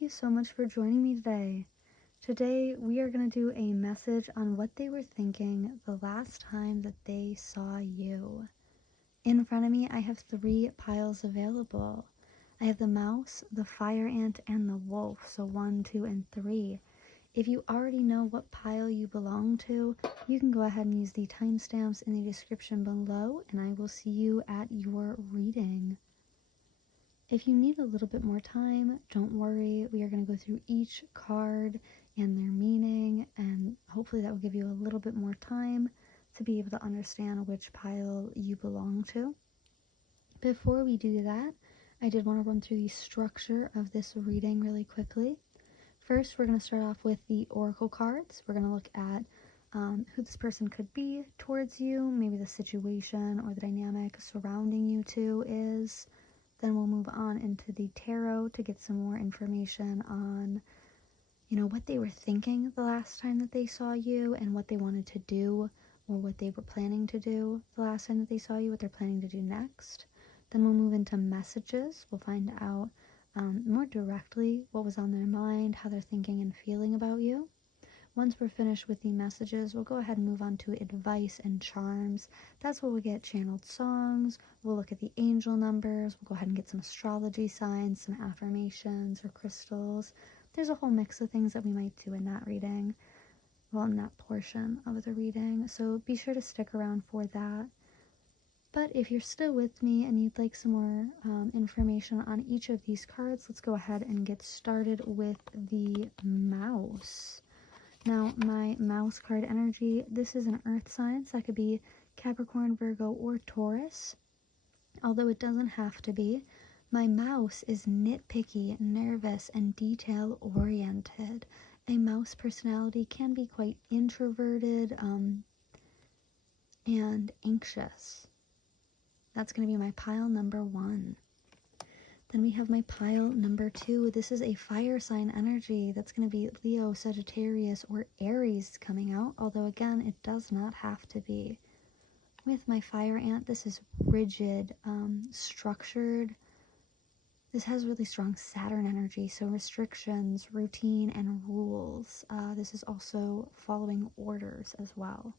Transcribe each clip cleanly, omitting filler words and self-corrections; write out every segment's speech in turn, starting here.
thank you so much for joining me today. Today, we are going to do a message on what they were thinking the last time that they saw you. In front of me, I have 3 piles available. I have the mouse, the fire ant, and the wolf, so 1, 2, and 3. If you already know what pile you belong to, you can go ahead and use the timestamps in the description below, and I will see you at your reading. If you need a little bit more time, don't worry. We are going to go through each card and their meaning, and hopefully that will give you a little bit more time to be able to understand which pile you belong to. Before we do that, I did want to run through the structure of this reading really quickly. First, we're going to start off with the oracle cards. We're going to look at who this person could be towards you, maybe the situation or the dynamic surrounding you two is. Then we'll move on into the tarot to get some more information on, what they were thinking the last time that they saw you and what they wanted to do or what they were planning to do the last time that they saw you, what they're planning to do next. Then we'll move into messages. We'll find out more directly what was on their mind, how they're thinking and feeling about you. Once we're finished with the messages, we'll go ahead and move on to advice and charms. That's where we'll get channeled songs, we'll look at the angel numbers, we'll go ahead and get some astrology signs, some affirmations or crystals. There's a whole mix of things that we might do in that reading, well, in that portion of the reading, so be sure to stick around for that. But if you're still with me and you'd like some more information on each of these cards, let's go ahead and get started with the mouse. Now, my mouse card energy, this is an earth sign, so that could be Capricorn, Virgo, or Taurus. Although it doesn't have to be. My mouse is nitpicky, nervous, and detail-oriented. A mouse personality can be quite introverted and anxious. That's going to be my pile number 1. Then we have my pile number 2. This is a fire sign energy. That's going to be Leo, Sagittarius, or Aries coming out. Although, again, it does not have to be. With my fire ant, this is rigid, structured. This has really strong Saturn energy, so restrictions, routine, and rules. This is also following orders as well.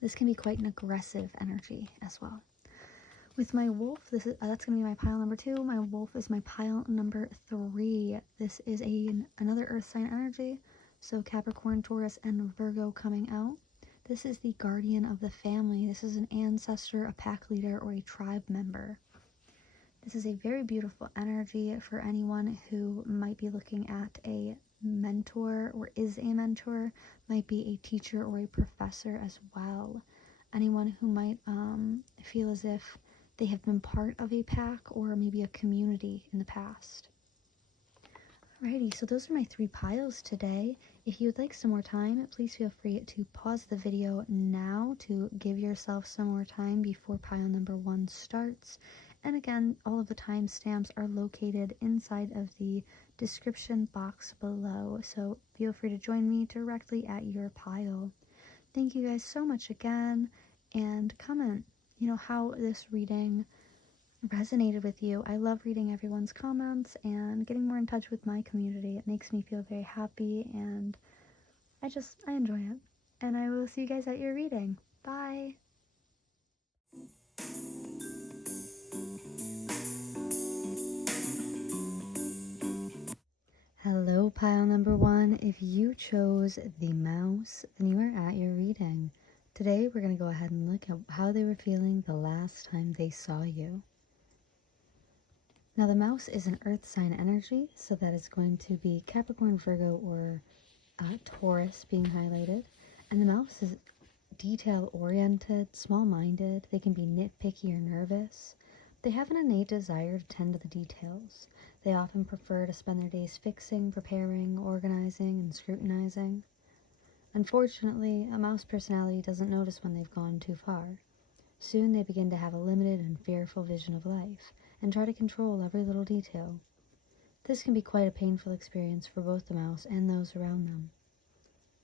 This can be quite an aggressive energy as well. With my wolf, that's going to be my pile number 2. My wolf is my pile number 3. This is another earth sign energy, so Capricorn, Taurus, and Virgo coming out. This is the guardian of the family. This is an ancestor, a pack leader, or a tribe member. This is a very beautiful energy for anyone who might be looking at a mentor or is a mentor, might be a teacher or a professor as well. Anyone who might feel as if they have been part of a pack or maybe a community in the past. Alrighty, so those are my 3 piles today. If you would like some more time, please feel free to pause the video now to give yourself some more time before pile number 1 starts. And again, all of the timestamps are located inside of the description box below, so feel free to join me directly at your pile. Thank you guys so much again, and comment how this reading resonated with you. I love reading everyone's comments and getting more in touch with my community. It makes me feel very happy, and I enjoy it. And I will see you guys at your reading. Bye! Hello, pile number 1. If you chose the mouse, then you are at your reading. Today, we're going to go ahead and look at how they were feeling the last time they saw you. Now, the mouse is an earth sign energy, so that is going to be Capricorn, Virgo, or Taurus being highlighted. And the mouse is detail-oriented, small-minded. They can be nitpicky or nervous. They have an innate desire to tend to the details. They often prefer to spend their days fixing, preparing, organizing, and scrutinizing. Unfortunately, a mouse personality doesn't notice when they've gone too far. Soon they begin to have a limited and fearful vision of life, and try to control every little detail. This can be quite a painful experience for both the mouse and those around them.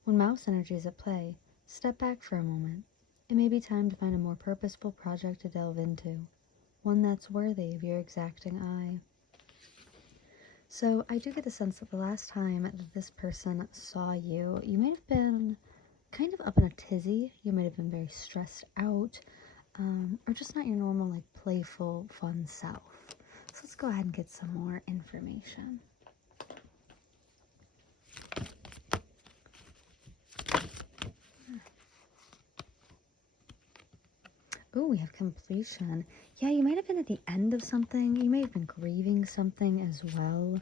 When mouse energy is at play, step back for a moment. It may be time to find a more purposeful project to delve into, one that's worthy of your exacting eye. So I do get the sense that the last time that this person saw you, you might have been kind of up in a tizzy. You might have been very stressed out, or just not your normal, like, playful, fun self. So let's go ahead and get some more information. Oh, we have completion. Yeah, you might have been at the end of something. You may have been grieving something as well.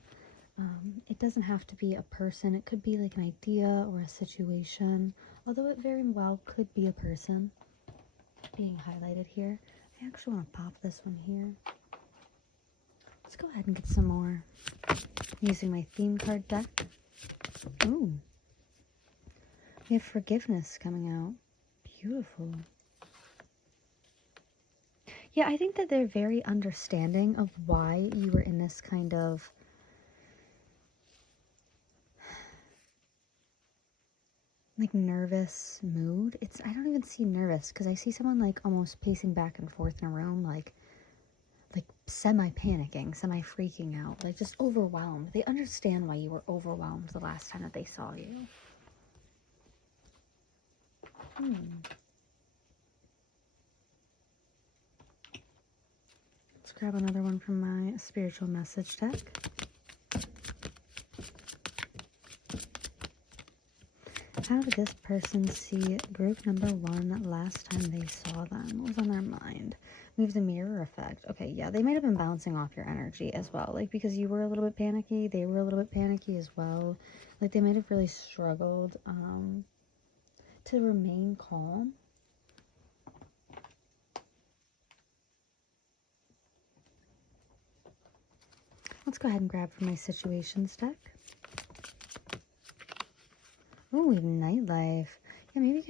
It doesn't have to be a person. It could be like an idea or a situation, although it very well could be a person being highlighted here. I actually want to pop this one here. Let's go ahead and get some more using my theme card deck. Ooh. We have forgiveness coming out. Beautiful. Yeah, I think that they're very understanding of why you were in this kind of like nervous mood. I don't even see nervous because I see someone like almost pacing back and forth in a room, like semi-panicking, semi-freaking out, like just overwhelmed. They understand why you were overwhelmed the last time that they saw you. Let's grab another one from my spiritual message deck. How did this person see group number 1 last time they saw them? What was on their mind? We have the mirror effect. Okay, yeah, they might have been bouncing off your energy as well. Like, because you were a little bit panicky, they were a little bit panicky as well. Like, they might have really struggled to remain calm. Let's go ahead and grab from my situations deck. Oh, we have nightlife. Yeah, maybe you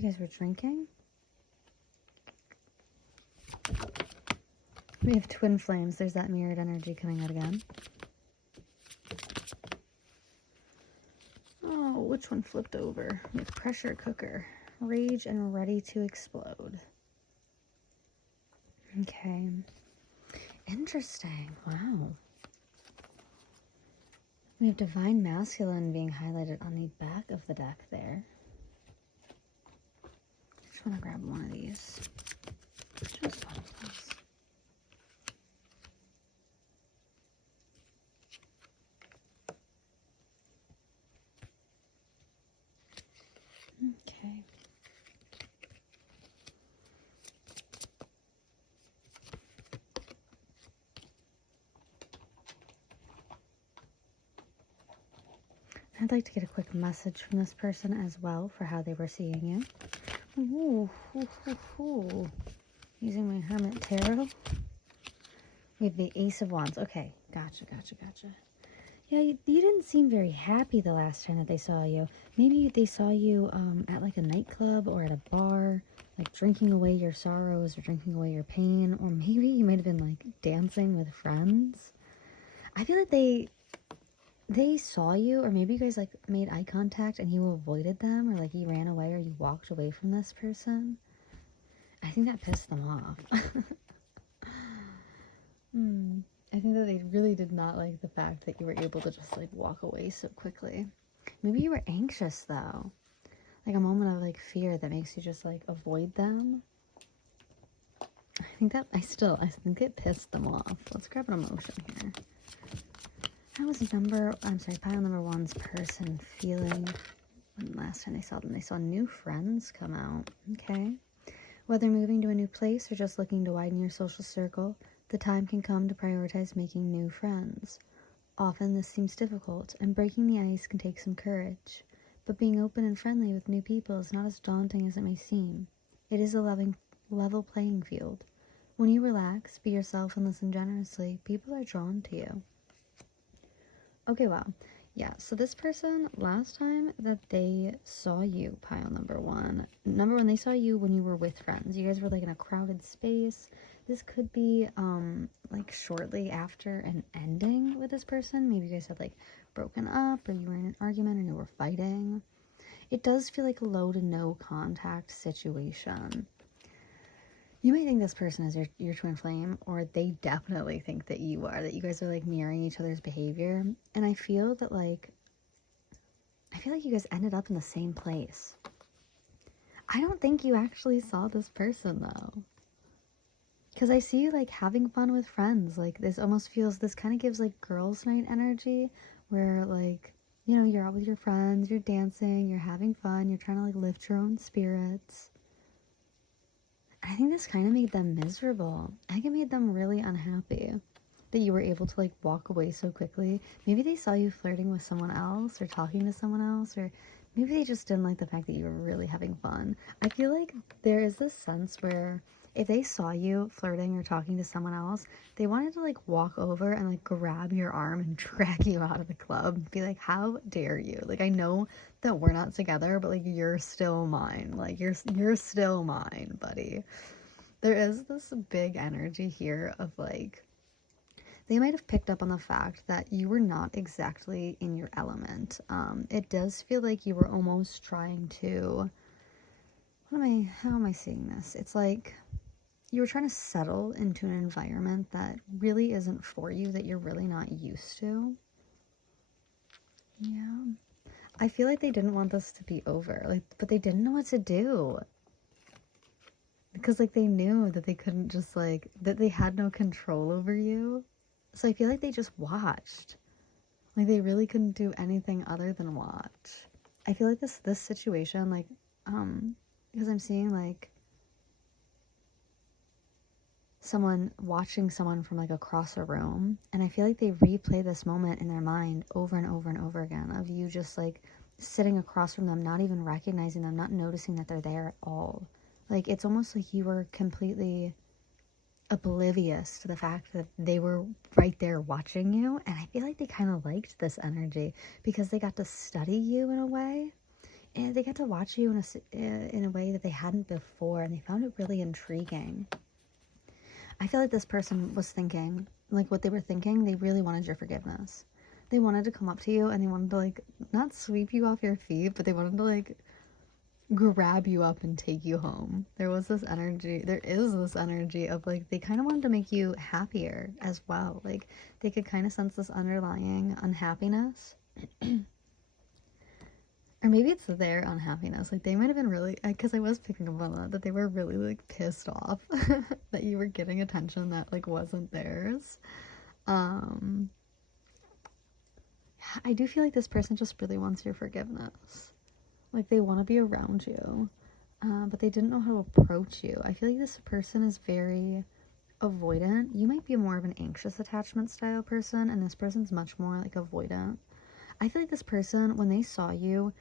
guys were drinking. We have twin flames. There's that mirrored energy coming out again. Oh, which one flipped over? We have pressure cooker. Rage and ready to explode. Okay. Interesting. Wow. We have divine masculine being highlighted on the back of the deck there. I just want to grab one of these. Just one of those. Okay. I'd like to get a quick message from this person as well for how they were seeing you. Ooh. Using my Hermit Tarot. We have the Ace of Wands. Okay, gotcha. Yeah, you didn't seem very happy the last time that they saw you. Maybe they saw you at like a nightclub or at a bar, like drinking away your sorrows or drinking away your pain. Or maybe you might have been like dancing with friends. I feel like they saw you, or maybe you guys like made eye contact and you avoided them, or like you ran away or you walked away from this person. I think that pissed them off. I think that they really did not like the fact that you were able to just like walk away so quickly. Maybe you were anxious though. Like a moment of like fear that makes you just like avoid them. I think it pissed them off. Let's grab an emotion here. How was pile number 1's person feeling when last time they saw them? They saw new friends come out. Okay. Whether moving to a new place or just looking to widen your social circle, the time can come to prioritize making new friends. Often this seems difficult, and breaking the ice can take some courage. But being open and friendly with new people is not as daunting as it may seem. It is a level playing field. When you relax, be yourself, and listen generously, people are drawn to you. Okay, wow. Yeah, so this person, last time that they saw you, pile number 1, they saw you when you were with friends. You guys were like in a crowded space. This could be like shortly after an ending with this person. Maybe you guys had like broken up, or you were in an argument, or you were fighting. It does feel like a low to no contact situation. You might think this person is your twin flame, or they definitely think that you are, that you guys are like mirroring each other's behavior. And I feel like you guys ended up in the same place. I don't think you actually saw this person though. Because I see you like having fun with friends. Like this almost feels, this kind of gives like girls' night energy where like, you know, you're out with your friends, you're dancing, you're having fun, you're trying to like lift your own spirits. I think this kind of made them miserable. I think it made them really unhappy that you were able to like walk away so quickly. Maybe they saw you flirting with someone else or talking to someone else, or maybe they just didn't like the fact that you were really having fun. I feel like there is this sense where if they saw you flirting or talking to someone else, they wanted to like walk over and like grab your arm and drag you out of the club and be like, how dare you? Like, I know that we're not together, but like you're still mine. Like you're still mine, buddy. There is this big energy here of like, they might have picked up on the fact that you were not exactly in your element. It does feel like you were almost trying to, how am I seeing this? It's like you were trying to settle into an environment that really isn't for you, that you're really not used to. Yeah. I feel like they didn't want this to be over, like, but they didn't know what to do. Because like they knew that they couldn't just like, that they had no control over you. So I feel like they just watched. Like they really couldn't do anything other than watch. I feel like this situation, like, because I'm seeing like someone watching someone from like across a room, and I feel like they replay this moment in their mind over and over and over again of you just like sitting across from them, not even recognizing them, not noticing that they're there at all. Like it's almost like you were completely oblivious to the fact that they were right there watching you. And I feel like they kind of liked this energy because they got to study you in a way, and they got to watch you in a way that they hadn't before, and they found it really intriguing. I feel like this person was thinking, like what they were thinking, they really wanted your forgiveness. They wanted to come up to you and they wanted to like not sweep you off your feet, but they wanted to like grab you up and take you home. There is this energy of like they kind of wanted to make you happier as well. Like they could kind of sense this underlying unhappiness. Or maybe it's their unhappiness. Like they might have been really, because I was picking up on that they were really like pissed off that you were getting attention that like wasn't theirs. I do feel like this person just really wants your forgiveness. Like they want to be around you, but they didn't know how to approach you. I feel like this person is very avoidant. You might be more of an anxious attachment style person, and this person's much more like avoidant. I feel like this person, when they saw you,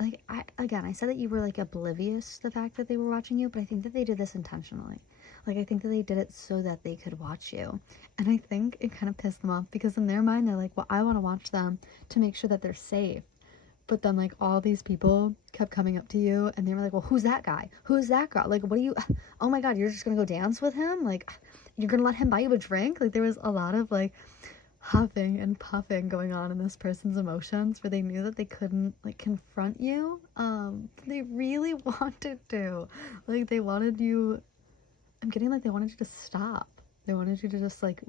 like I said that you were like oblivious to the fact that they were watching you, but I think that they did this intentionally. Like I think that they did it so that they could watch you. And I think it kind of pissed them off because in their mind they're like, well, I want to watch them to make sure that they're safe. But then like all these people kept coming up to you and they were like, well, who's that guy? Who's that girl? Like, what are you, oh my God, you're just gonna go dance with him? Like, you're gonna let him buy you a drink? Like there was a lot of like huffing and puffing going on in this person's emotions where they knew that they couldn't like confront you. They really wanted to. Like they wanted you, I'm getting like they wanted you to stop. They wanted you to just like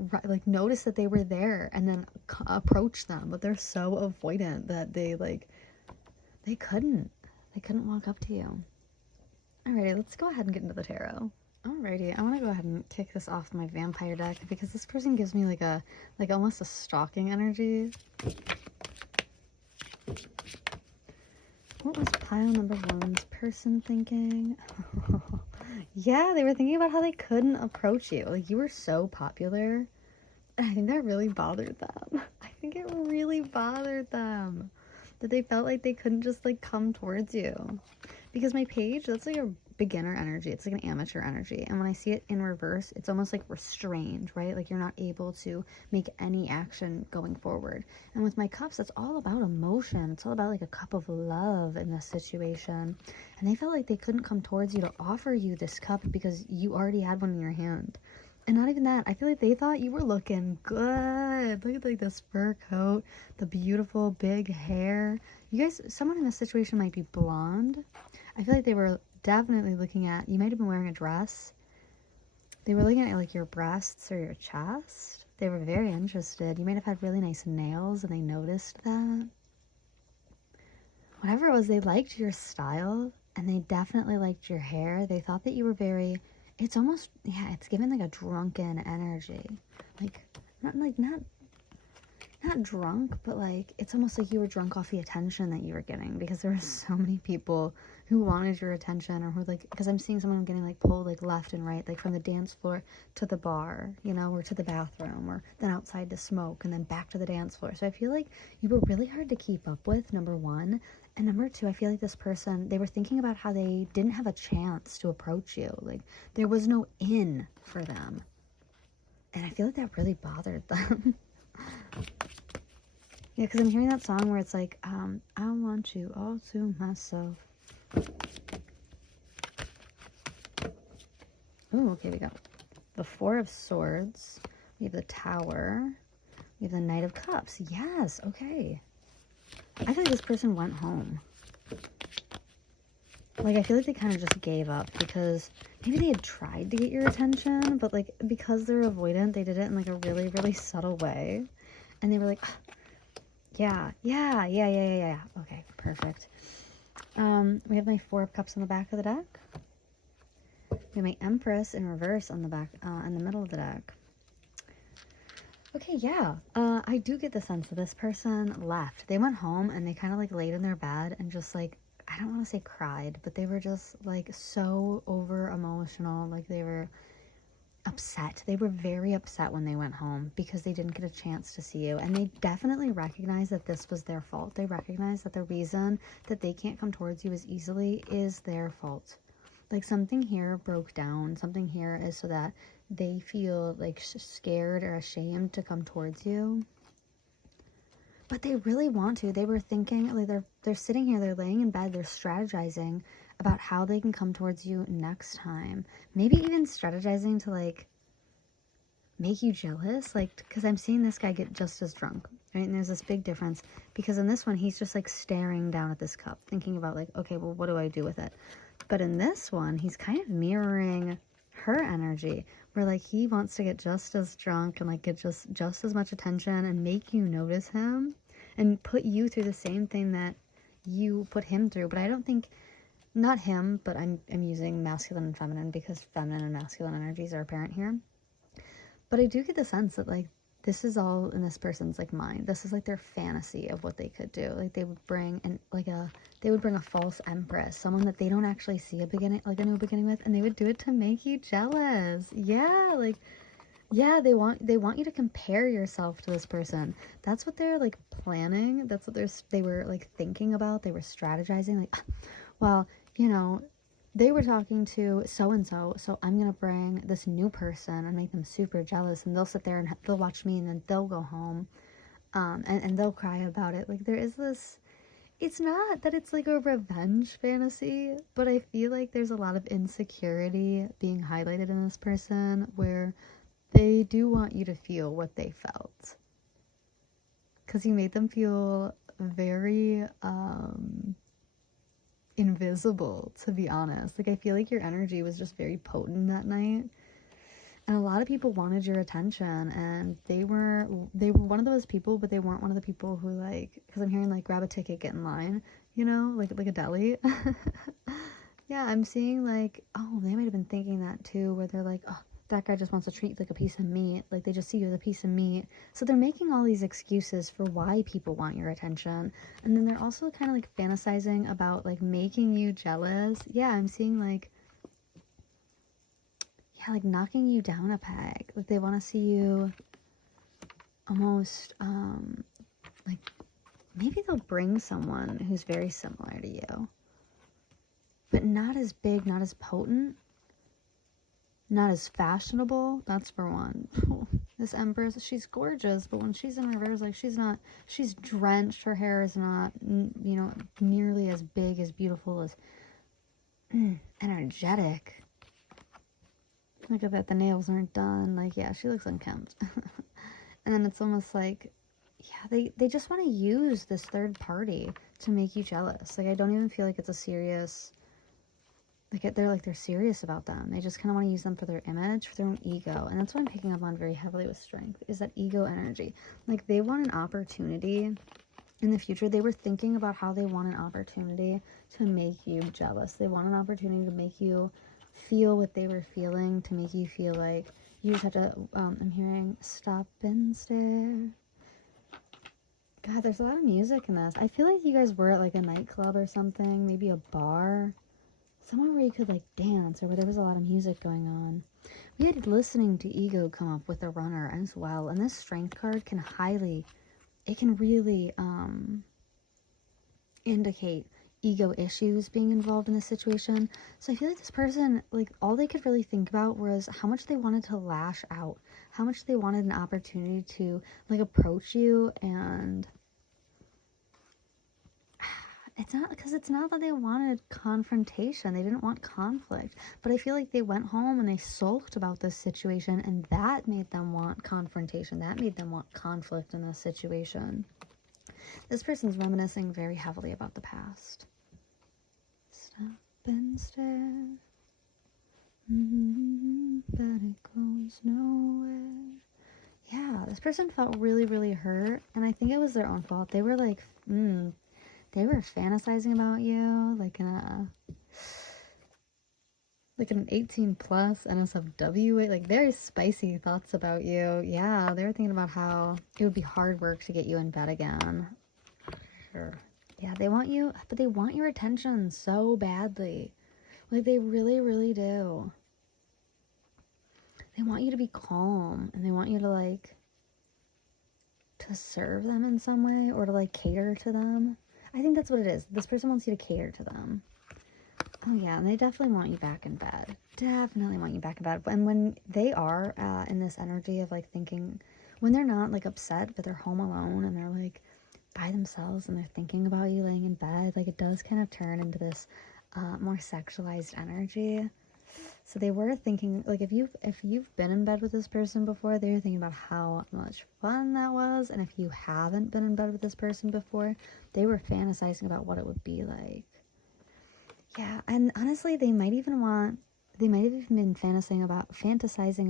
notice that they were there and then approach them, but they're so avoidant that they couldn't walk up to you. Alrighty, let's go ahead and get into the tarot. Alrighty, I want to go ahead and kick this off my vampire deck because this person gives me like almost a stalking energy. What was pile number one's person thinking? Yeah, they were thinking about how they couldn't approach you. Like you were so popular. And I think that really bothered them. I think it really bothered them that they felt like they couldn't just like come towards you. Because my page, that's like a beginner energy. It's like an amateur energy. And when I see it in reverse, it's almost like restrained, right? Like you're not able to make any action going forward. And with my cups, it's all about emotion. It's all about like a cup of love in this situation. And they felt like they couldn't come towards you to offer you this cup because you already had one in your hand. And not even that, I feel like they thought you were looking good. Look at like this fur coat, the beautiful big hair. You guys, someone in this situation might be blonde. I feel like they were definitely looking at, you might have been wearing a dress. They were looking at like your breasts or your chest. They were very interested. You might have had really nice nails and they noticed that. Whatever it was, they liked your style and they definitely liked your hair. They thought that you were very, it's almost, yeah, it's giving like a drunken energy. Not drunk, but like it's almost like you were drunk off the attention that you were getting, because there were so many people who wanted your attention, or who like, because I'm seeing someone getting like pulled like left and right, like from the dance floor to the bar, you know, or to the bathroom, or then outside to smoke and then back to the dance floor. So I feel like you were really hard to keep up with, number one. And number two, I feel like this person, they were thinking about how they didn't have a chance to approach you. Like there was no in for them. And I feel like that really bothered them. Yeah, because I'm hearing that song where it's like, I want you all to myself. Ooh, okay, we got the Four of Swords. We have the Tower. We have the Knight of Cups. Yes, okay. I feel like this person went home. Like, I feel like they kind of just gave up, because maybe they had tried to get your attention, but like, because they're avoidant, they did it in like a really, really subtle way. And they were like, yeah. Okay, perfect. We have my Four of Cups on the back of the deck. We have my Empress in reverse on the back, in the middle of the deck. Okay, yeah. I do get the sense that this person left. They went home and they kind of like laid in their bed and just like, I don't want to say cried, but they were just like so over emotional. Like they were upset. They were very upset when they went home because they didn't get a chance to see you. And they definitely recognize that this was their fault. They recognize that the reason that they can't come towards you as easily is their fault. Like something here broke down. Something here is so that they feel like scared or ashamed to come towards you. But they really want to. They were thinking, like they're sitting here, they're laying in bed, they're strategizing about how they can come towards you next time. Maybe even strategizing to like make you jealous, like, because I'm seeing this guy get just as drunk, right? And there's this big difference, because in this one he's just like staring down at this cup thinking about like, okay, well, what do I do with it? But in this one he's kind of mirroring her energy, where like he wants to get just as drunk and like get just as much attention and make you notice him and put you through the same thing that you put him through. But I don't think, not him, but I'm using masculine and feminine because feminine and masculine energies are apparent here. But I do get the sense that like this is all in this person's like mind. This is like their fantasy of what they could do. Like they would bring a false empress, someone that they don't actually see a new beginning with, and they would do it to make you jealous. Yeah, like, yeah, they want you to compare yourself to this person. That's what they're like planning. That's what they were like thinking about. They were strategizing like, well, you know, they were talking to so-and-so, so I'm going to bring this new person and make them super jealous, and they'll sit there and they'll watch me, and then they'll go home, and they'll cry about it. Like, there is this, it's not that it's like a revenge fantasy, but I feel like there's a lot of insecurity being highlighted in this person, where they do want you to feel what they felt. Because you made them feel very, invisible, to be honest. Like, I feel like your energy was just very potent that night, and a lot of people wanted your attention, and they were one of those people, but they weren't one of the people who, like, because I'm hearing like grab a ticket, get in line, you know, like a deli. Yeah, I'm seeing like, oh, they might have been thinking that too, where they're like, oh, that guy just wants to treat like a piece of meat. Like, they just see you as a piece of meat. So they're making all these excuses for why people want your attention. And then they're also kind of like fantasizing about like making you jealous. Yeah, I'm seeing like, yeah, like knocking you down a peg. Like, they want to see you almost, like, maybe they'll bring someone who's very similar to you, but not as big, not as potent, not as fashionable. That's for one. This Empress, she's gorgeous, but when she's in reverse, like, she's drenched. Her hair is not, you know, nearly as big, as beautiful, as energetic. Look at that, the nails aren't done. Like, yeah, she looks unkempt. And then it's almost like, yeah, they just want to use this third party to make you jealous. Like, I don't even feel like it's a serious, they're serious about them. They just kind of want to use them for their image, for their own ego. And that's what I'm picking up on very heavily with strength, is that ego energy. Like, they want an opportunity in the future. They were thinking about how they want an opportunity to make you jealous. They want an opportunity to make you feel what they were feeling, to make you feel like you just have to, I'm hearing stop and stare. God, there's a lot of music in this. I feel like you guys were at like a nightclub or something, maybe a bar. Somewhere where you could like dance, or where there was a lot of music going on. We had listening to ego come up with the runner as well. And this strength card can really indicate ego issues being involved in this situation. So I feel like this person, like, all they could really think about was how much they wanted to lash out, how much they wanted an opportunity to like approach you. And it's not that they wanted confrontation. They didn't want conflict. But I feel like they went home and they sulked about this situation, and that made them want confrontation. That made them want conflict in this situation. This person's reminiscing very heavily about the past. Stop and stare. But it goes nowhere. Yeah, this person felt really, really hurt. And I think it was their own fault. They were like, they were fantasizing about you, like an 18 plus NSFW, like very spicy thoughts about you. Yeah, they were thinking about how it would be hard work to get you in bed again. Sure. Yeah, they want you, but they want your attention so badly. Like, they really, really do. They want you to be calm, and they want you to like to serve them in some way, or to like cater to them. I think that's what it is. This person wants you to cater to them. Oh yeah, and they definitely want you back in bed. Definitely want you back in bed. And when they are in this energy of like thinking, when they're not like upset, but they're home alone and they're like by themselves and they're thinking about you laying in bed, like, it does kind of turn into this more sexualized energy. So they were thinking, like, if you've been in bed with this person before, they were thinking about how much fun that was. And if you haven't been in bed with this person before, they were fantasizing about what it would be like. Yeah, and honestly, they might have even been fantasizing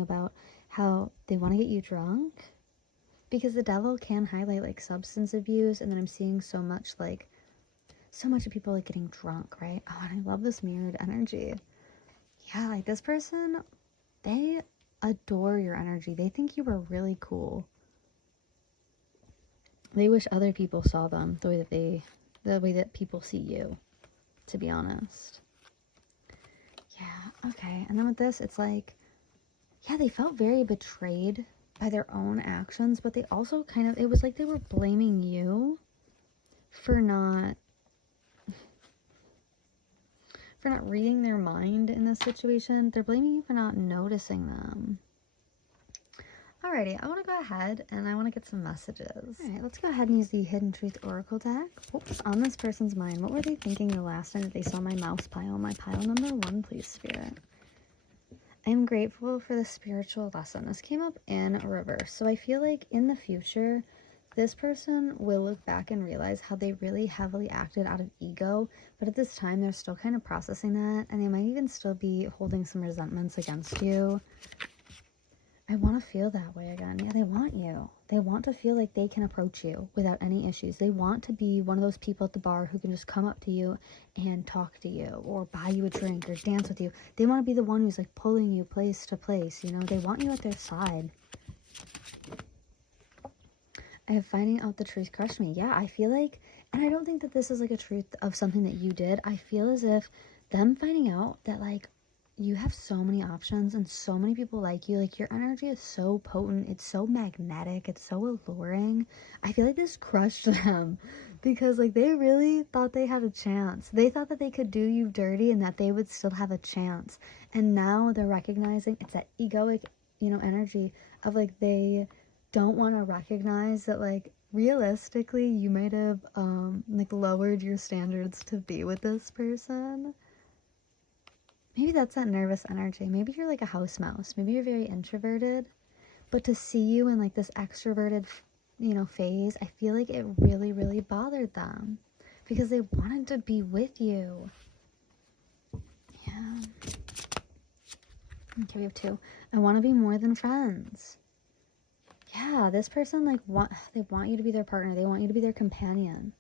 about how they want to get you drunk. Because the devil can highlight like substance abuse, and then I'm seeing so much of people like getting drunk, right? Oh, and I love this mirrored energy. Yeah, like, this person, they adore your energy. They think you are really cool. They wish other people saw them the way that people see you, to be honest. Yeah, okay. And then with this, it's like, yeah, they felt very betrayed by their own actions, but they also it was like they were blaming you for not reading their mind in this situation. They're blaming you for not noticing them. Alrighty, I want to go ahead and I want to get some messages. Alright, let's go ahead and use the Hidden Truth Oracle deck. What was on this person's mind? What were they thinking the last time that they saw my mouse pile? My pile number 1, please, Spirit. I am grateful for the spiritual lesson. This came up in reverse. So I feel like in the future, this person will look back and realize how they really heavily acted out of ego, but at this time they're still kind of processing that, and they might even still be holding some resentments against you. I want to feel that way again. Yeah, they want you. They want to feel like they can approach you without any issues. They want to be one of those people at the bar who can just come up to you and talk to you, or buy you a drink, or dance with you. They want to be the one who's like pulling you place to place, you know? They want you at their side. I have finding out the truth crushed me. Yeah, I feel like, and I don't think that this is like a truth of something that you did. I feel as if them finding out that like you have so many options and so many people like you, like your energy is so potent, it's so magnetic, it's so alluring. I feel like this crushed them because like they really thought they had a chance. They thought that they could do you dirty and that they would still have a chance. And now they're recognizing it's that egoic, energy of like they don't want to recognize that like realistically you might have like lowered your standards to be with this person. Maybe that's that nervous energy. Maybe you're like a house mouse. Maybe you're very introverted, but to see you in like this extroverted phase, I feel like it really, really bothered them because they wanted to be with you. Yeah. Okay, we have 2. I want to be more than friends. Yeah, this person, like, they want you to be their partner. They want you to be their companion.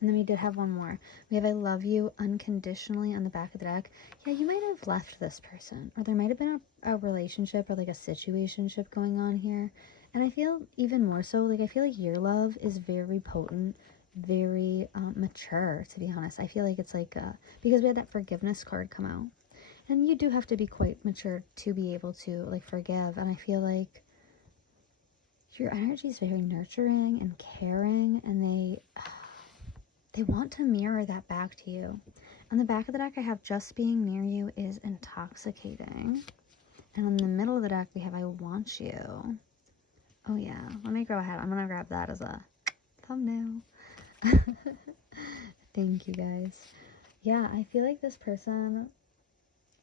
And then we did have one more. We have I love you unconditionally on the back of the deck. Yeah, you might have left this person. Or there might have been a relationship or, like, a situationship going on here. And I feel even more so, like, I feel like your love is very potent, very mature, to be honest. I feel like it's like, because we had that forgiveness card come out. And you do have to be quite mature to be able to, like, forgive. And I feel like your energy is very nurturing and caring, and they want to mirror that back to you. On the back of the deck, I have just being near you is intoxicating. And in the middle of the deck, we have I want you. Oh yeah, let me go ahead. I'm going to grab that as a thumbnail. Thank you, guys. Yeah, I feel like this person,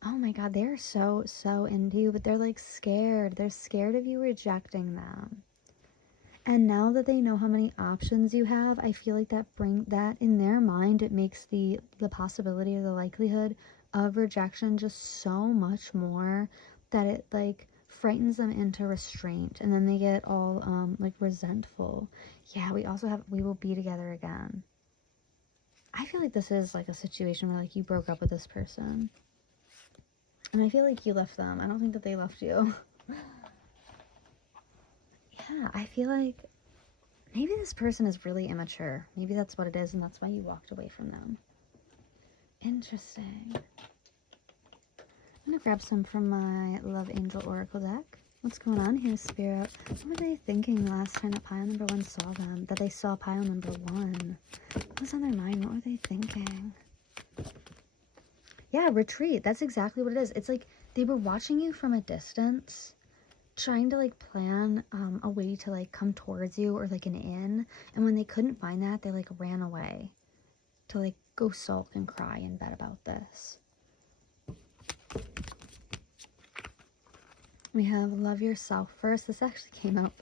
oh my god, they're so into you, but they're like scared. They're scared of you rejecting them. And now that they know how many options you have, I feel like that in their mind, it makes the possibility or the likelihood of rejection just so much more that it like frightens them into restraint, and then they get all like resentful. Yeah, we also have we will be together again. I feel like this is like a situation where like you broke up with this person. And I feel like you left them. I don't think that they left you. Yeah, I feel like maybe this person is really immature. Maybe that's what it is, and that's why you walked away from them. Interesting. I'm going to grab some from my Love Angel Oracle deck. What's going on here, Spirit? What were they thinking last time that pile number 1 saw them? That they saw pile number 1? What was on their mind? What were they thinking? Yeah, retreat. That's exactly what it is. It's like they were watching you from a distance, trying to like plan a way to like come towards you, or like an inn, and when they couldn't find that, they like ran away to like go sulk and cry in bed about this. We have love yourself first. This actually came out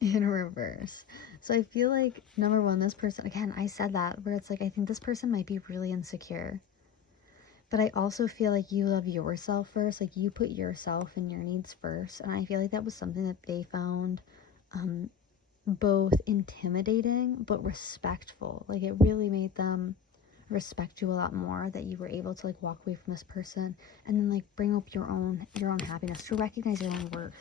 in reverse. So I feel like number 1, this person, again, I said that where it's like I think this person might be really insecure. But I also feel like you love yourself first. Like you put yourself and your needs first. And I feel like that was something that they found both intimidating but respectful. Like it really made them respect you a lot more, that you were able to like walk away from this person and then like bring up your own happiness, to recognize your own worth.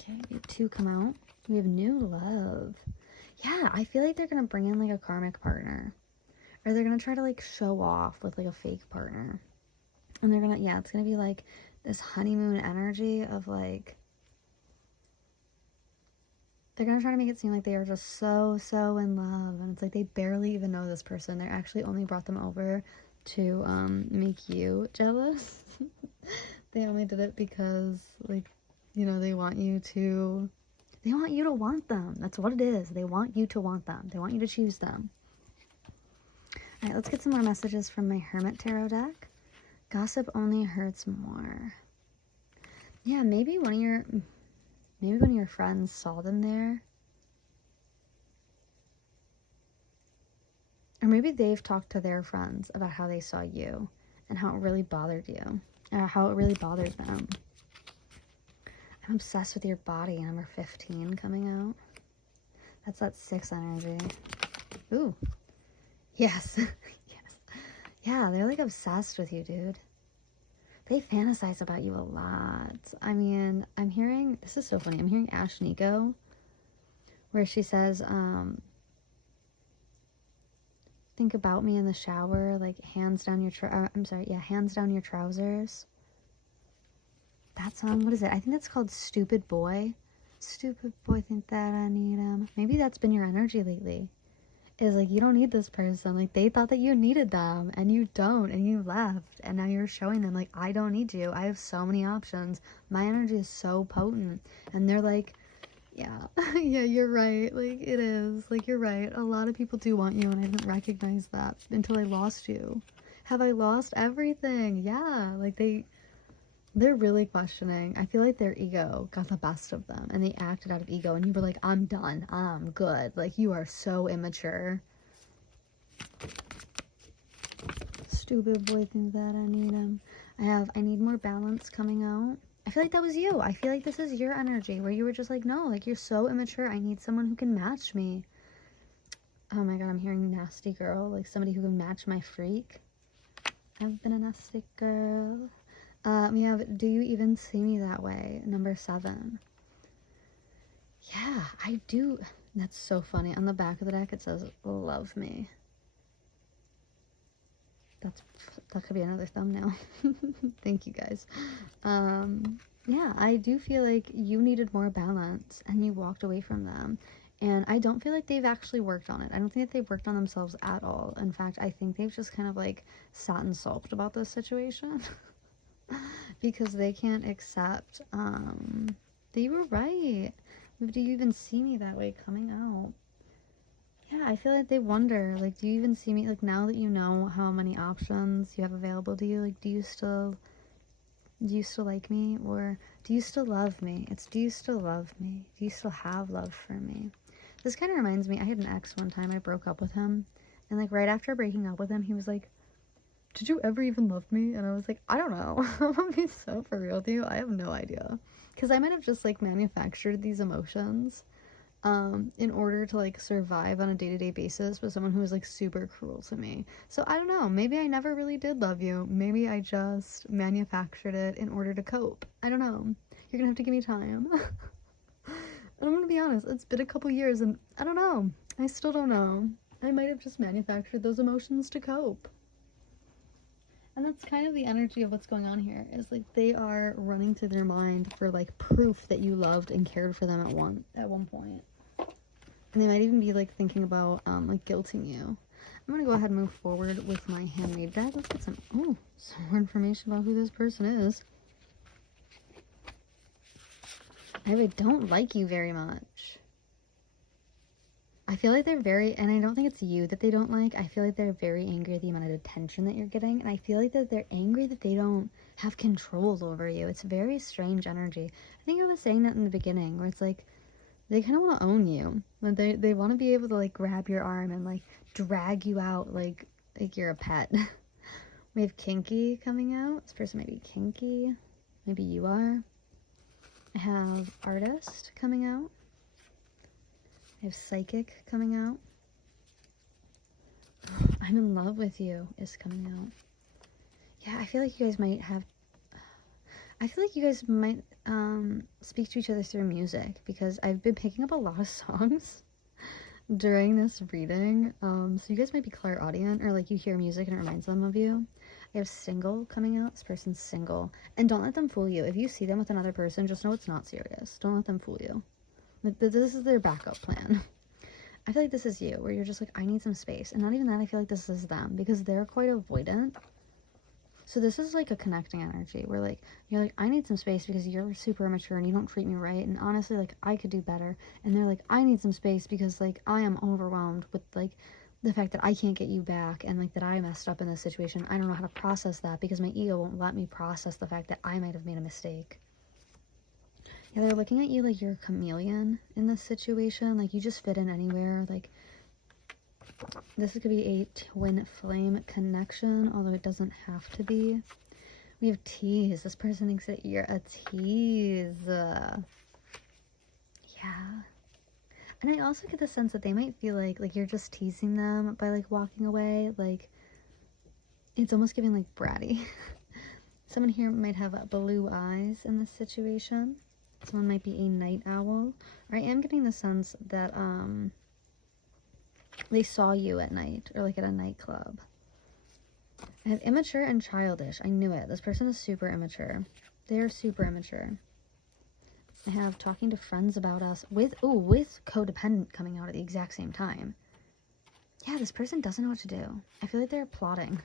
Okay, we have 2 come out. We have new love. Yeah, I feel like they're gonna bring in like a karmic partner. Or they're going to try to, like, show off with, like, a fake partner. And they're going to, yeah, it's going to be, like, this honeymoon energy of, like, they're going to try to make it seem like they are just so in love. And it's like they barely even know this person. They actually only brought them over to make you jealous. They only did it because, like, you know, they want you to want them. That's what it is. They want you to want them. They want you to choose them. All right, let's get some more messages from my Hermit Tarot deck. Gossip only hurts more. Yeah, maybe one of your friends saw them there. Or maybe they've talked to their friends about how they saw you and how it really bothered you. Or how it really bothered them. I'm obsessed with your body, number 15 coming out. That's that 6 energy. Ooh. Yes. Yeah, they're like obsessed with you, dude. They fantasize about you a lot. I mean, I'm hearing, this is so funny, I'm hearing Ash Nico, where she says, think about me in the shower, like hands down your, hands down your trousers. That song, what is it? I think that's called Stupid Boy. Stupid boy, think that I need him. Maybe that's been your energy lately. Is like, you don't need this person. Like, they thought that you needed them, and you don't, and you left, and now you're showing them, like, I don't need you. I have so many options. My energy is so potent. And they're like, yeah, yeah, you're right. Like, it is. Like, you're right. A lot of people do want you, and I didn't recognize that until I lost you. Have I lost everything? Yeah. Like, they're really questioning. I feel like their ego got the best of them, and they acted out of ego, and you were like, I'm done. I'm good. Like, you are so immature. stupid boy thinks that I need him. I need more balance coming out. I feel like that was you. I feel like this is your energy where you were just like, no, like, you're so immature. I need someone who can match me. Oh my god, I'm hearing nasty girl. Like, somebody who can match my freak. I've been a nasty girl. We have, do you even see me that way? Number 7. Yeah, I do. That's so funny. On the back of the deck, it says, love me. That could be another thumbnail. Thank you, guys. Yeah, I do feel like you needed more balance and you walked away from them. And I don't feel like they've actually worked on it. I don't think that they've worked on themselves at all. In fact, I think they've just kind of like sat and sulked about this situation because they can't accept, they were right. Do you even see me that way coming out? Yeah, I feel like they wonder, like, do you even see me, like, now that you know how many options you have available to you, like, do you still like me, or do you still love me? It's, do you still love me? Do you still have love for me? This kind of reminds me, I had an ex one time, I broke up with him, and, like, right after breaking up with him, he was like, did you ever even love me? And I was like, I don't know. I'm gonna be so for real with you, I have no idea. Because I might have just, like, manufactured these emotions in order to, like, survive on a day-to-day basis with someone who was, like, super cruel to me. So I don't know, maybe I never really did love you. Maybe I just manufactured it in order to cope. I don't know. You're gonna have to give me time. And I'm gonna be honest, it's been a couple years and I don't know. I still don't know. I might have just manufactured those emotions to cope. And that's kind of the energy of what's going on here, is like they are running through their mind for like proof that you loved and cared for them at one point. And they might even be like thinking about like guilting you. I'm gonna go ahead and move forward with my handmade deck. Let's get some more information about who this person is. I really don't like you very much. I feel like they're very, and I don't think it's you that they don't like, I feel like they're very angry at the amount of attention that you're getting, and I feel like that they're angry that they don't have control over you. It's very strange energy. I think I was saying that in the beginning, where it's like, they kind of want to own you. They want to be able to, like, grab your arm and, like, drag you out like you're a pet. We have kinky coming out. This person might be kinky. Maybe you are. I have artist coming out. I have psychic coming out. I'm in love with you is coming out. Yeah, I feel like you guys might have... I feel like you guys might speak to each other through music, because I've been picking up a lot of songs during this reading. So you guys might be clairaudient, or like you hear music and it reminds them of you. I have single coming out. This person's single. And don't let them fool you. If you see them with another person, just know it's not serious. Don't let them fool you. This is their backup plan. I feel like this is you, where you're just like, I need some space. And not even that, I feel like this is them, because they're quite avoidant. So this is like a connecting energy, where like, you're like, I need some space because you're super immature and you don't treat me right. And honestly, like, I could do better. And they're like, I need some space because like, I am overwhelmed with like, the fact that I can't get you back, and like that I messed up in this situation. I don't know how to process that because my ego won't let me process the fact that I might have made a mistake. Yeah, they're looking at you like you're a chameleon in this situation. Like, you just fit in anywhere. Like, this could be a twin flame connection, although it doesn't have to be. We have tease. This person thinks that you're a tease. Yeah. And I also get the sense that they might feel like you're just teasing them by like walking away. Like, it's almost giving like bratty. Someone here might have blue eyes in this situation. Someone might be a night owl. Or I am getting the sense that they saw you at night, or like at a nightclub. I have immature and childish. I knew it. This person is super immature. They are super immature. I have talking to friends about us with codependent coming out at the exact same time. Yeah, this person doesn't know what to do. I feel like they're plotting.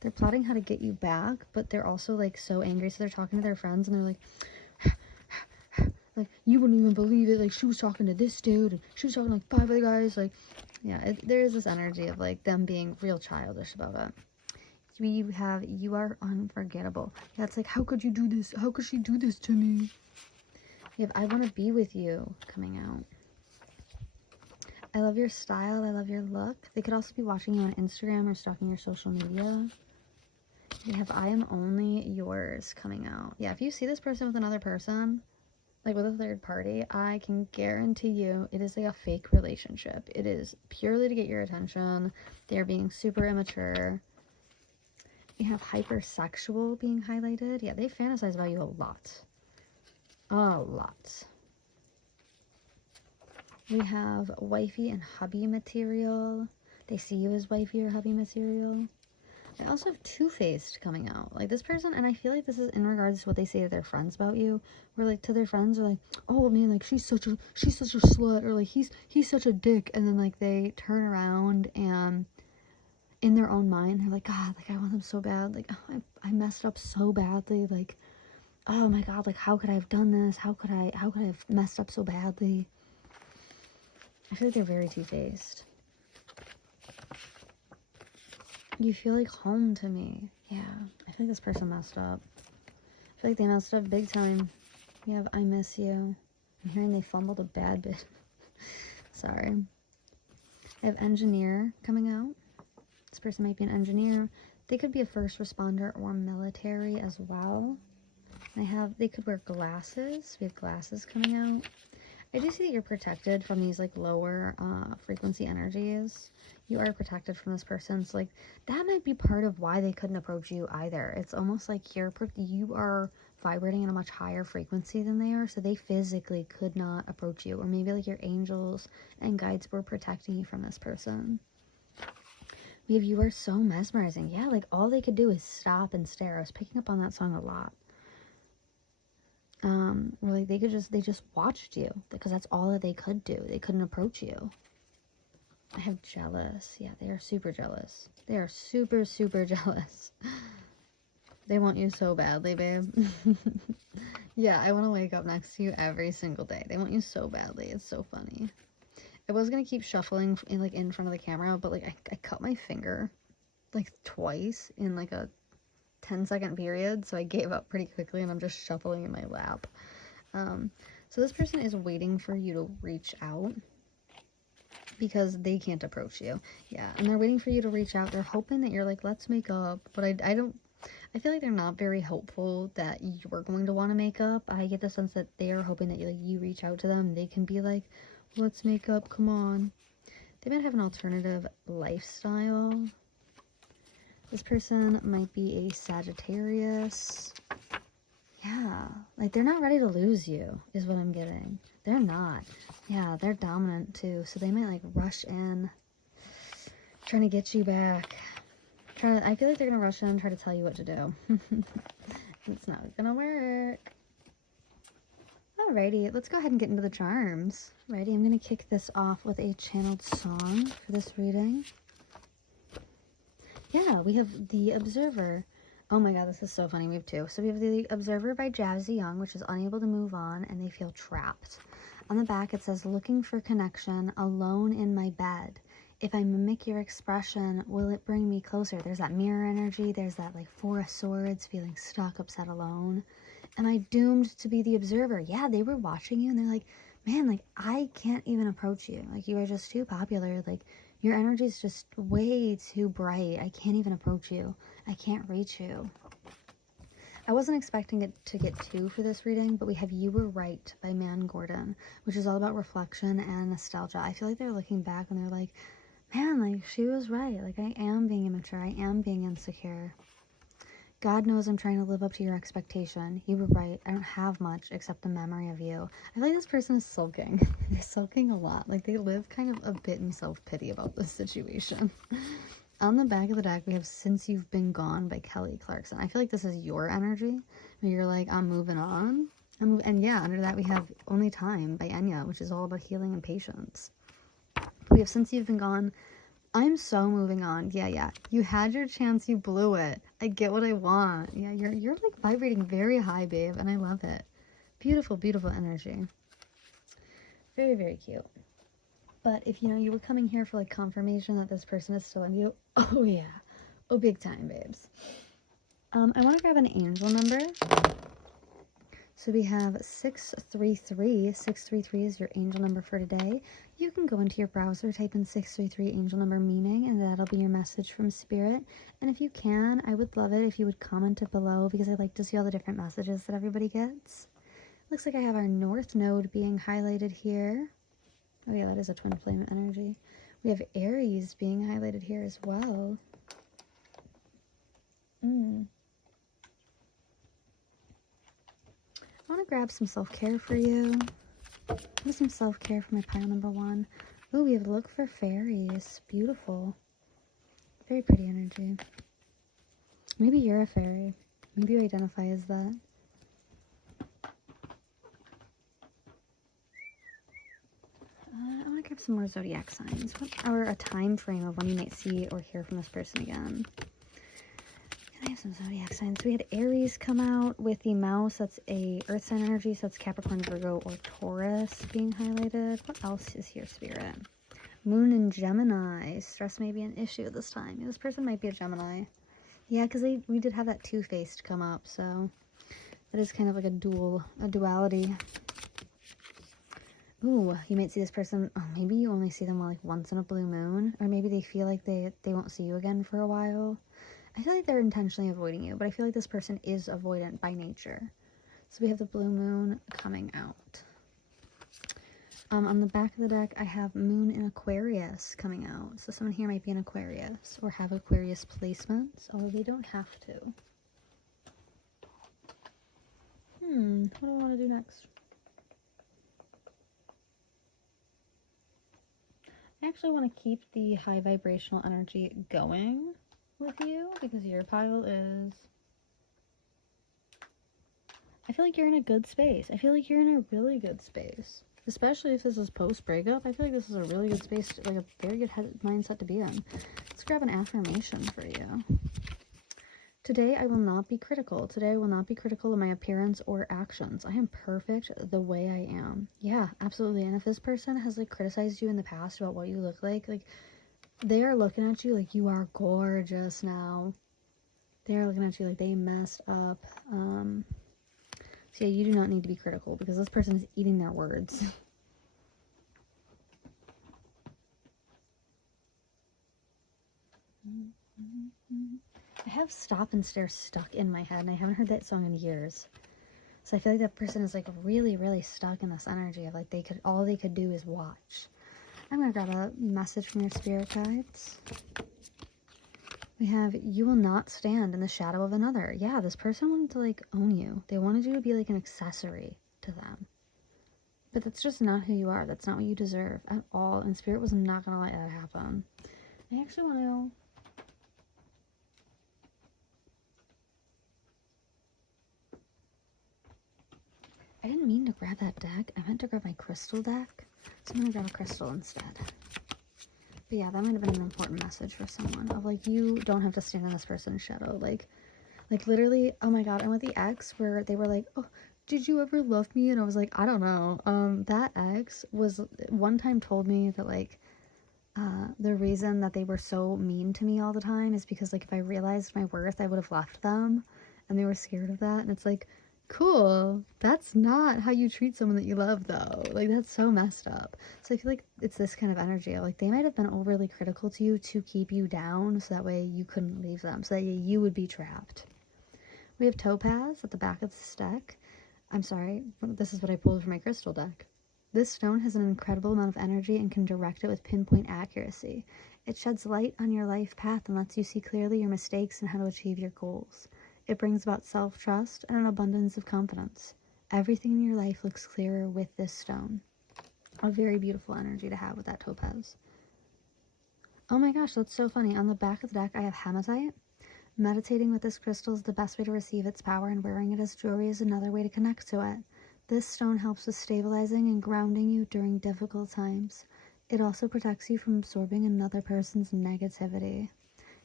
They're plotting how to get you back, but they're also like so angry, so they're talking to their friends and they're like, you wouldn't even believe it, like, she was talking to this dude, and she was talking to like 5 other guys, like, yeah, there is this energy of like them being real childish about it. We have, you are unforgettable. Yeah, it's like, how could you do this? How could she do this to me? We have, I want to be with you coming out. I love your style. I love your look. They could also be watching you on Instagram or stalking your social media. We have I am only yours coming out. Yeah, if you see this person with another person, like with a third party, I can guarantee you it is like a fake relationship. It is purely to get your attention. They're being super immature. We have hypersexual being highlighted. Yeah, they fantasize about you a lot. A lot. We have wifey and hubby material. They see you as wifey or hubby material. I also have two-faced coming out. Like this person, and I feel like this is in regards to what they say to their friends about you. Where like to their friends are like, oh man, like she's such a slut, or like he's such a dick, and then like they turn around and in their own mind they're like, God, like I want them so bad. Like oh, I messed up so badly. Like oh my God, like how could I have done this? How could I have messed up so badly? I feel like they're very two-faced. You feel like home to me. Yeah, I feel like this person messed up. I feel like they messed up big time. We have I miss you. I'm hearing they fumbled a bad bit. Sorry. I have engineer coming out. This person might be an engineer. They could be a first responder or military as well. They could wear glasses. We have glasses coming out. I do see that you're protected from these like lower frequency energies. You are protected from this person, so like that might be part of why they couldn't approach you either. It's almost like you are vibrating at a much higher frequency than they are, so they physically could not approach you. Or maybe like your angels and guides were protecting you from this person. We have you are so mesmerizing. Yeah, like all they could do is stop and stare. I was picking up on that song a lot. Or like they just watched you because that's all that they could do. They couldn't approach you. I have jealous. Yeah, they are super jealous. They are super, super jealous. They want you so badly, babe. Yeah, I want to wake up next to you every single day. They want you so badly. It's so funny. I was gonna keep shuffling in front of the camera, but like I cut my finger like twice in like a 10-second period, so I gave up pretty quickly and I'm just shuffling in my lap. So this person is waiting for you to reach out because they can't approach you. Yeah, and they're waiting for you to reach out. They're hoping that you're like, let's make up, but I feel like they're not very hopeful that you're going to want to make up. I get the sense that they are hoping that you reach out to them. They can be like, let's make up, come on. They might have an alternative lifestyle. This person might be a Sagittarius. Yeah, like they're not ready to lose you is what I'm getting. They're not. Yeah, they're dominant too, so they might like rush in, trying to get you back. I feel like they're gonna rush in and try to tell you what to do. It's not gonna work. Alrighty, let's go ahead and get into the charms. Alrighty, I'm gonna kick this off with a channeled song for this reading. Yeah, we have The Observer. Oh my God, this is so funny. We have two. So we have The Observer by Jazzie, which is unable to move on and they feel trapped. On the back it says, looking for connection, alone in my bed. If I mimic your expression, will it bring me closer? There's that mirror energy. There's that like Four of Swords, feeling stuck, upset, alone. Am I doomed to be the observer? Yeah, they were watching you and they're like, man, like I can't even approach you. Like you are just too popular. Like your energy is just way too bright. I can't even approach you. I can't reach you. I wasn't expecting it to get two for this reading, but we have You Were Right by Gordan, which is all about reflection and nostalgia. I feel like they're looking back and they're like, man, like she was right. Like I am being immature. I am being insecure. God knows I'm trying to live up to your expectation. You were right. I don't have much except the memory of you. I feel like this person is sulking. They're sulking a lot. Like they live kind of a bit in self-pity about this situation. On the back of the deck, we have Since You've Been Gone by Kelly Clarkson. I feel like this is your energy, where you're like, I'm moving on. And yeah, under that we have Only Time by Enya, which is all about healing and patience. We have Since You've Been Gone. I'm so moving on. Yeah. You had your chance, you blew it. I get what I want. Yeah, you're like vibrating very high, babe, and I love it. Beautiful, beautiful energy. Very, very cute. But if you were coming here for like confirmation that this person is still in you, oh yeah. Oh, big time, babes. I want to grab an angel number. So we have 633. 633 is your angel number for today. You can go into your browser, type in 633 angel number meaning, and that'll be your message from Spirit. And if you can, I would love it if you would comment it below, because I like to see all the different messages that everybody gets. Looks like I have our North Node being highlighted here. Oh yeah, that is a twin flame energy. We have Aries being highlighted here as well. I want to grab some self-care for you. Give some self-care for my pile number 1. Ooh, we have look for fairies. Beautiful. Very pretty energy. Maybe you're a fairy. Maybe you identify as that. I want to grab some more zodiac signs. Or a time frame of when you might see or hear from this person again. I have some zodiac signs. We had Aries come out with the mouse. That's a earth sign energy. So that's Capricorn, Virgo, or Taurus being highlighted. What else is here, Spirit? Moon and Gemini. Stress may be an issue this time. This person might be a Gemini. Yeah, because we did have that two-faced come up. So that is kind of like a duality. Ooh, you might see this person. Oh, maybe you only see them like once in a blue moon. Or maybe they feel like they won't see you again for a while. I feel like they're intentionally avoiding you, but I feel like this person is avoidant by nature. So we have the blue moon coming out. On the back of the deck, I have Moon in Aquarius coming out. So someone here might be an Aquarius or have Aquarius placements, although they don't have to. What do I want to do next? I actually want to keep the high vibrational energy going with you, because your pile is, I feel like you're in a good space. I feel like you're in a really good space, especially if this is post breakup. I feel like this is a really good space, like a very good mindset to be in. Let's grab an affirmation for you. Today I will not be critical. Today I will not be critical of my appearance or actions. I am perfect the way I am. Yeah, absolutely. And if this person has like criticized you in the past about what you look like they are looking at you like you are gorgeous now. They are looking at you like they messed up. So yeah, you do not need to be critical, because this person is eating their words. I have Stop and Stare stuck in my head, and I haven't heard that song in years. So I feel like that person is like really, really stuck in this energy of like all they could do is watch. I'm gonna grab a message from your spirit guides. We have, you will not stand in the shadow of another. Yeah, this person wanted to like own you. They wanted you to be like an accessory to them. But that's just not who you are. That's not what you deserve at all. And Spirit was not gonna let that happen. I actually want to... I didn't mean to grab that deck. I meant to grab my crystal deck. So I'm gonna grab a crystal instead. But yeah, that might have been an important message for someone of like, you don't have to stand in this person's shadow. Like literally, oh my god, I'm with the ex where they were like, oh, did you ever love me? And I was like, I don't know. That ex was one time told me that like the reason that they were so mean to me all the time is because like if I realized my worth, I would have left them, and they were scared of that. And it's like, cool, that's not how you treat someone that you love though. Like, that's so messed up. So I feel like it's this kind of energy. Like, they might have been overly critical to you to keep you down, so that way you couldn't leave them, so that you would be trapped. We have Topaz at the back of this deck. I'm sorry, this is what I pulled from my crystal deck. This stone has an incredible amount of energy and can direct it with pinpoint accuracy. It sheds light on your life path and lets you see clearly your mistakes and how to achieve your goals. It brings about self-trust and an abundance of confidence. Everything in your life looks clearer with this stone. A very beautiful energy to have with that topaz. Oh my gosh, that's so funny. On the back of the deck, I have hematite. Meditating with this crystal is the best way to receive its power, and wearing it as jewelry is another way to connect to it. This stone helps with stabilizing and grounding you during difficult times. It also protects you from absorbing another person's negativity.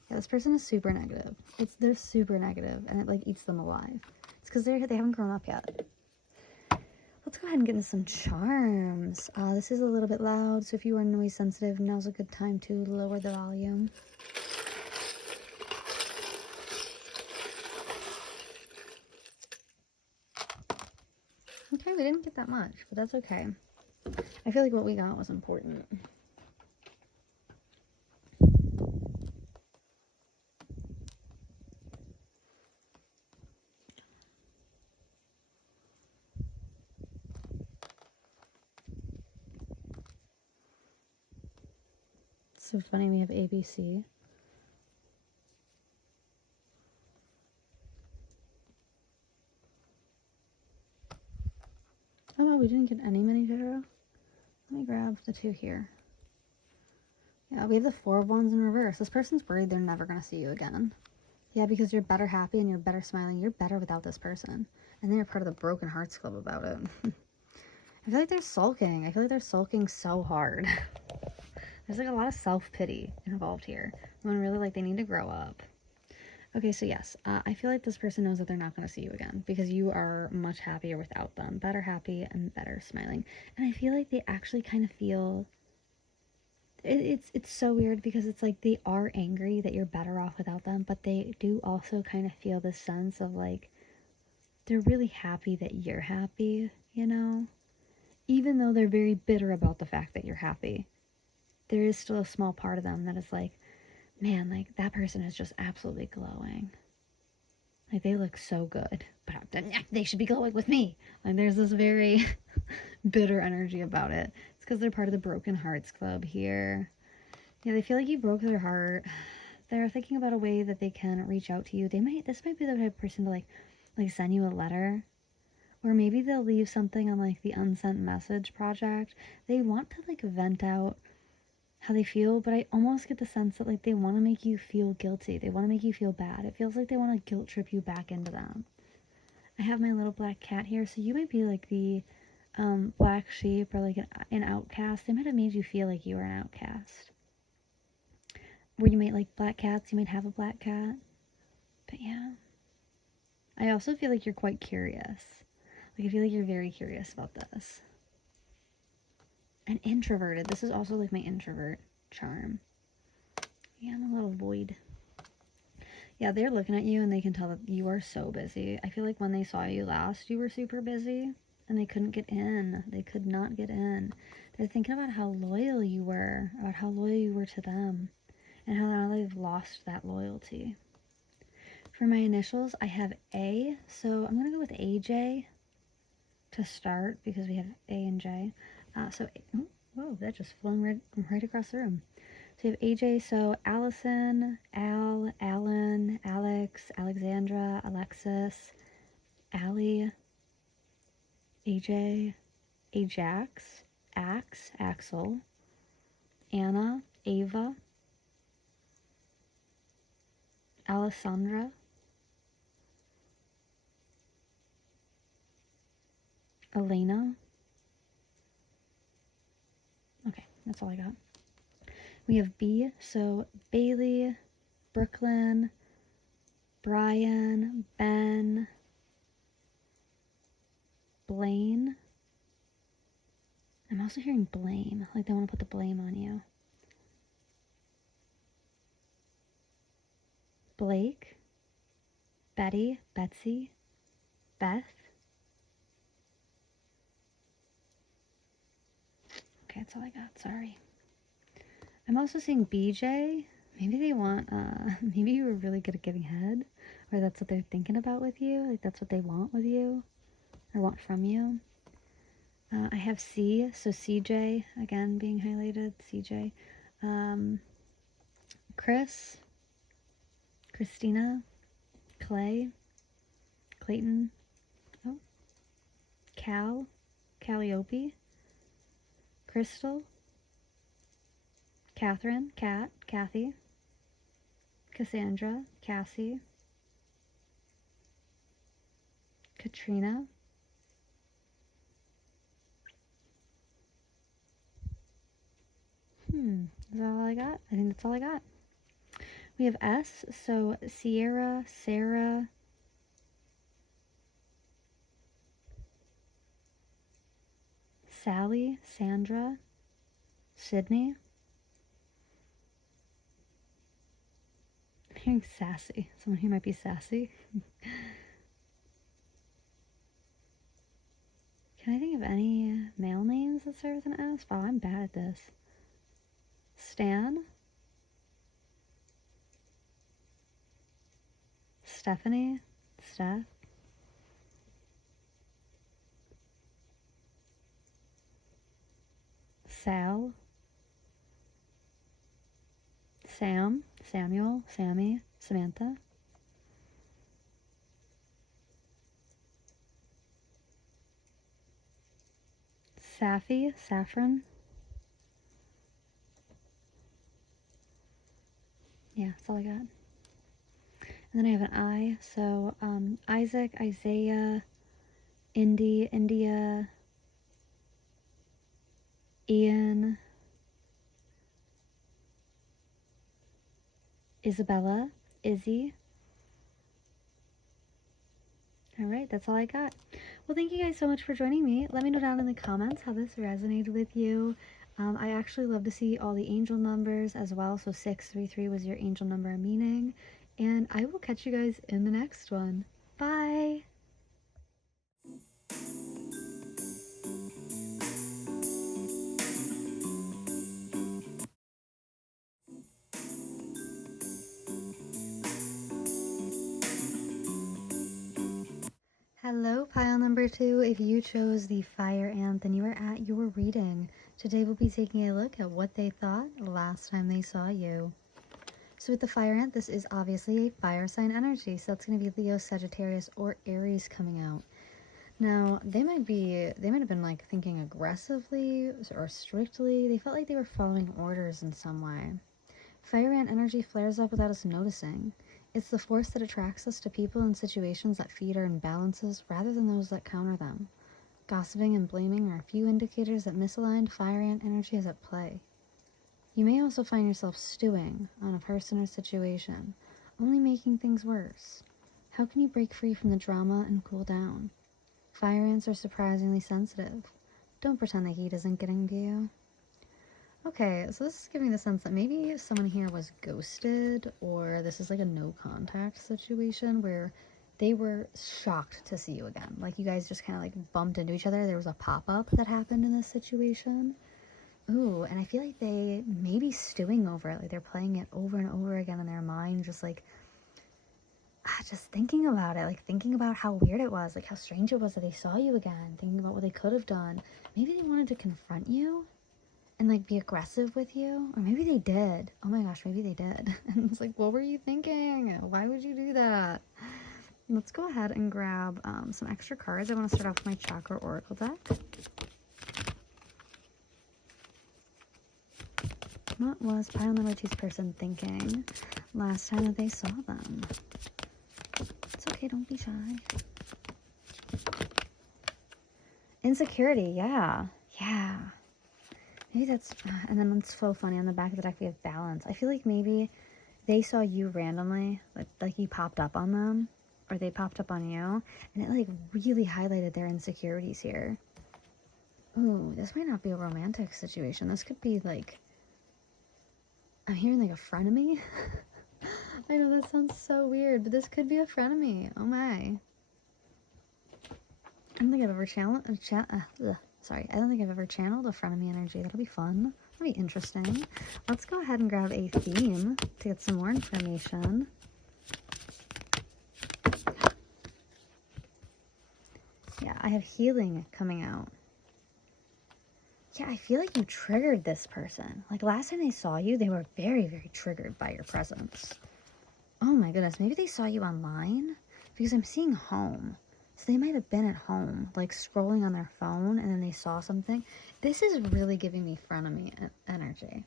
Yeah, this person is super negative. They're super negative, and it like eats them alive. It's because they haven't grown up yet. Let's go ahead and get into some charms. This is a little bit loud, so if you are noise sensitive, now's a good time to lower the volume. we didn't get that much, but that's okay. I feel like what we got was important. It's so funny we have ABC. Oh no, we didn't get any mini tarot. Let me grab the 2 here. Yeah, we have the 4 of Wands in reverse. This person's worried they're never going to see you again. Yeah, because you're better happy and you're better smiling. You're better without this person. And then you're part of the Broken Hearts Club about it. I feel like they're sulking. I feel like they're sulking so hard. There's like a lot of self-pity involved here. When really like they need to grow up. Okay, so yes, I feel like this person knows that they're not going to see you again because you are much happier without them. Better happy and better smiling. And I feel like they actually kind of feel... It's so weird because it's like they are angry that you're better off without them, but they do also kind of feel this sense of like they're really happy that you're happy, you know? Even though they're very bitter about the fact that you're happy, there is still a small part of them that is like, man, like that person is just absolutely glowing. Like they look so good, but they should be glowing with me. Like there's this very bitter energy about it. It's because they're part of the Broken Hearts Club here. Yeah, they feel like you broke their heart. They're thinking about a way that they can reach out to you. This might be the type of person to like send you a letter. Or maybe they'll leave something on like the unsent message project. They want to like vent out how they feel, but I almost get the sense that like they want to make you feel guilty. They want to make you feel bad. It feels like they want to guilt trip you back into them. I have my little black cat here, so you might be like the black sheep or like an outcast. They might have made you feel like you were an outcast. Where you might like black cats, you might have a black cat. But yeah. I also feel like you're quite curious. Like I feel like you're very curious about this. And introverted. This is also like my introvert charm. Yeah, I'm a little void. Yeah, they're looking at you and they can tell that you are so busy. I feel like when they saw you last, you were super busy and they couldn't get in. They could not get in. They're thinking about how loyal you were, about how loyal you were to them, and how now they've lost that loyalty. For my initials, I have A, so I'm going to go with AJ to start because we have A and J. Whoa, that just flung right across the room. So we have AJ, so Allison, Al, Alan, Alex, Alexandra, Alexis, Allie, AJ, Ajax, Ax, Axel, Anna, Ava, Alessandra, Elena. Okay, that's all I got. We have B, so Bailey, Brooklyn, Brian, Ben, Blaine. I'm also hearing blame, like they want to put the blame on you. Blake, Betty, Betsy, Beth. Okay, that's all I got, sorry. I'm also seeing BJ. Maybe they want, maybe you were really good at giving head, or that's what they're thinking about with you, like that's what they want with you, or want from you. I have C, so CJ, again being highlighted, CJ. Chris, Christina, Clay, Clayton, oh, Cal, Calliope, Crystal, Catherine, Kat, Kathy, Cassandra, Cassie, Katrina, is that all I got? I think that's all I got. We have S, so Sierra, Sarah, Sally, Sandra, Sydney. I'm hearing sassy. Someone here might be sassy. Can I think of any male names that start with an S? Wow, I'm bad at this. Stan? Stephanie? Steph? Sal? Sam? Samuel? Sammy? Samantha? Safi? Saffron? Yeah, that's all I got. And then I have an I, so Isaac, Isaiah, Indy, India, Ian, Isabella, Izzy. Alright, that's all I got. Well, thank you guys so much for joining me. Let me know down in the comments how this resonated with you. I actually love to see all the angel numbers as well. So 633 was your angel number and meaning. And I will catch you guys in the next one. Bye! Hello, pile number 2. If you chose the fire ant, then you are at your reading. Today we'll be taking a look at what they thought last time they saw you. So with the fire ant, this is obviously a fire sign energy. So that's going to be Leo, Sagittarius, or Aries coming out. Now, they might have been like thinking aggressively or strictly. They felt like they were following orders in some way. Fire ant energy flares up without us noticing. It's the force that attracts us to people and situations that feed our imbalances rather than those that counter them. Gossiping and blaming are a few indicators that misaligned fire ant energy is at play. You may also find yourself stewing on a person or situation, only making things worse. How can you break free from the drama and cool down? Fire ants are surprisingly sensitive. Don't pretend the heat isn't getting to you. Okay, so this is giving the sense that maybe someone here was ghosted, or this is like a no contact situation where they were shocked to see you again. Like you guys just kind of like bumped into each other. There was a pop-up that happened in this situation. Ooh, and I feel like they may be stewing over it. Like they're playing it over and over again in their mind, just like just thinking about it, like thinking about how weird it was, like how strange it was that they saw you again, thinking about what they could have done. Maybe they wanted to confront you and like be aggressive with you, or maybe they did. Oh my gosh, maybe they did. And it's like, what were you thinking? Why would you do that? Let's go ahead and grab some extra cards. I want to start off with my chakra oracle deck. What was pile number 2's person thinking last time that they saw them? It's okay, don't be shy. Insecurity, yeah. Maybe that's, and then it's so funny, on the back of the deck we have balance. I feel like maybe they saw you randomly, like you popped up on them, or they popped up on you, and it like really highlighted their insecurities here. Ooh, this might not be a romantic situation. This could be like, I'm hearing like a frenemy. I know that sounds so weird, but this could be a frenemy. Oh my. I don't think I've ever channeled a frenemy energy. That'll be fun. That'll be interesting. Let's go ahead and grab a theme to get some more information. Yeah, I have healing coming out. Yeah, I feel like you triggered this person. Like last time they saw you, they were very, very triggered by your presence. Oh my goodness, maybe they saw you online? Because I'm seeing home. So they might have been at home, like scrolling on their phone, and then they saw something. This is really giving me frenemy energy.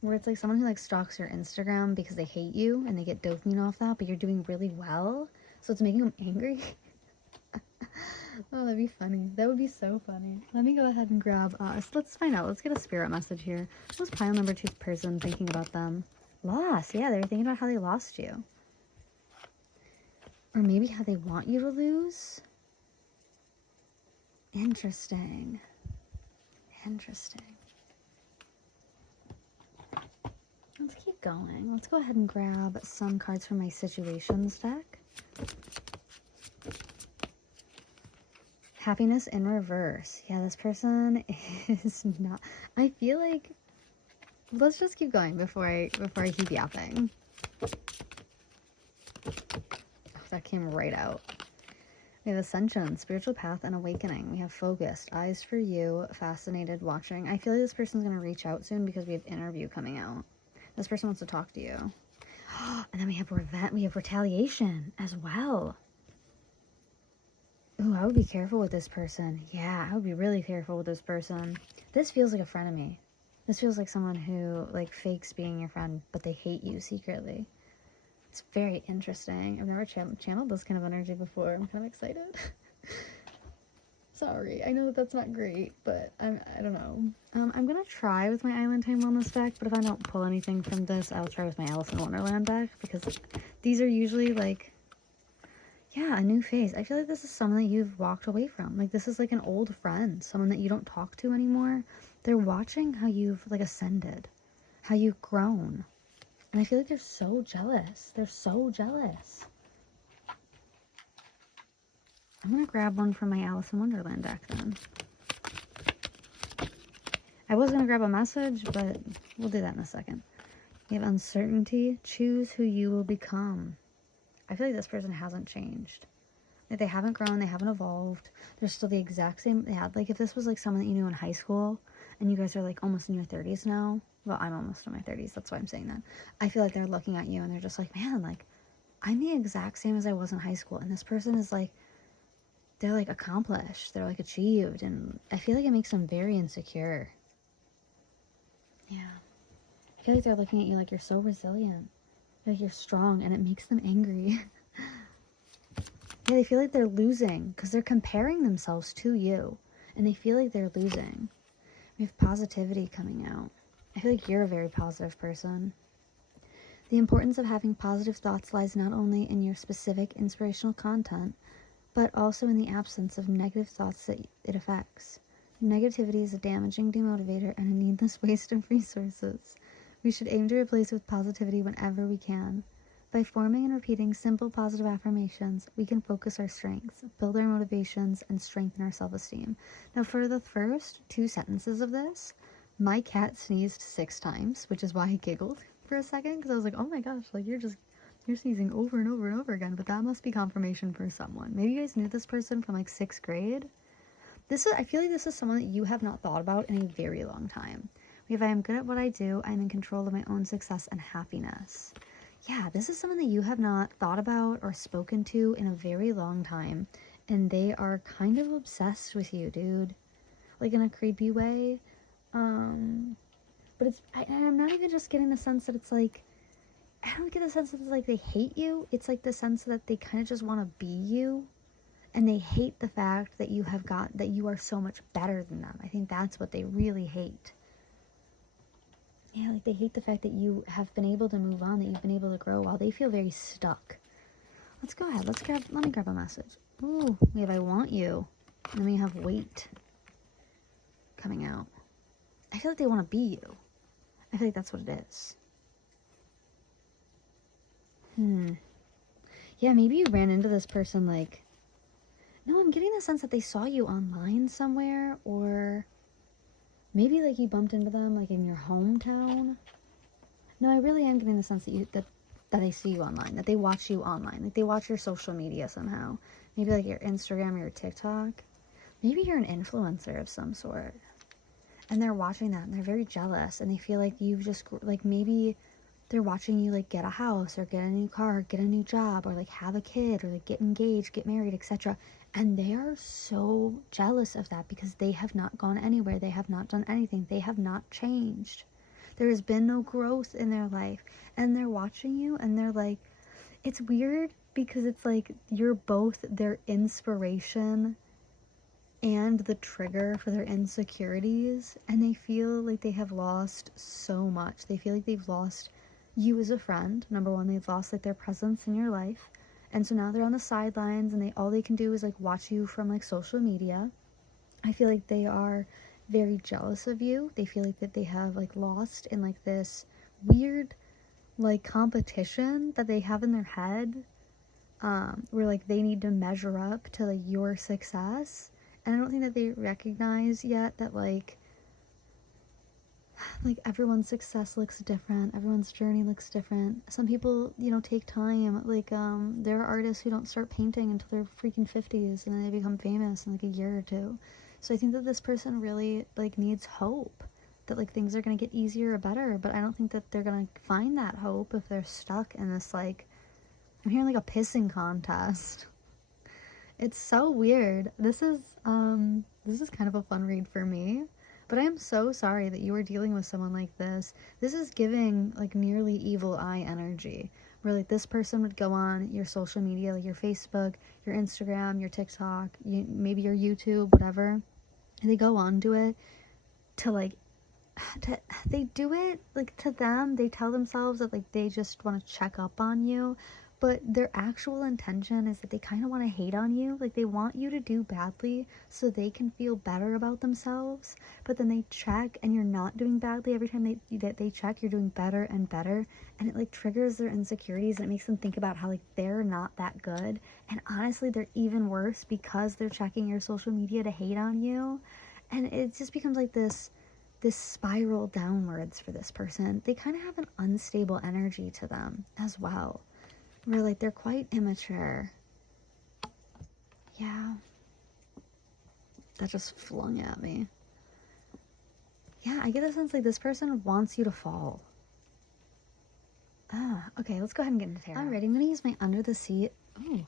Where it's like someone who like stalks your Instagram because they hate you and they get dopamine off that, but you're doing really well. So it's making them angry. Oh, that'd be funny. That would be so funny. Let me go ahead and grab us. Let's find out. Let's get a spirit message here. What was pile number 2's person thinking about them? Loss. Yeah, they were thinking about how they lost you. Or maybe how they want you to lose. Interesting. Let's keep going. Let's go ahead and grab some cards from my situations deck. Happiness in reverse. Yeah, this person is not... I feel like... Let's just keep going before I keep yapping. Oh, that came right out. We have Ascension, Spiritual Path, and Awakening. We have Focused, Eyes for You, Fascinated, Watching. I feel like this person's going to reach out soon because we have Interview coming out. This person wants to talk to you. And then we have Retaliation as well. Ooh, I would be careful with this person. Yeah, I would be really careful with this person. This feels like a frenemy. This feels like someone who, like, fakes being your friend, but they hate you secretly. It's very interesting. I've never channeled this kind of energy before. I'm kind of excited. Sorry, I know that that's not great, but I don't know. I'm gonna try with my Island Time Wellness deck, but if I don't pull anything from this, I'll try with my Alice in Wonderland deck, because these are usually, like, yeah, a new phase. I feel like this is someone that you've walked away from. Like, this is like an old friend, someone that you don't talk to anymore. They're watching how you've, like, ascended, how you've grown. And I feel like they're so jealous. They're so jealous. I'm going to grab one from my Alice in Wonderland deck then. I was going to grab a message, but we'll do that in a second. You have Uncertainty. Choose who you will become. I feel like this person hasn't changed. Like, they haven't grown, they haven't evolved. They're still the exact same. Yeah, like, if this was, like, someone that you knew in high school, and you guys are, like, almost in your 30s now. Well, I'm almost in my 30s, that's why I'm saying that. I feel like they're looking at you, and they're just like, man, like, I'm the exact same as I was in high school. And this person is, like, they're, like, accomplished. They're, like, achieved. And I feel like it makes them very insecure. Yeah. I feel like they're looking at you like you're so resilient. Like, you're strong, and it makes them angry. Yeah, they feel like they're losing because they're comparing themselves to you, and they feel like they're losing. We have Positivity coming out. I feel like you're a very positive person. The importance of having positive thoughts lies not only in your specific inspirational content, but also in the absence of negative thoughts that it affects. Negativity is a damaging demotivator and a needless waste of resources. We should aim to replace with positivity whenever we can. By forming and repeating simple positive affirmations, we can focus our strengths, build our motivations, and strengthen our self-esteem. Now, for the first 2 sentences of this, my cat sneezed 6 times, which is why I giggled for a second, because I was like, oh my gosh, like, you're sneezing over and over and over again, but that must be confirmation for someone. Maybe you guys knew this person from, like, 6th grade. I feel like this is someone that you have not thought about in a very long time. We have, I am good at what I do, I am in control of my own success and happiness. Yeah, this is someone that you have not thought about or spoken to in a very long time, and they are kind of obsessed with you, dude. Like, in a creepy way. But I'm not even just getting the sense that it's like, I don't get the sense that it's like they hate you. It's like the sense that they kind of just want to be you, and they hate the fact that that you are so much better than them. I think that's what they really hate. Yeah, like, they hate the fact that you have been able to move on, that you've been able to grow, while they feel very stuck. Let's go ahead. Let me grab a message. Ooh, we have I Want You. And then we have Wait coming out. I feel like they want to be you. I feel like that's what it is. Yeah, maybe you ran into this person, like... No, I'm getting the sense that they saw you online somewhere, or... Maybe, like, you bumped into them, like, in your hometown. No, I really am getting the sense that they see you online, that they watch you online. Like, they watch your social media somehow. Maybe, like, your Instagram or your TikTok. Maybe you're an influencer of some sort. And they're watching that, and they're very jealous, and they feel like you've just, like, maybe they're watching you, like, get a house, or get a new car, or get a new job, or, like, have a kid, or, like, get engaged, get married, etc. And they are so jealous of that because they have not gone anywhere. They have not done anything. They have not changed. There has been no growth in their life. And they're watching you, and they're like, it's weird because it's like you're both their inspiration and the trigger for their insecurities. And they feel like they have lost so much. They feel like they've lost you as a friend. Number one, they've lost, like, their presence in your life. And so now they're on the sidelines, and all they can do is, like, watch you from, like, social media. I feel like they are very jealous of you. They feel like that they have, like, lost in, like, this weird, like, competition that they have in their head, where, like, they need to measure up to, like, your success. And I don't think that they recognize yet that, like everyone's success looks different, everyone's journey looks different. Some people, you know, take time. Like there are artists who don't start painting until their freaking 50s, and then they become famous in like a year or two. So I think that this person really like needs hope that like things are gonna get easier or better, but I don't think that they're gonna find that hope if they're stuck in this, like, I'm hearing like a pissing contest. It's so weird. This is kind of a fun read for me. But I am so sorry that you are dealing with someone like this. This is giving like nearly evil eye energy. Where like this person would go on your social media, like your Facebook, your Instagram, your TikTok, maybe your YouTube, whatever. And they go on to it to like, they do it like to them. They tell themselves that like they just want to check up on you. But their actual intention is that they kind of want to hate on you. Like, they want you to do badly so they can feel better about themselves. But then they check and you're not doing badly. Every time they check, you're doing better and better. And it, like, triggers their insecurities. And it makes them think about how, like, they're not that good. And honestly, they're even worse because they're checking your social media to hate on you. And it just becomes, like, this spiral downwards for this person. They kind of have an unstable energy to them as well. Where, like, they're quite immature. Yeah. That just flung at me. Yeah, I get a sense like this person wants you to fall. Okay, let's go ahead and get into tarot. Alright, I'm going to use my Under the Sea. Oh,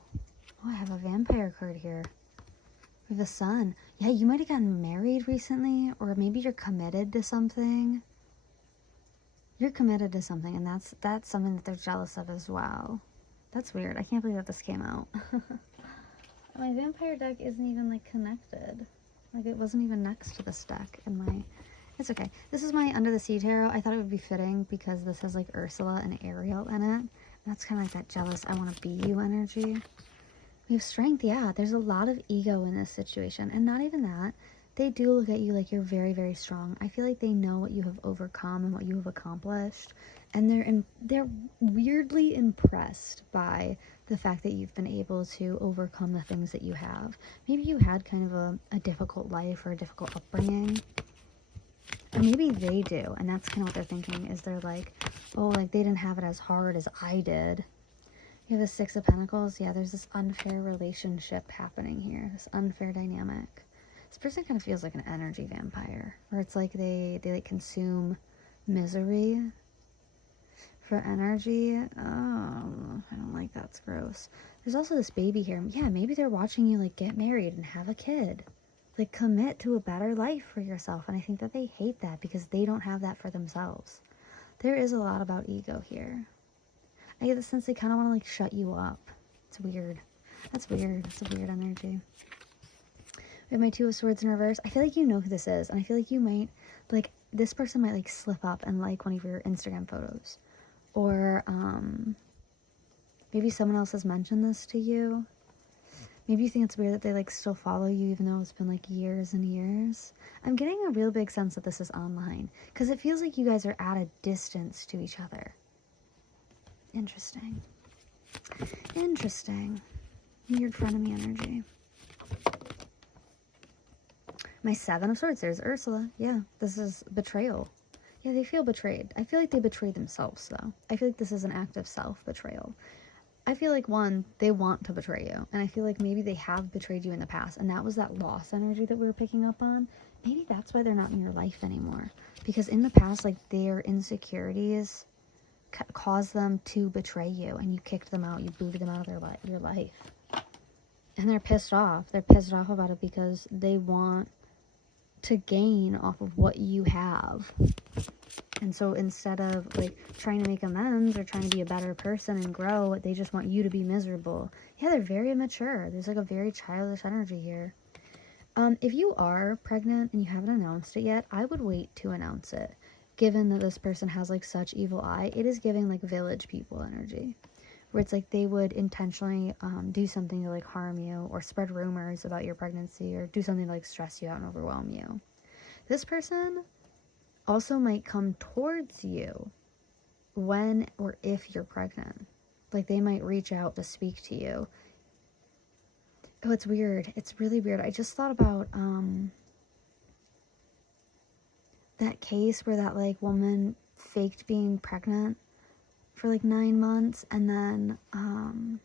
I have a vampire card here. We have the Sun. Yeah, you might have gotten married recently, or maybe you're committed to something. You're committed to something, and that's something that they're jealous of as well. That's weird. I can't believe that this came out. My vampire deck isn't even, like, connected. Like, it wasn't even next to this deck in my... It's okay. This is my Under the Sea tarot. I thought it would be fitting because this has, like, Ursula and Ariel in it. And that's kind of like that jealous, I want to be you energy. We have Strength. Yeah, there's a lot of ego in this situation. And not even that. They do look at you like you're very, very strong. I feel like they know what you have overcome and what you have accomplished. And they're weirdly impressed by the fact that you've been able to overcome the things that you have. Maybe you had kind of a difficult life or a difficult upbringing. Or maybe they do. And that's kind of what they're thinking, is they're like, oh, like they didn't have it as hard as I did. You have the Six of Pentacles. Yeah, there's this unfair relationship happening here. This unfair dynamic. This person kind of feels like an energy vampire. Where it's like they like consume misery for energy. Oh, I don't like that. It's gross. There's also this baby here. Yeah, maybe they're watching you like get married and have a kid. Like commit to a better life for yourself. And I think that they hate that because they don't have that for themselves. There is a lot about ego here. I get the sense they kind of want to like shut you up. It's weird. That's weird. It's a weird energy. We have my Two of Swords in reverse. I feel like you know who this is. And I feel like you might, like, this person might like slip up and like one of your Instagram photos. Or maybe someone else has mentioned this to you. Maybe you think it's weird that they like still follow you even though it's been like years and years. I'm getting a real big sense that this is online. Because it feels like you guys are at a distance to each other. Interesting. Interesting. Weird frenemy energy. My Seven of Swords. There's Ursula. Yeah, this is betrayal. Yeah, they feel betrayed. I feel like they betrayed themselves, though. I feel like this is an act of self-betrayal. I feel like, one, they want to betray you. And I feel like maybe they have betrayed you in the past. And that was that loss energy that we were picking up on. Maybe that's why they're not in your life anymore. Because in the past, like, their insecurities caused them to betray you. And you kicked them out. You booted them out of your life. And they're pissed off. They're pissed off about it because they want to gain off of what you have. And so instead of like trying to make amends or trying to be a better person and grow, they just want you to be miserable. Yeah, they're very immature. There's like a very childish energy here. If you are pregnant and you haven't announced it yet, I would wait to announce it. Given that this person has like such evil eye, it is giving like village people energy. Where it's like they would intentionally do something to like harm you or spread rumors about your pregnancy or do something to like stress you out and overwhelm you. This person also might come towards you when or if you're pregnant. Like they might reach out to speak to you. Oh, it's weird. It's really weird. I just thought about, that case where that, like, woman faked being pregnant for, like, 9 months, and then,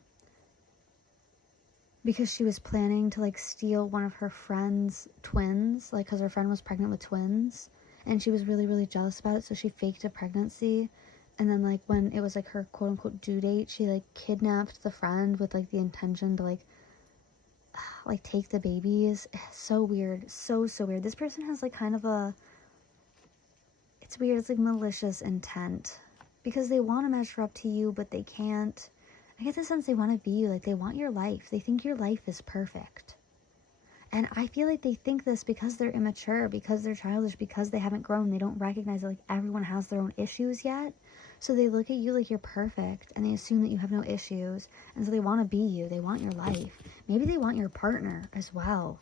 because she was planning to, like, steal one of her friend's twins, like, because her friend was pregnant with twins, and she was really, really jealous about it, so she faked a pregnancy, and then, like, when it was, like, her quote-unquote due date, she, like, kidnapped the friend with, like, the intention to, like, take the babies. So weird. So, so weird. This person has, like, kind of a, it's weird, it's, like, malicious intent, because they want to measure up to you, but they can't. I get the sense they want to be you, like, they want your life. They think your life is perfect. And I feel like they think this because they're immature, because they're childish, because they haven't grown. They don't recognize that, like, everyone has their own issues yet. So they look at you like you're perfect, and they assume that you have no issues. And so they want to be you. They want your life. Maybe they want your partner as well.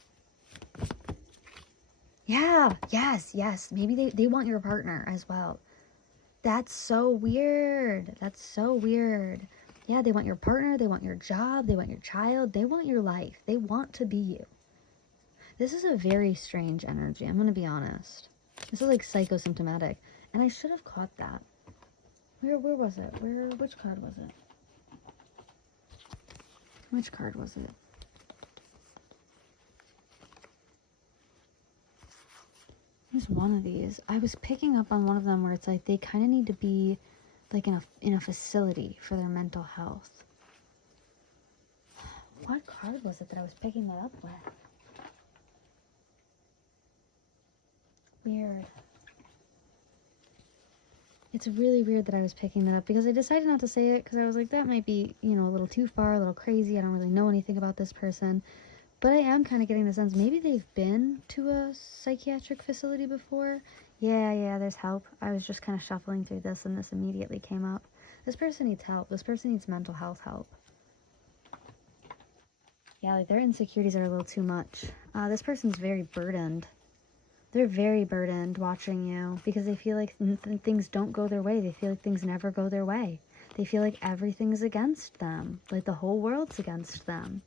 Yeah, yes. Maybe they want your partner as well. That's so weird. That's so weird. Yeah, they want your partner, they want your job, they want your child, they want your life. They want to be you. This is a very strange energy, I'm going to be honest. This is, like, psychosymptomatic. And I should have caught that. Where was it? Which card was it? Which card was it? There's one of these. I was picking up on one of them where it's like they kind of need to be, like, in a facility for their mental health. What card was it that I was picking that up with? Weird. It's really weird that I was picking that up, because I decided not to say it because I was like, that might be, you know, a little too far, a little crazy. I don't really know anything about this person. But I am kind of getting the sense maybe they've been to a psychiatric facility before. Yeah, there's help. I was just kind of shuffling through this, and this immediately came up. This person needs help. This person needs mental health help. Yeah, like, their insecurities are a little too much. This person's very burdened. They're very burdened watching you because they feel like things don't go their way. They feel like things never go their way. They feel like everything's against them. Like, the whole world's against them.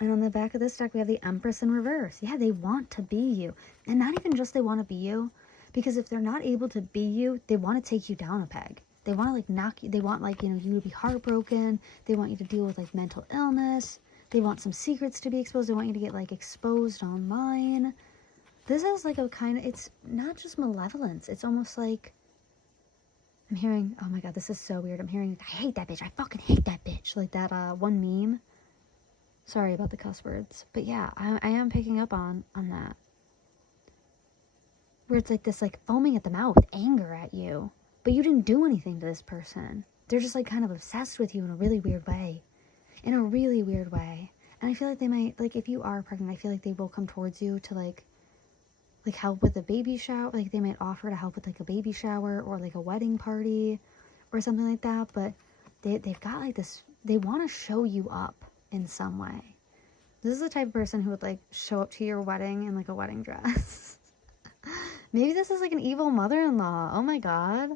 And on the back of this deck, we have the Empress in reverse. Yeah, they want to be you. And not even just they want to be you, because if they're not able to be you, they want to take you down a peg. They want to, like, knock you. They want, like, you know, you to be heartbroken. They want you to deal with, like, mental illness. They want some secrets to be exposed. They want you to get, like, exposed online. This is, like, a kind of, it's not just malevolence. It's almost like, I'm hearing, oh my god, this is so weird. I'm hearing, I hate that bitch. I fucking hate that bitch. Like that one meme. Sorry about the cuss words. But yeah, I am picking up on that. Where it's like this, like, foaming at the mouth, anger at you. But you didn't do anything to this person. They're just, like, kind of obsessed with you in a really weird way. In a really weird way. And I feel like they might, like, if you are pregnant, I feel like they will come towards you to, like help with a baby shower. Like, they might offer to help with, like, a baby shower or, like, a wedding party or something like that. But they've got, like, this, they want to show you up in some way. This is the type of person who would, like, show up to your wedding in, like, a wedding dress. Maybe this is, like, an evil mother-in-law. Oh my god.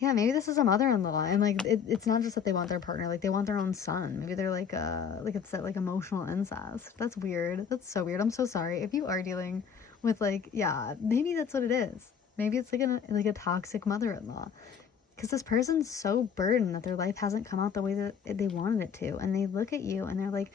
Yeah, maybe this is a mother-in-law, and, like, it's not just that they want their partner, like, they want their own son. Maybe they're, like, it's that, like, emotional incest. That's weird. That's so weird. I'm so sorry. If you are dealing with, like, yeah, maybe that's what it is. Maybe it's, like, a toxic mother-in-law. Because this person's so burdened that their life hasn't come out the way that they wanted it to, and they look at you, and they're like,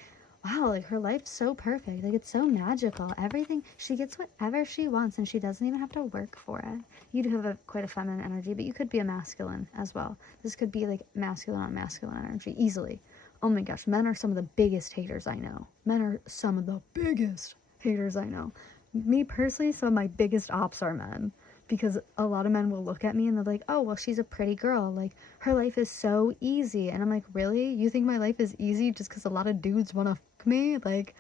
wow, like, her life's so perfect. Like, it's so magical. Everything, she gets whatever she wants, and she doesn't even have to work for it. You do have quite a feminine energy, but you could be a masculine as well. This could be, like, masculine on masculine energy, easily. Oh my gosh, men are some of the biggest haters I know. Men are some of the biggest haters I know. Me personally, some of my biggest ops are men. Because a lot of men will look at me and they're like, oh, well, she's a pretty girl. Like, her life is so easy. And I'm like, really? You think my life is easy just because a lot of dudes want to fuck me? Like,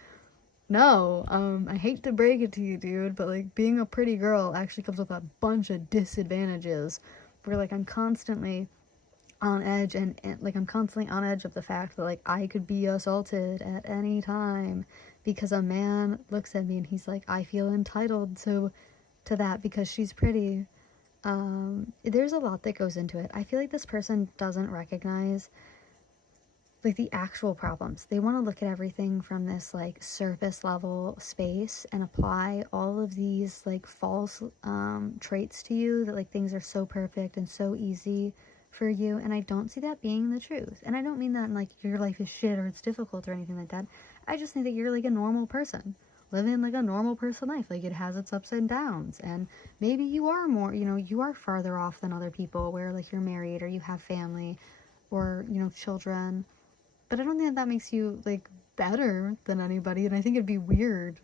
no. I hate to break it to you, dude, but, like, being a pretty girl actually comes with a bunch of disadvantages. Where, like, I'm constantly on edge and like, I'm constantly on edge of the fact that, like, I could be assaulted at any time. Because a man looks at me and he's like, I feel entitled to that because she's pretty. There's a lot that goes into it. I feel like this person doesn't recognize like the actual problems. They want to look at everything from this like surface level space and apply all of these like false traits to you, that like things are so perfect and so easy for you, and I don't see that being the truth. And I don't mean that in like your life is shit or it's difficult or anything like that. I just think that you're like a normal person living like a normal person life. Like it has its ups and downs, and maybe you are more, you know, you are farther off than other people where like you're married or you have family or, you know, children. But I don't think that makes you, like, better than anybody, and I think it'd be weird.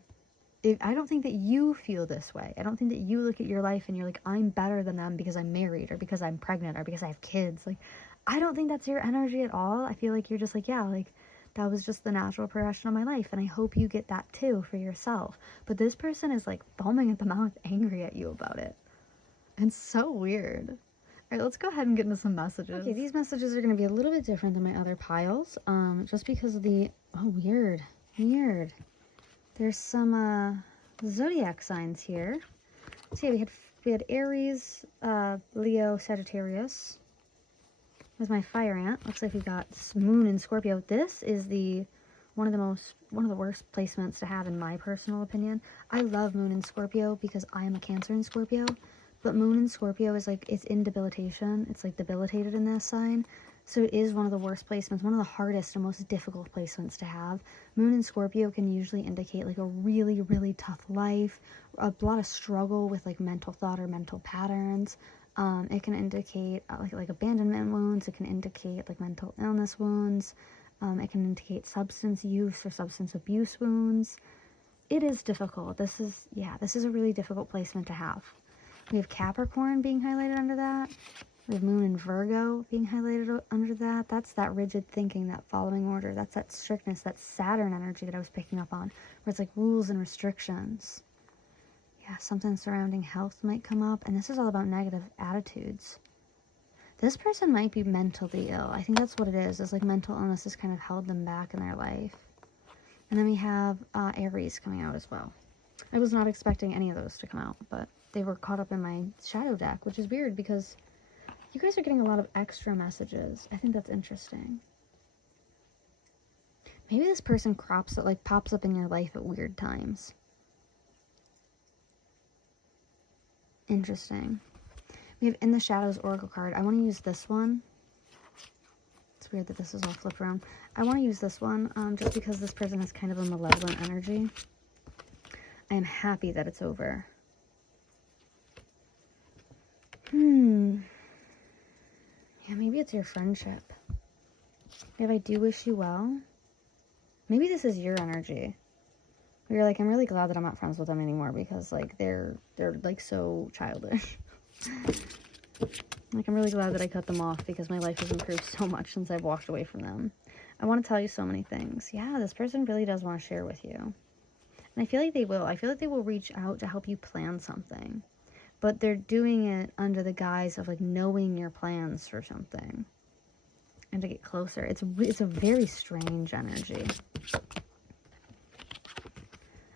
I don't think that you feel this way. I don't think that you look at your life and you're like, I'm better than them because I'm married, or because I'm pregnant, or because I have kids. Like, I don't think that's your energy at all. I feel like you're just like, yeah, like, that was just the natural progression of my life, and I hope you get that too for yourself. But this person is, like, foaming at the mouth, angry at you about it. And so weird. All right, let's go ahead and get into some messages. Okay, these messages are going to be a little bit different than my other piles, just because of the, oh, weird. There's some, zodiac signs here. So yeah, we had Aries, Leo, Sagittarius. With my fire ant. Looks like we got Moon in Scorpio. This is one of the worst placements to have in my personal opinion. I love Moon in Scorpio because I am a Cancer in Scorpio. But Moon in Scorpio is like, it's in debilitation. It's like debilitated in this sign. So it is one of the worst placements, one of the hardest and most difficult placements to have. Moon in Scorpio can usually indicate like a really, really tough life, a lot of struggle with like mental thought or mental patterns. It can indicate like abandonment wounds. It can indicate like mental illness wounds. It can indicate substance use or substance abuse wounds. It is difficult. This is a really difficult placement to have. We have Capricorn being highlighted under that. We have Moon in Virgo being highlighted under that. That's that rigid thinking, that following order. That's that strictness, that Saturn energy that I was picking up on, where it's like rules and restrictions. Yeah, something surrounding health might come up. And this is all about negative attitudes. This person might be mentally ill. I think that's what it is. It's like mental illness has kind of held them back in their life. And then we have Aries coming out as well. I was not expecting any of those to come out, but they were caught up in my shadow deck, which is weird because you guys are getting a lot of extra messages. I think that's interesting. Maybe this person pops up in your life at weird times. Interesting. We have In the Shadows Oracle card. I want to use this one. It's weird that this is all flipped around. I want to use this one just because this person has kind of a malevolent energy. I am happy that it's over. Yeah, maybe it's your friendship. If I do wish you well. Maybe this is your energy. Where you're like, I'm really glad that I'm not friends with them anymore because, like, they're like, so childish. Like, I'm really glad that I cut them off because my life has improved so much since I've walked away from them. I want to tell you so many things. Yeah, this person really does want to share with you. And I feel like they will. I feel like they will reach out to help you plan something. But they're doing it under the guise of, like, knowing your plans for something. And to get closer. It's a very strange energy.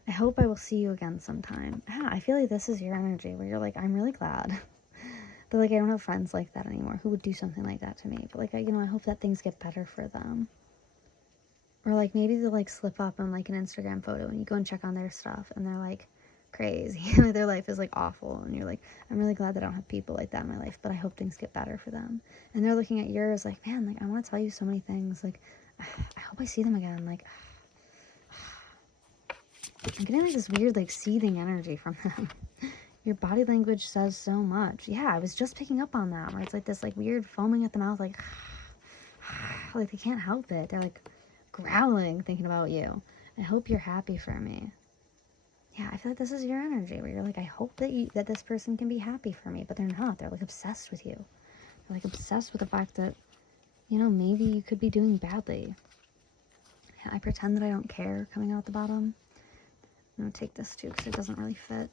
I hope I will see you again sometime. Yeah, I feel like this is your energy where you're like, I'm really glad. But, like, I don't have friends like that anymore who would do something like that to me. But, like, I hope that things get better for them. Or, like, maybe they'll, like, slip up on, like, an Instagram photo and you go and check on their stuff and they're, like, crazy. Like, their life is, like, awful. And you're like, I'm really glad that I don't have people like that in my life, but I hope things get better for them. And they're looking at yours like, man, like, I want to tell you so many things. Like, I hope I see them again. Like, I'm getting, like, this weird, like, seething energy from them. Your body language says so much. Yeah, I was just picking up on that, where it's like this, like, weird foaming at the mouth, like, like they can't help it. They're, like, growling, thinking about you. I hope you're happy for me. Yeah, I feel like this is your energy, where you're like, I hope that this person can be happy for me, but they're not. They're, like, obsessed with you. They're, like, obsessed with the fact that, maybe you could be doing badly. Yeah, I pretend that I don't care, coming out at the bottom. I'm gonna take this, too, because it doesn't really fit.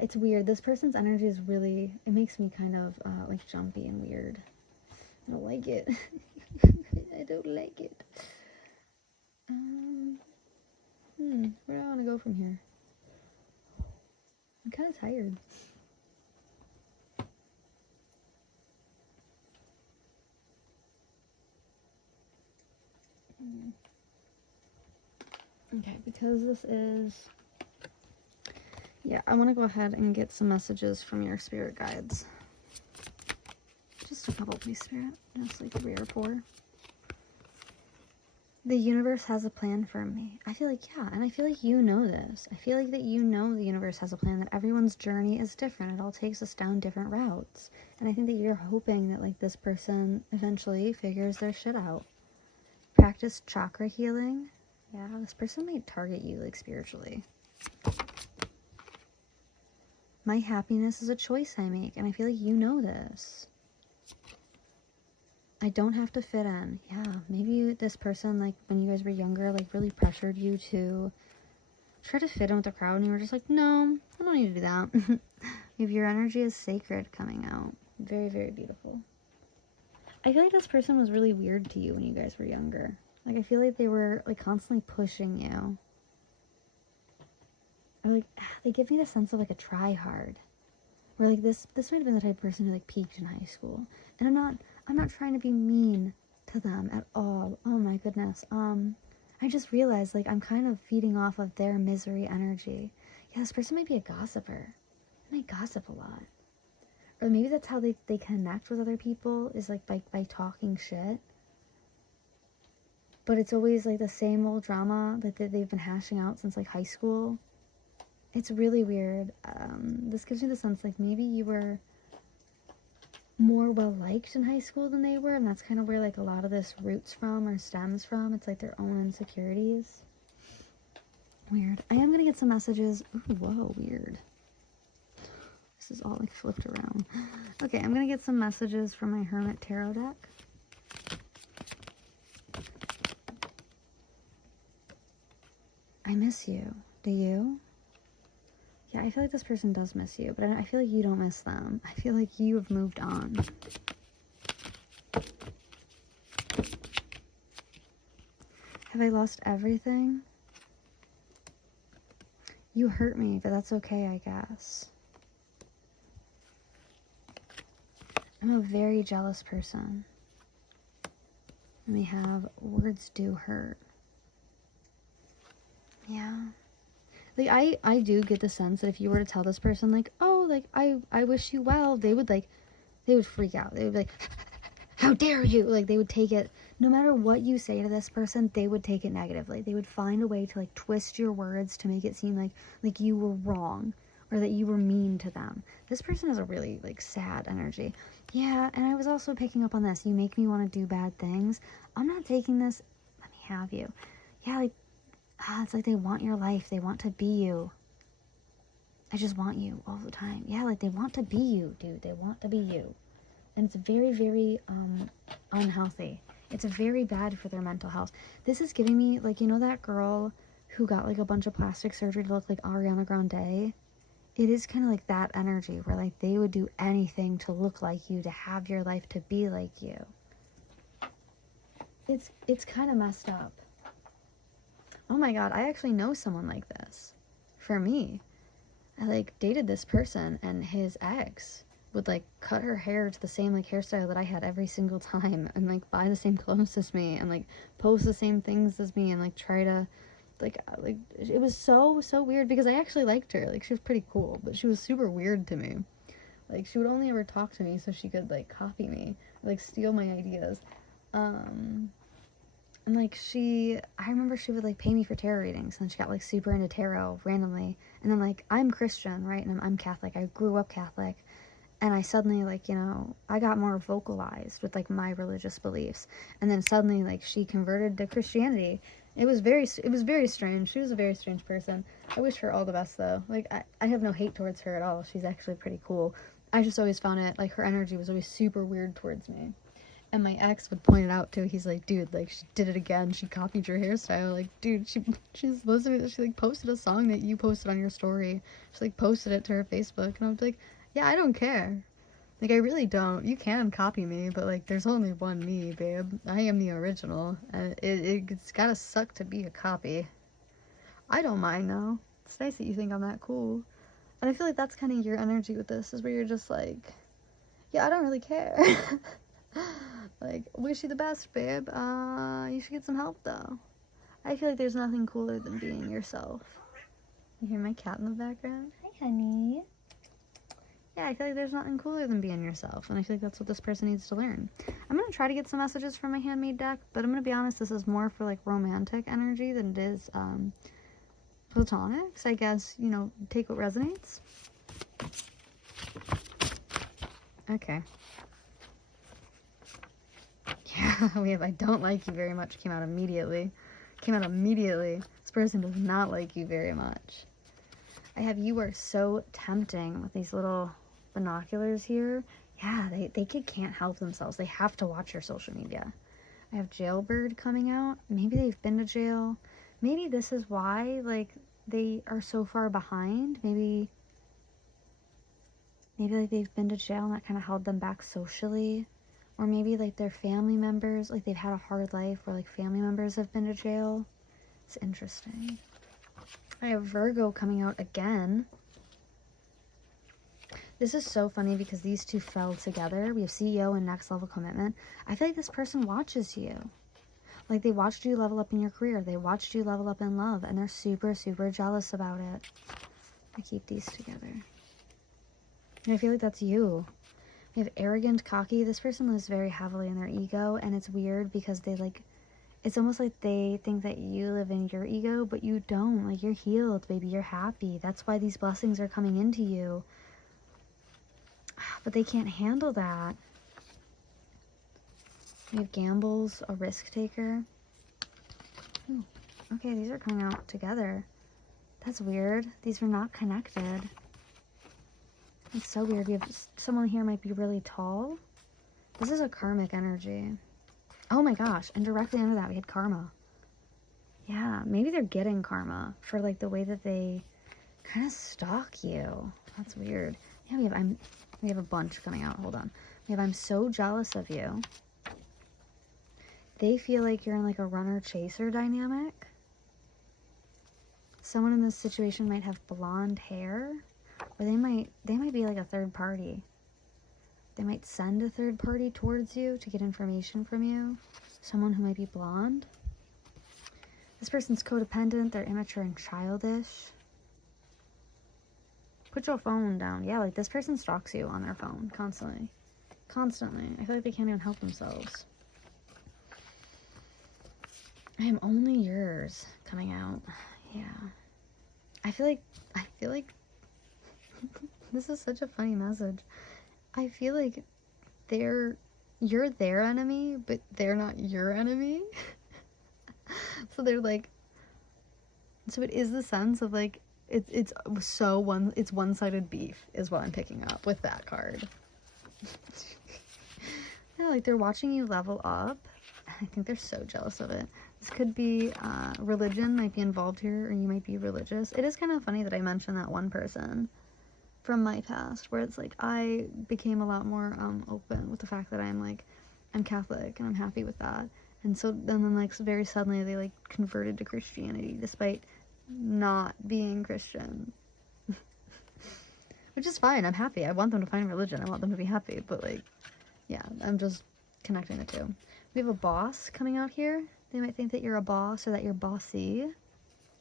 It's weird. This person's energy is really, it makes me kind of, like, jumpy and weird. I don't like it. I don't like it. Where do I want to go from here? I'm kind of tired. Okay, because this is... Yeah, I want to go ahead and get some messages from your spirit guides. Just a couple, please, Spirit. Just like 3 or 4. The universe has a plan for me. I feel like, yeah, and I feel like you know this. I feel like that you know the universe has a plan, that everyone's journey is different. It all takes us down different routes. And I think that you're hoping that, like, this person eventually figures their shit out. Practice chakra healing. Yeah, this person might target you, like, spiritually. My happiness is a choice I make, and I feel like you know this. I don't have to fit in. Yeah, maybe this person, like, when you guys were younger, like, really pressured you to try to fit in with the crowd, and you were just like, no, I don't need to do that. If your energy is sacred coming out. Very, very beautiful. I feel like this person was really weird to you when you guys were younger. Like, I feel like they were, like, constantly pushing you. Or, like, they give me the sense of, like, a try-hard. Where, like, this might have been the type of person who, like, peaked in high school. And I'm not trying to be mean to them at all. Oh my goodness. I just realized, like, I'm kind of feeding off of their misery energy. Yeah, this person might be a gossiper. They might gossip a lot. Or maybe that's how they connect with other people, is, like, by talking shit. But it's always, like, the same old drama that they've been hashing out since, like, high school. It's really weird. This gives me the sense, like, maybe you were more well-liked in high school than they were, and that's kind of where, like, a lot of this roots from or stems from. It's, like, their own insecurities. Weird. I am gonna get some messages. Ooh, whoa, weird. This is all, like, flipped around. Okay, I'm gonna get some messages from my Hermit Tarot deck. I miss you. Do you? Yeah, I feel like this person does miss you, but I feel like you don't miss them. I feel like you have moved on. Have I lost everything? You hurt me, but that's okay, I guess. I'm a very jealous person. And we have words do hurt. Yeah. Like, I do get the sense that if you were to tell this person, like, oh, like, I wish you well, they would freak out. They would be like, how dare you? Like, they would take it, no matter what you say to this person, they would take it negatively. They would find a way to, like, twist your words to make it seem like you were wrong or that you were mean to them. This person has a really, like, sad energy. Yeah, and I was also picking up on this. You make me want to do bad things. I'm not taking this. Let me have you. Yeah, like, it's like they want your life. They want to be you. I just want you all the time. Yeah, like, they want to be you, dude. They want to be you. And it's very, very unhealthy. It's very bad for their mental health. This is giving me, like, you know that girl who got, like, a bunch of plastic surgery to look like Ariana Grande? It is kind of like that energy where, like, they would do anything to look like you, to have your life, to be like you. It's kind of messed up. Oh my god, I actually know someone like this. For me. I, like, dated this person, and his ex would, like, cut her hair to the same, like, hairstyle that I had every single time, and, like, buy the same clothes as me, and, like, post the same things as me, and, like, try to, like, it was so weird, because I actually liked her. Like, she was pretty cool, but she was super weird to me. Like, she would only ever talk to me so she could, like, copy me, or, like, steal my ideas. And, like, I remember she would, like, pay me for tarot readings, and then she got, like, super into tarot randomly. And then, like, I'm Christian, right? And I'm Catholic. I grew up Catholic. And I suddenly, like, you know, I got more vocalized with, like, my religious beliefs. And then suddenly, like, she converted to Christianity. It was very strange. She was a very strange person. I wish her all the best, though. Like, I have no hate towards her at all. She's actually pretty cool. I just always found it, like, her energy was always super weird towards me. And my ex would point it out too. He's like, dude, like, she did it again. She copied your hairstyle. Like, dude, she's listening. She, like, posted a song that you posted on your story. She, like, posted it to her Facebook. And I was like, yeah, I don't care. Like, I really don't. You can copy me, but, like, there's only one me, babe. I am the original. It's gotta suck to be a copy. I don't mind, though. It's nice that you think I'm that cool. And I feel like that's kind of your energy with this, is where you're just like, yeah, I don't really care. Like, wish you the best, babe. You should get some help, though. I feel like there's nothing cooler than being yourself. You hear my cat in the background? Hi, honey. Yeah, I feel like there's nothing cooler than being yourself, and I feel like that's what this person needs to learn. I'm going to try to get some messages from my handmade deck, but I'm going to be honest, this is more for, like, romantic energy than it is, platonic. So I guess, you know, take what resonates. Okay. Yeah, we have I don't like you very much came out immediately. This person does not like you very much. I have you are so tempting with these little binoculars here. Yeah, they can't help themselves. They have to watch your social media. I have jailbird coming out. Maybe they've been to jail. Maybe this is why, like, they are so far behind. Maybe like they've been to jail and that kind of held them back socially. Or maybe like their family members, like they've had a hard life where like family members have been to jail. It's interesting. I have Virgo coming out again. This is so funny because these two fell together. We have CEO and next level commitment. I feel like this person watches you. Like they watched you level up in your career. They watched you level up in love and they're super, super jealous about it. I keep these together. And I feel like that's you. We have arrogant, cocky. This person lives very heavily in their ego, and it's weird because they like, it's almost like they think that you live in your ego, but you don't. Like, you're healed, baby. You're happy. That's why these blessings are coming into you. But they can't handle that. We have gambles, a risk taker. Ooh, okay, these are coming out together. That's weird. These are not connected. It's so weird. We have someone here might be really tall. This is a karmic energy. Oh my gosh. And directly under that, we had karma. Yeah, maybe they're getting karma for like the way that they kind of stalk you. That's weird. Yeah, we have a bunch coming out. Hold on. We have I'm so jealous of you. They feel like you're in like a runner-chaser dynamic. Someone in this situation might have blonde hair. Or they might be like a third party. They might send a third party towards you to get information from you. Someone who might be blonde. This person's codependent. They're immature and childish. Put your phone down. Yeah, like this person stalks you on their phone constantly. Constantly. I feel like they can't even help themselves. I am only yours coming out. Yeah. I feel like this is such a funny message. I feel like you're their enemy, but they're not your enemy. So they're like, so it is the sense of like, it's one-sided beef is what I'm picking up with that card. Yeah, like they're watching you level up. I think they're so jealous of it. This could be religion might be involved here, or you might be religious. It is kind of funny that I mentioned that one person from my past, where it's like I became a lot more open with the fact that I'm Catholic and I'm happy with that. And so then like very suddenly they like converted to Christianity despite not being Christian. Which is fine. I'm happy. I want them to find religion. I want them to be happy. But like, yeah, I'm just connecting the two. We have a boss coming out here. They might think that you're a boss or that you're bossy.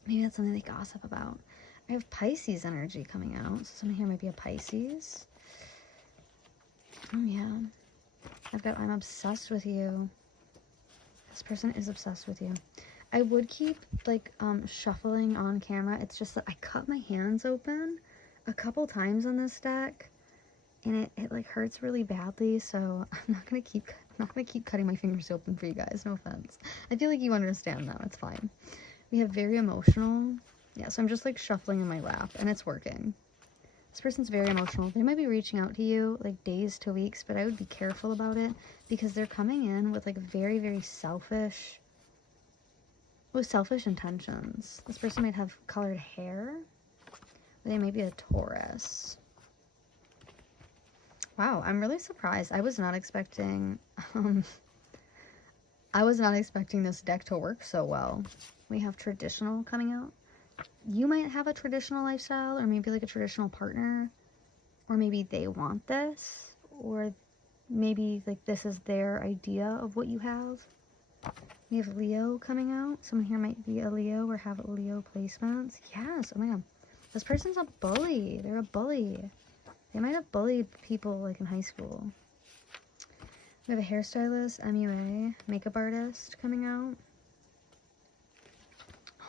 Maybe that's something they gossip about. I have Pisces energy coming out. So someone here might be a Pisces. Oh, yeah. I've got I'm obsessed with you. This person is obsessed with you. I would keep, like, shuffling on camera. It's just that I cut my hands open a couple times on this deck. And it like, hurts really badly. So I'm not gonna keep cutting my fingers open for you guys. No offense. I feel like you understand now. It's fine. We have very emotional. Yeah, so I'm just like shuffling in my lap and it's working. This person's very emotional. They might be reaching out to you like days to weeks, but I would be careful about it because they're coming in with like very, very selfish intentions. This person might have colored hair. They might be a Taurus. Wow, I'm really surprised. I was not expecting this deck to work so well. We have traditional coming out. You might have a traditional lifestyle, or maybe like a traditional partner, or maybe they want this, or maybe like this is their idea of what you have. We have Leo coming out. Someone here might be a Leo or have Leo placements. Yes, oh my god. This person's a bully. They're a bully. They might have bullied people like in high school. We have a hairstylist, MUA, makeup artist coming out.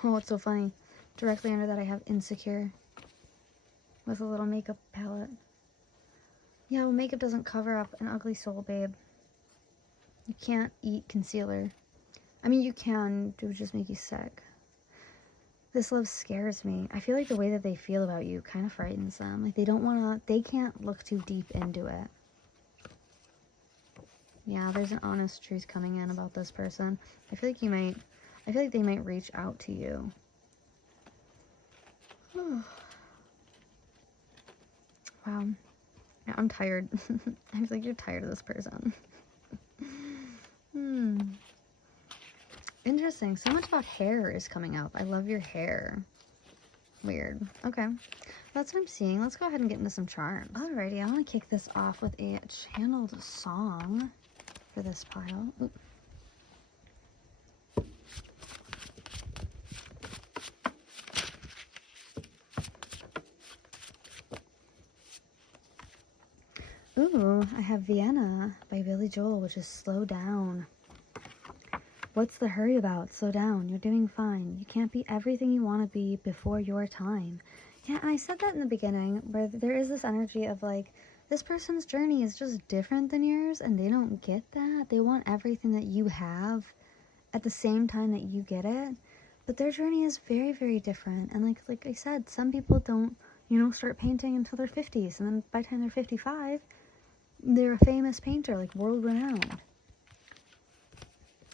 Oh, it's so funny. Directly under that I have insecure with a little makeup palette. Yeah, well, makeup doesn't cover up an ugly soul, babe. You can't eat concealer. I mean, you can. It would just make you sick. This love scares me. I feel like the way that they feel about you kind of frightens them. Like, they can't look too deep into it. Yeah, there's an honest truth coming in about this person. I feel like they might reach out to you. Wow. Yeah, I'm tired. I feel like you're tired of this person. Interesting. So much about hair is coming up. I love your hair. Weird. Okay. That's what I'm seeing. Let's go ahead and get into some charms. Alrighty, I want to kick this off with a channeled song for this pile. Ooh. Ooh, I have Vienna by Billy Joel, which is Slow Down. What's the hurry about? Slow down. You're doing fine. You can't be everything you want to be before your time. Yeah, and I said that in the beginning, where there is this energy of like, this person's journey is just different than yours, and they don't get that. They want everything that you have at the same time that you get it. But their journey is very, very different. And like I said, some people don't, start painting until they're 50s, and then by the time they're 55, they're a famous painter, like world-renowned.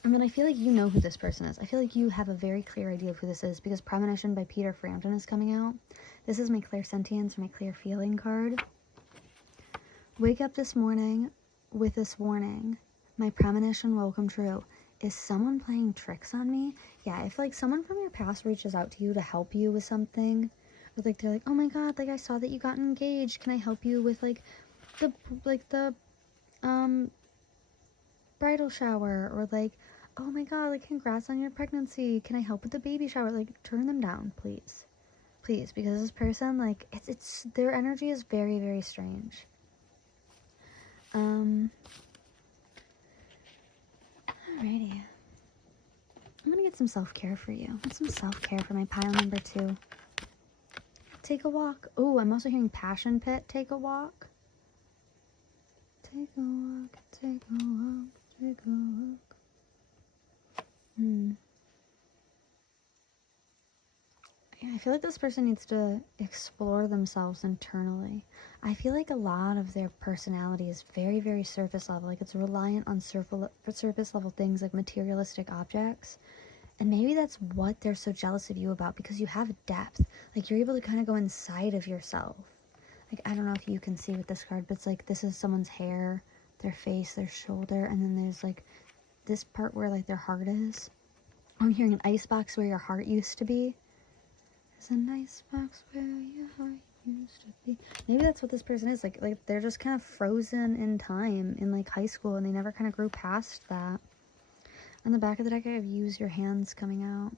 I mean, I feel like you know who this person is. I feel like you have a very clear idea of who this is because Premonition by Peter Frampton is coming out. This is my clairsentience or my clear feeling card. Wake up this morning with this warning. My premonition will come true. Is someone playing tricks on me? Yeah, if like someone from your past reaches out to you to help you with something, or like they're like, oh my god, like I saw that you got engaged. Can I help you with the bridal shower? Or like, oh my god, like congrats on your pregnancy. Can I help with the baby shower? Like, turn them down, please. Please, because this person, like, it's their energy is very, very strange. Alrighty. I'm gonna get some self-care for you. Get some self-care for my pile number 2. Take a walk. Oh, I'm also hearing Passion Pit. Take a walk. Take a walk. Take a walk. Take a walk. Yeah, I feel like this person needs to explore themselves internally. I feel like a lot of their personality is very, very surface level. Like it's reliant on surface level things like materialistic objects. And maybe that's what they're so jealous of you about because you have depth. Like you're able to kind of go inside of yourself. Like I don't know if you can see with this card, but it's like this is someone's hair, their face, their shoulder, and then there's like this part where like their heart is. I'm hearing an icebox where your heart used to be. There's a nice box where your heart used to be. Maybe that's what this person is. Like they're just kind of frozen in time in like high school and they never kind of grew past that. On the back of the deck I have use your hands coming out.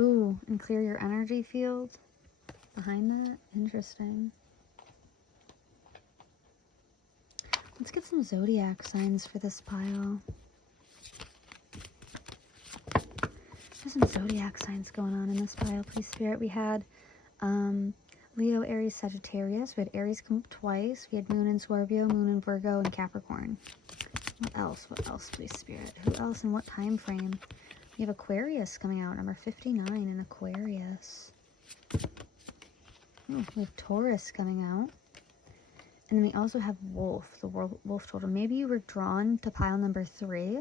Ooh, and clear your energy field behind that. Interesting. Let's get some zodiac signs for this pile. There's some zodiac signs going on in this pile, please, Spirit. We had Leo, Aries, Sagittarius. We had Aries come up twice. We had Moon in Scorpio, Moon in Virgo, and Capricorn. What else? What else, please, Spirit? Who else and what time frame? We have Aquarius coming out, number 59 in Aquarius. Oh, we have Taurus coming out. And then we also have Wolf, the Wolf Totem. Maybe you were drawn to pile number 3.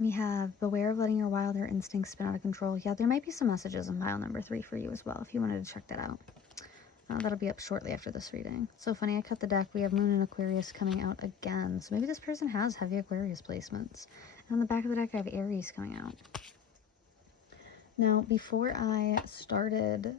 We have Beware of letting your wilder instincts spin out of control. Yeah, there might be some messages in pile number 3 for you as well, if you wanted to check that out. That'll be up shortly after this reading. So funny, I cut the deck. We have Moon and Aquarius coming out again. So maybe this person has heavy Aquarius placements. And on the back of the deck, I have Aries coming out. Now, before I started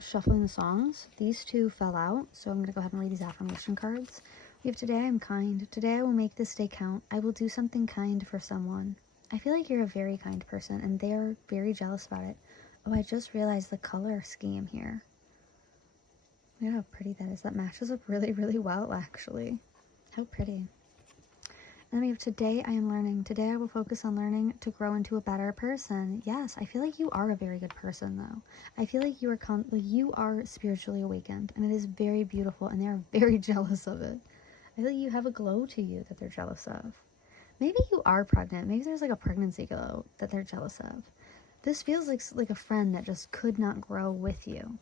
shuffling the songs. These two fell out, so I'm going to go ahead and read these affirmation cards. We have today I am kind. Today I will make this day count. I will do something kind for someone. I feel like you're a very kind person, and they are very jealous about it. Oh, I just realized the color scheme here. Look at how pretty that is. That matches up really, really well, actually. How pretty. And then we have today I am learning. Today I will focus on learning to grow into a better person. Yes, I feel like you are a very good person, though. I feel like you are spiritually awakened, and it is very beautiful, and they are very jealous of it. I feel like you have a glow to you that they're jealous of. Maybe you are pregnant. Maybe there's like a pregnancy glow that they're jealous of. This feels like a friend that just could not grow with you.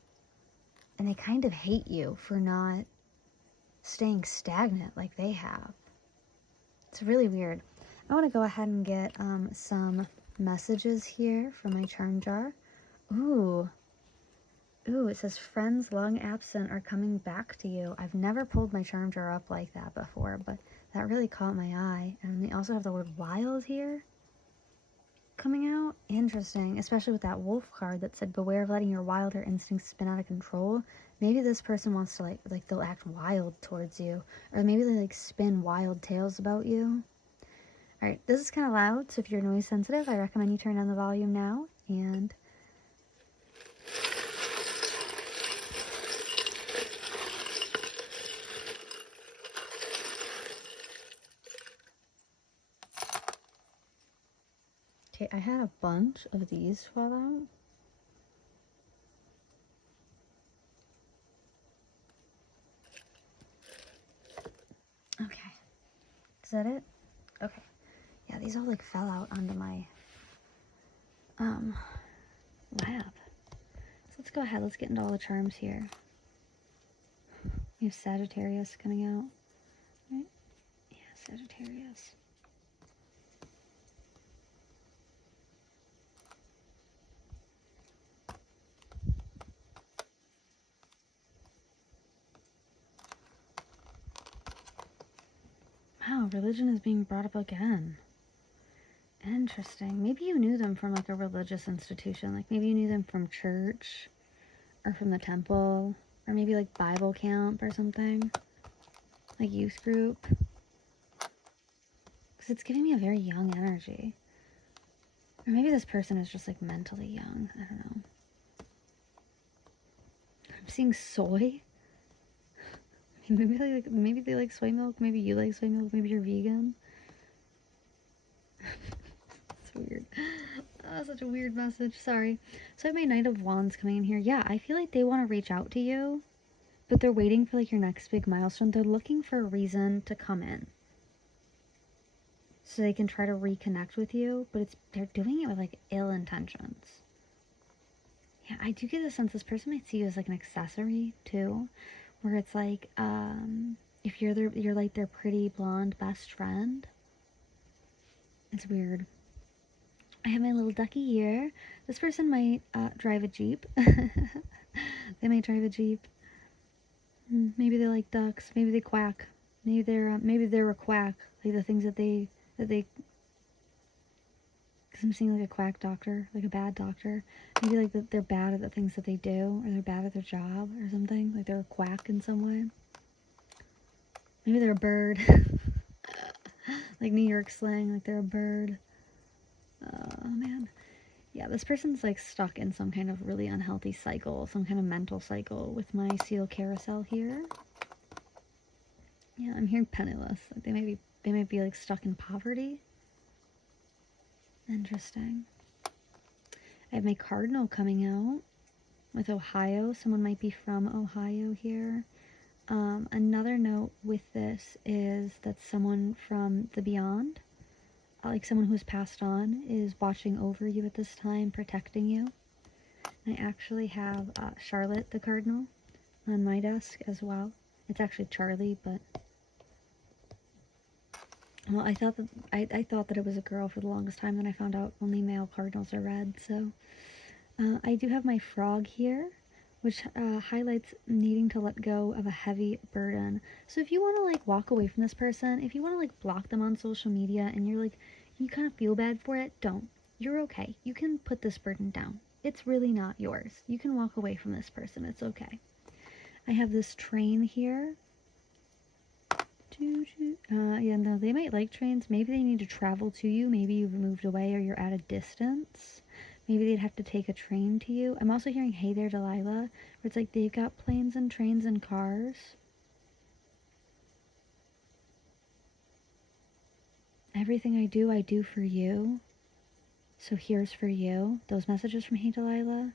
And they kind of hate you for not staying stagnant like they have. It's really weird. I want to go ahead and get some messages here from my charm jar. Ooh, it says friends long absent are coming back to you. I've never pulled my charm jar up like that before, but that really caught my eye. And they also have the word wild here coming out. Interesting, especially with that wolf card that said beware of letting your wilder instincts spin out of control. Maybe this person wants to like they'll act wild towards you, or maybe they like spin wild tales about you. All right, this is kind of loud, so if you're noise sensitive, I recommend you turn down the volume now. And okay, I had a bunch of these fall out. Okay, is that it? Okay, yeah, these all like fell out onto my lap. So let's go ahead, let's get into all the charms here. We have Sagittarius coming out, right? Yeah, Sagittarius. Wow, religion is being brought up again. Interesting. Maybe you knew them from like a religious institution. Like maybe you knew them from church or from the temple or maybe like Bible camp or something. Like youth group. Because it's giving me a very young energy. Or maybe this person is just like mentally young. I don't know. I'm seeing soy. Maybe they like soy milk. Maybe you like soy milk. Maybe you're vegan. That's weird. Such a weird message. Sorry. So I have my Knight of Wands coming in here. Yeah, I feel like they want to reach out to you, but they're waiting for like your next big milestone. They're looking for a reason to come in, so they can try to reconnect with you. But they're doing it with like ill intentions. Yeah, I do get a sense this person might see you as like an accessory too, where it's like if you're like their pretty blonde best friend. It's weird. I have my little ducky here. This person might drive a Jeep. They might drive a Jeep. Maybe they like ducks. Maybe they quack. Maybe they're a quack. Like the things that they. Because I'm seeing like a quack doctor, like a bad doctor. Maybe like they're bad at the things that they do, or they're bad at their job, or something. Like they're a quack in some way. Maybe they're a bird. Like New York slang, like they're a bird. Oh man. Yeah, this person's like stuck in some kind of really unhealthy cycle, some kind of mental cycle with my seal carousel here. Yeah, I'm hearing penniless. Like they might be like stuck in poverty. Interesting. I have my cardinal coming out with Ohio. Someone might be from Ohio here. Another note with this is that someone from the beyond, like someone who's passed on, is watching over you at this time, protecting you. I actually have Charlotte the Cardinal on my desk as well. It's actually Charlie, but well, I thought that it was a girl for the longest time. Then I found out only male cardinals are red. So I do have my frog here, which highlights needing to let go of a heavy burden. So if you want to like walk away from this person, if you want to like block them on social media and you're like, you kind of feel bad for it, don't. You're okay. You can put this burden down. it's really not yours. You can walk away from this person. It's okay. I have this train here. Yeah, no, they might like trains. Maybe they need to travel to you. Maybe you've moved away or you're at a distance. Maybe they'd have to take a train to you. I'm also hearing, hey there, Delilah, where it's like they've got planes and trains and cars. Everything I do for you. So here's for you. Those messages from Hey Delilah.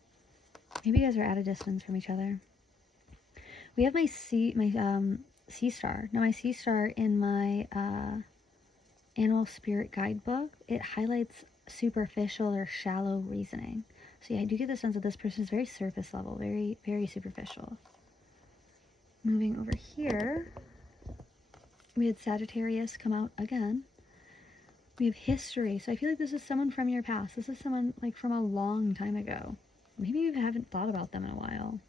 Maybe you guys are at a distance from each other. We have my sea star. Now my sea star in my animal spirit guidebook, it highlights superficial or shallow reasoning. So yeah, I do get the sense that this person is very surface level, very, very superficial. Moving over here, we had Sagittarius come out again. We have history. So I feel like this is someone from your past. This is someone like from a long time ago. Maybe you haven't thought about them in a while.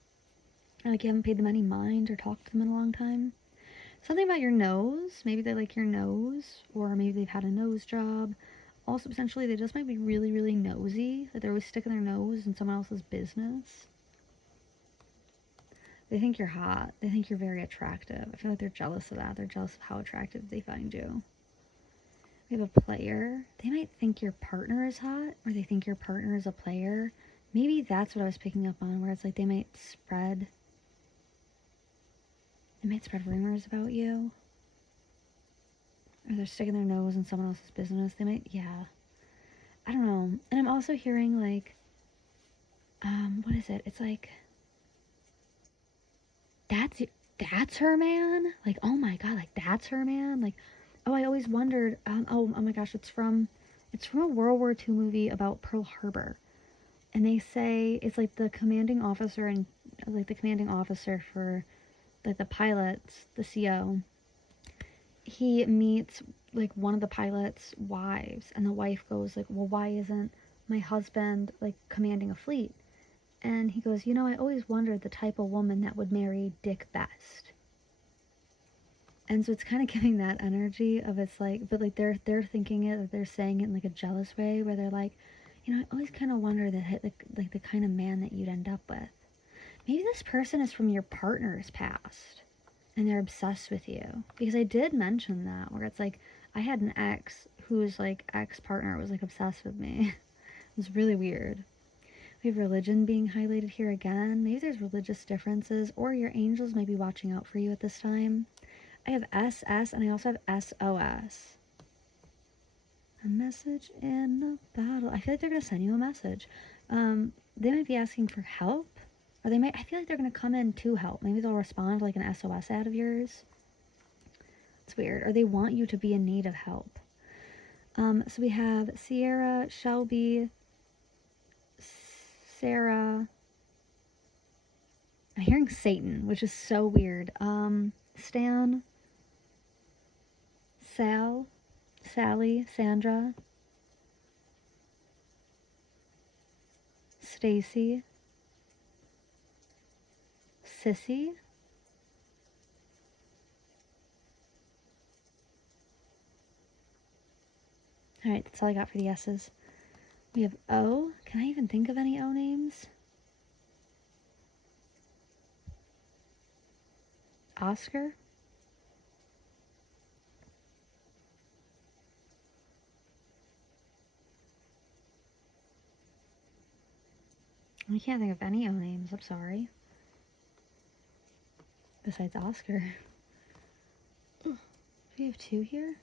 Like you haven't paid them any mind or talked to them in a long time. Something about your nose. Maybe they like your nose, or maybe they've had a nose job. Also, potentially, they just might be really, really nosy. Like they're always sticking their nose in someone else's business. They think you're hot. They think you're very attractive. I feel like they're jealous of that. They're jealous of how attractive they find you. We have a player. They might think your partner is hot, or they think your partner is a player. Maybe that's what I was picking up on, where it's like they might spread rumors about you. Or they're sticking their nose in someone else's business. They might, yeah. I don't know. And I'm also hearing like, what is it? It's like, that's her man? Like, oh my god, like that's her man? Like, oh, I always wondered, oh my gosh, it's from a World War II movie about Pearl Harbor. And they say it's like the commanding officer and like the commanding officer for like the pilots, the CO. He meets like one of the pilot's wives, and the wife goes like, well, why isn't my husband like commanding a fleet? And he goes, you know, I always wondered the type of woman that would marry Dick best. And so it's kind of giving that energy of it's like, but like they're thinking it, or they're saying it in like a jealous way, where they're like, you know, I always kind of wonder that like the kind of man that you'd end up with. Maybe this person is from your partner's past, and they're obsessed with you. Because I did mention that, where it's like, I had an ex whose like ex-partner was like obsessed with me. It was really weird. We have religion being highlighted here again. Maybe there's religious differences, or your angels may be watching out for you at this time. I have SS, and I also have SOS. A message in a battle. I feel like they're going to send you a message. They might be asking for help, or they might, I feel like they're going to come in to help. Maybe they'll respond to like an SOS ad of yours. It's weird. Or they want you to be in need of help. So we have Sierra, Shelby, Sarah. I'm hearing Satan, which is so weird. Stan, Sal, Sally, Sandra, Stacy, Sissy, alright, that's all I got for the S's. We have O. Can I even think of any O names? Oscar? I can't think of any O names, I'm sorry. Besides Oscar. Do we have 2 here?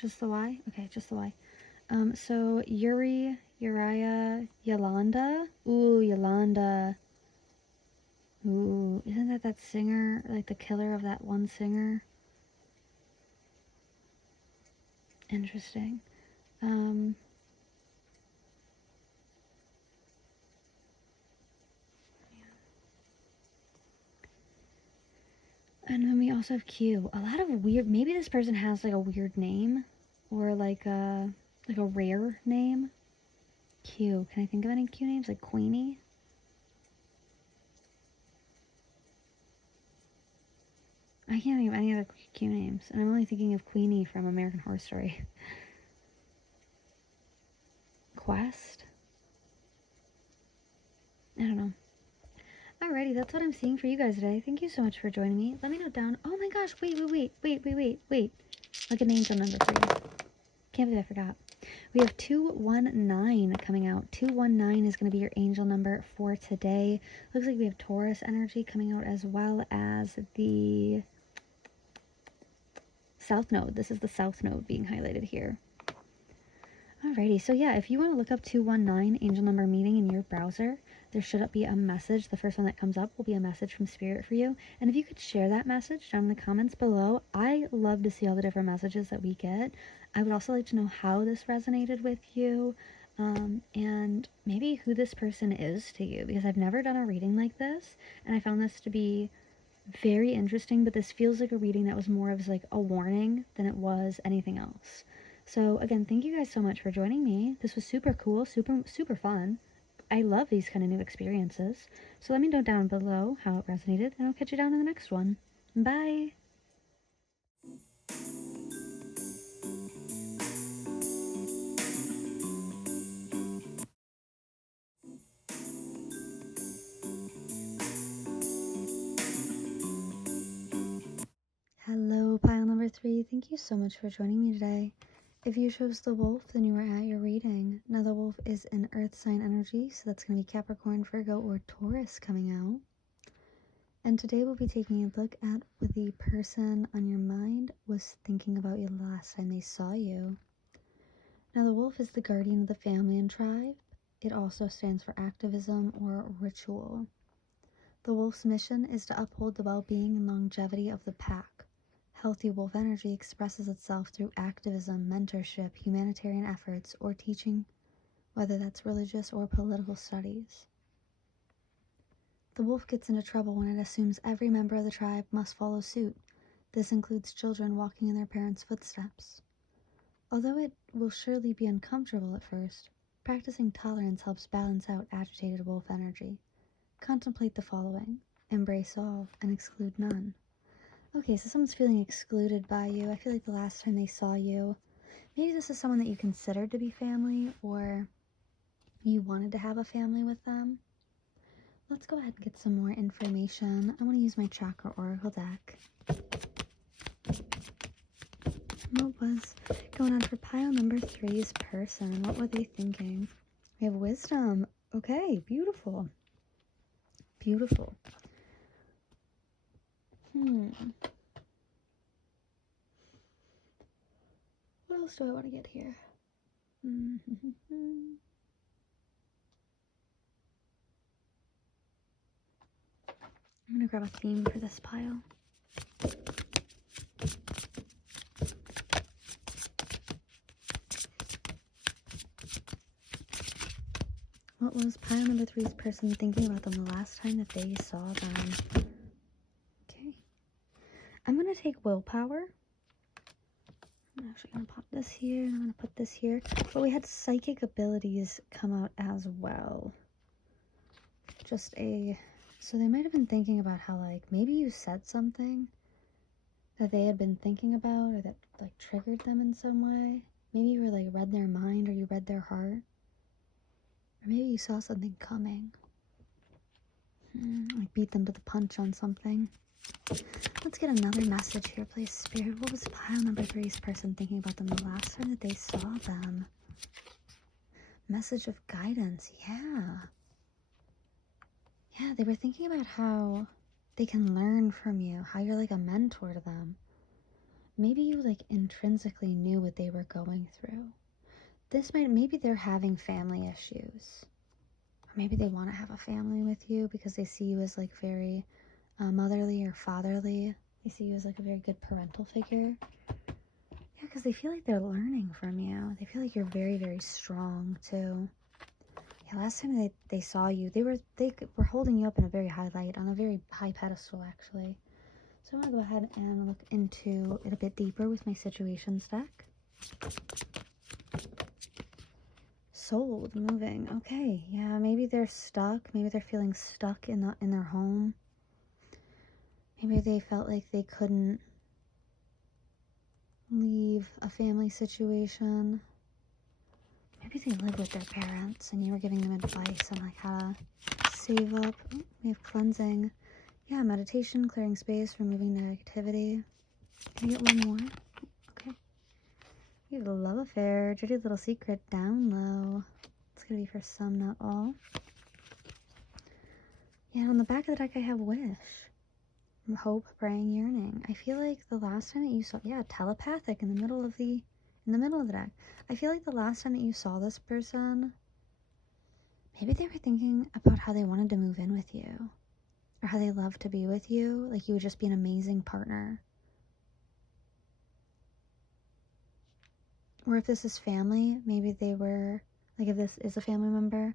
Just the Y? Okay, just the Y. So Yuri, Uriah, Yolanda. Ooh, Yolanda. Ooh, isn't that singer, like the killer of that one singer? Interesting. And then we also have Q. A lot of weird, maybe this person has like a weird name, or like a rare name. Q. Can I think of any Q names? Like Queenie? I can't think of any other Q names, and I'm only thinking of Queenie from American Horror Story. Quest? I don't know. Alrighty, that's what I'm seeing for you guys today. Thank you so much for joining me. Let me know down. Oh my gosh, wait. Like an angel number for you. Can't believe I forgot. We have 219 coming out. 219 is going to be your angel number for today. Looks like we have Taurus energy coming out as well as the South Node. This is the South Node being highlighted here. Alrighty, so yeah, if you want to look up 219 angel number meeting in your browser, there should be a message. The first one that comes up will be a message from Spirit for you. And if you could share that message down in the comments below, I love to see all the different messages that we get. I would also like to know how this resonated with you, and maybe who this person is to you, because I've never done a reading like this, and I found this to be very interesting, but this feels like a reading that was more of like a warning than it was anything else. So again, thank you guys so much for joining me. This was super cool, super fun. I love these kind of new experiences. So let me know down below how it resonated, and I'll catch you down in the next one. Bye! Hello, pile number 3. Thank you so much for joining me today. If you chose the wolf, then you are at your reading. Now, the wolf is an earth sign energy, so that's going to be Capricorn, Virgo, or Taurus coming out. And today we'll be taking a look at what the person on your mind was thinking about you the last time they saw you. Now, the wolf is the guardian of the family and tribe. It also stands for activism or ritual. The wolf's mission is to uphold the well-being and longevity of the pack. Healthy wolf energy expresses itself through activism, mentorship, humanitarian efforts, or teaching, whether that's religious or political studies. The wolf gets into trouble when it assumes every member of the tribe must follow suit. This includes children walking in their parents' footsteps. Although it will surely be uncomfortable at first, practicing tolerance helps balance out agitated wolf energy. Contemplate the following: embrace all and exclude none. Okay, so someone's feeling excluded by you. I feel like the last time they saw you, maybe this is someone that you considered to be family, or you wanted to have a family with them. Let's go ahead and get some more information. I want to use my chakra oracle deck. What was going on for pile number 3's person? What were they thinking? We have wisdom. Okay, beautiful. Beautiful. What else do I want to get here? I'm going to grab a theme for this pile. What was pile number 3's person thinking about them the last time that they saw them? Okay. I'm going to take willpower. I'm actually going to pop this here, and I'm going to put this here. But we had psychic abilities come out as well. So they might have been thinking about how, like, maybe you said something that they had been thinking about, or that, like, triggered them in some way. Maybe you were, like, read their mind, or you read their heart. Or maybe you saw something coming. Like, beat them to the punch on something. Let's get another message here, please, Spirit. What was pile number 3's person thinking about them the last time that they saw them? Message of guidance. Yeah, they were thinking about how they can learn from you, how you're like a mentor to them. Maybe you like intrinsically knew what they were going through. Maybe they're having family issues. Or maybe they want to have a family with you because they see you as like very motherly or fatherly. They see you as like a very good parental figure. Yeah, because they feel like they're learning from you. They feel like you're very, very strong too. Yeah, last time they saw you, they were holding you up in a very high light, on a very high pedestal, actually. So I'm going to go ahead and look into it a bit deeper with my situations deck. Sold, moving. Okay, yeah, maybe they're stuck. Maybe they're feeling stuck in their home. Maybe they felt like they couldn't leave a family situation. Maybe they live with their parents and you were giving them advice on like how to save up. Oh, we have cleansing. Yeah, meditation, clearing space, removing negativity. Can I get one more? Okay. We have a love affair, dirty little secret, down low. It's gonna be for some, not all. Yeah, on the back of the deck I have wish. Hope, praying, yearning. I feel like the last time that you saw, yeah, telepathic in the middle of the deck. I feel like the last time that you saw this person, maybe they were thinking about how they wanted to move in with you, or how they love to be with you. Like you would just be an amazing partner. Or if this is family, maybe they were, like if this is a family member,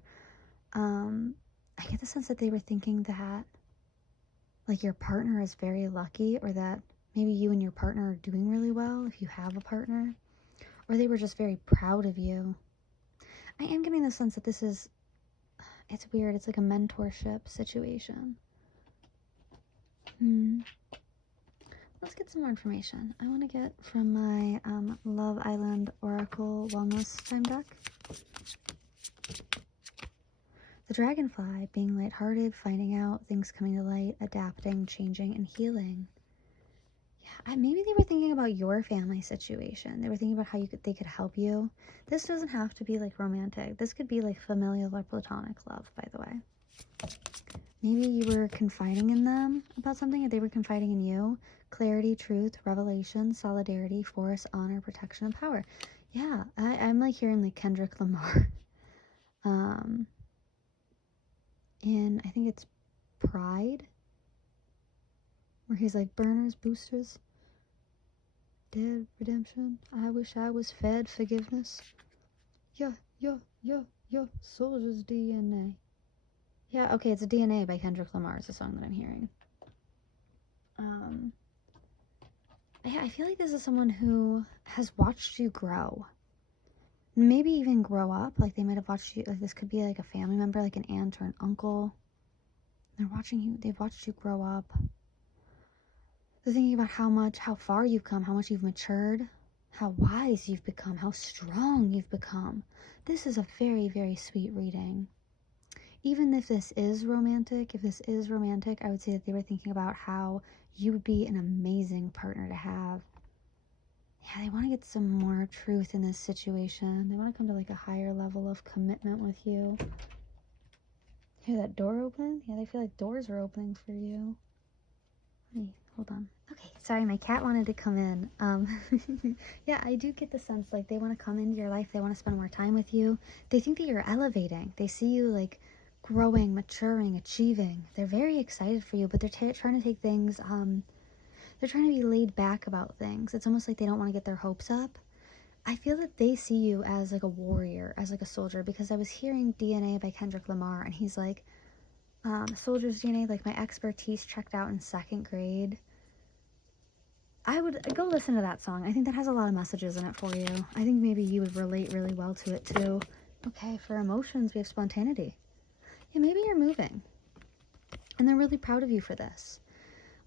I get the sense that they were thinking that like your partner is very lucky, or that maybe you and your partner are doing really well if you have a partner, or they were just very proud of you. I am getting the sense that this is, it's weird, it's like a mentorship situation. Let's get some more information. I want to get from my Love Island Oracle Wellness Time deck. The dragonfly, being lighthearted, finding out, things coming to light, adapting, changing, and healing. Yeah, maybe they were thinking about your family situation. They were thinking about how they could help you. This doesn't have to be like romantic. This could be like familial or platonic love, by the way. Maybe you were confiding in them about something, or they were confiding in you. Clarity, truth, revelation, solidarity, force, honor, protection, and power. Yeah, I'm like hearing like Kendrick Lamar. And I think it's Pride, where he's like, burners, boosters, dead, redemption, I wish I was fed, forgiveness. Yeah, soldier's DNA. Yeah, okay, it's DNA by Kendrick Lamar is the song that I'm hearing. I feel like this is someone who has watched you grow. Maybe even grow up. Like they might have watched you, like this could be like a family member, like an aunt or an uncle. They're watching you, they've watched you grow up. They're thinking about how far you've come, how much you've matured, how wise you've become, how strong you've become. This is a very, very sweet reading. Even if this is romantic, I would say that they were thinking about how you would be an amazing partner to have. Yeah, they want to get some more truth in this situation. They want to come to like a higher level of commitment with you. Hear that door open? Yeah, they feel like doors are opening for you. Hey, hold on. Okay, sorry, my cat wanted to come in. Yeah, I do get the sense like they want to come into your life. They want to spend more time with you. They think that you're elevating. They see you like growing, maturing, achieving. They're very excited for you, but they're trying to take things, they're trying to be laid back about things. It's almost like they don't want to get their hopes up. I feel that they see you as like a warrior, as like a soldier, because I was hearing DNA by Kendrick Lamar, and he's like, soldier's DNA, like my expertise checked out in 2nd grade. I would go listen to that song. I think that has a lot of messages in it for you. I think maybe you would relate really well to it too. Okay, for emotions, we have spontaneity. Yeah, maybe you're moving, and they're really proud of you for this.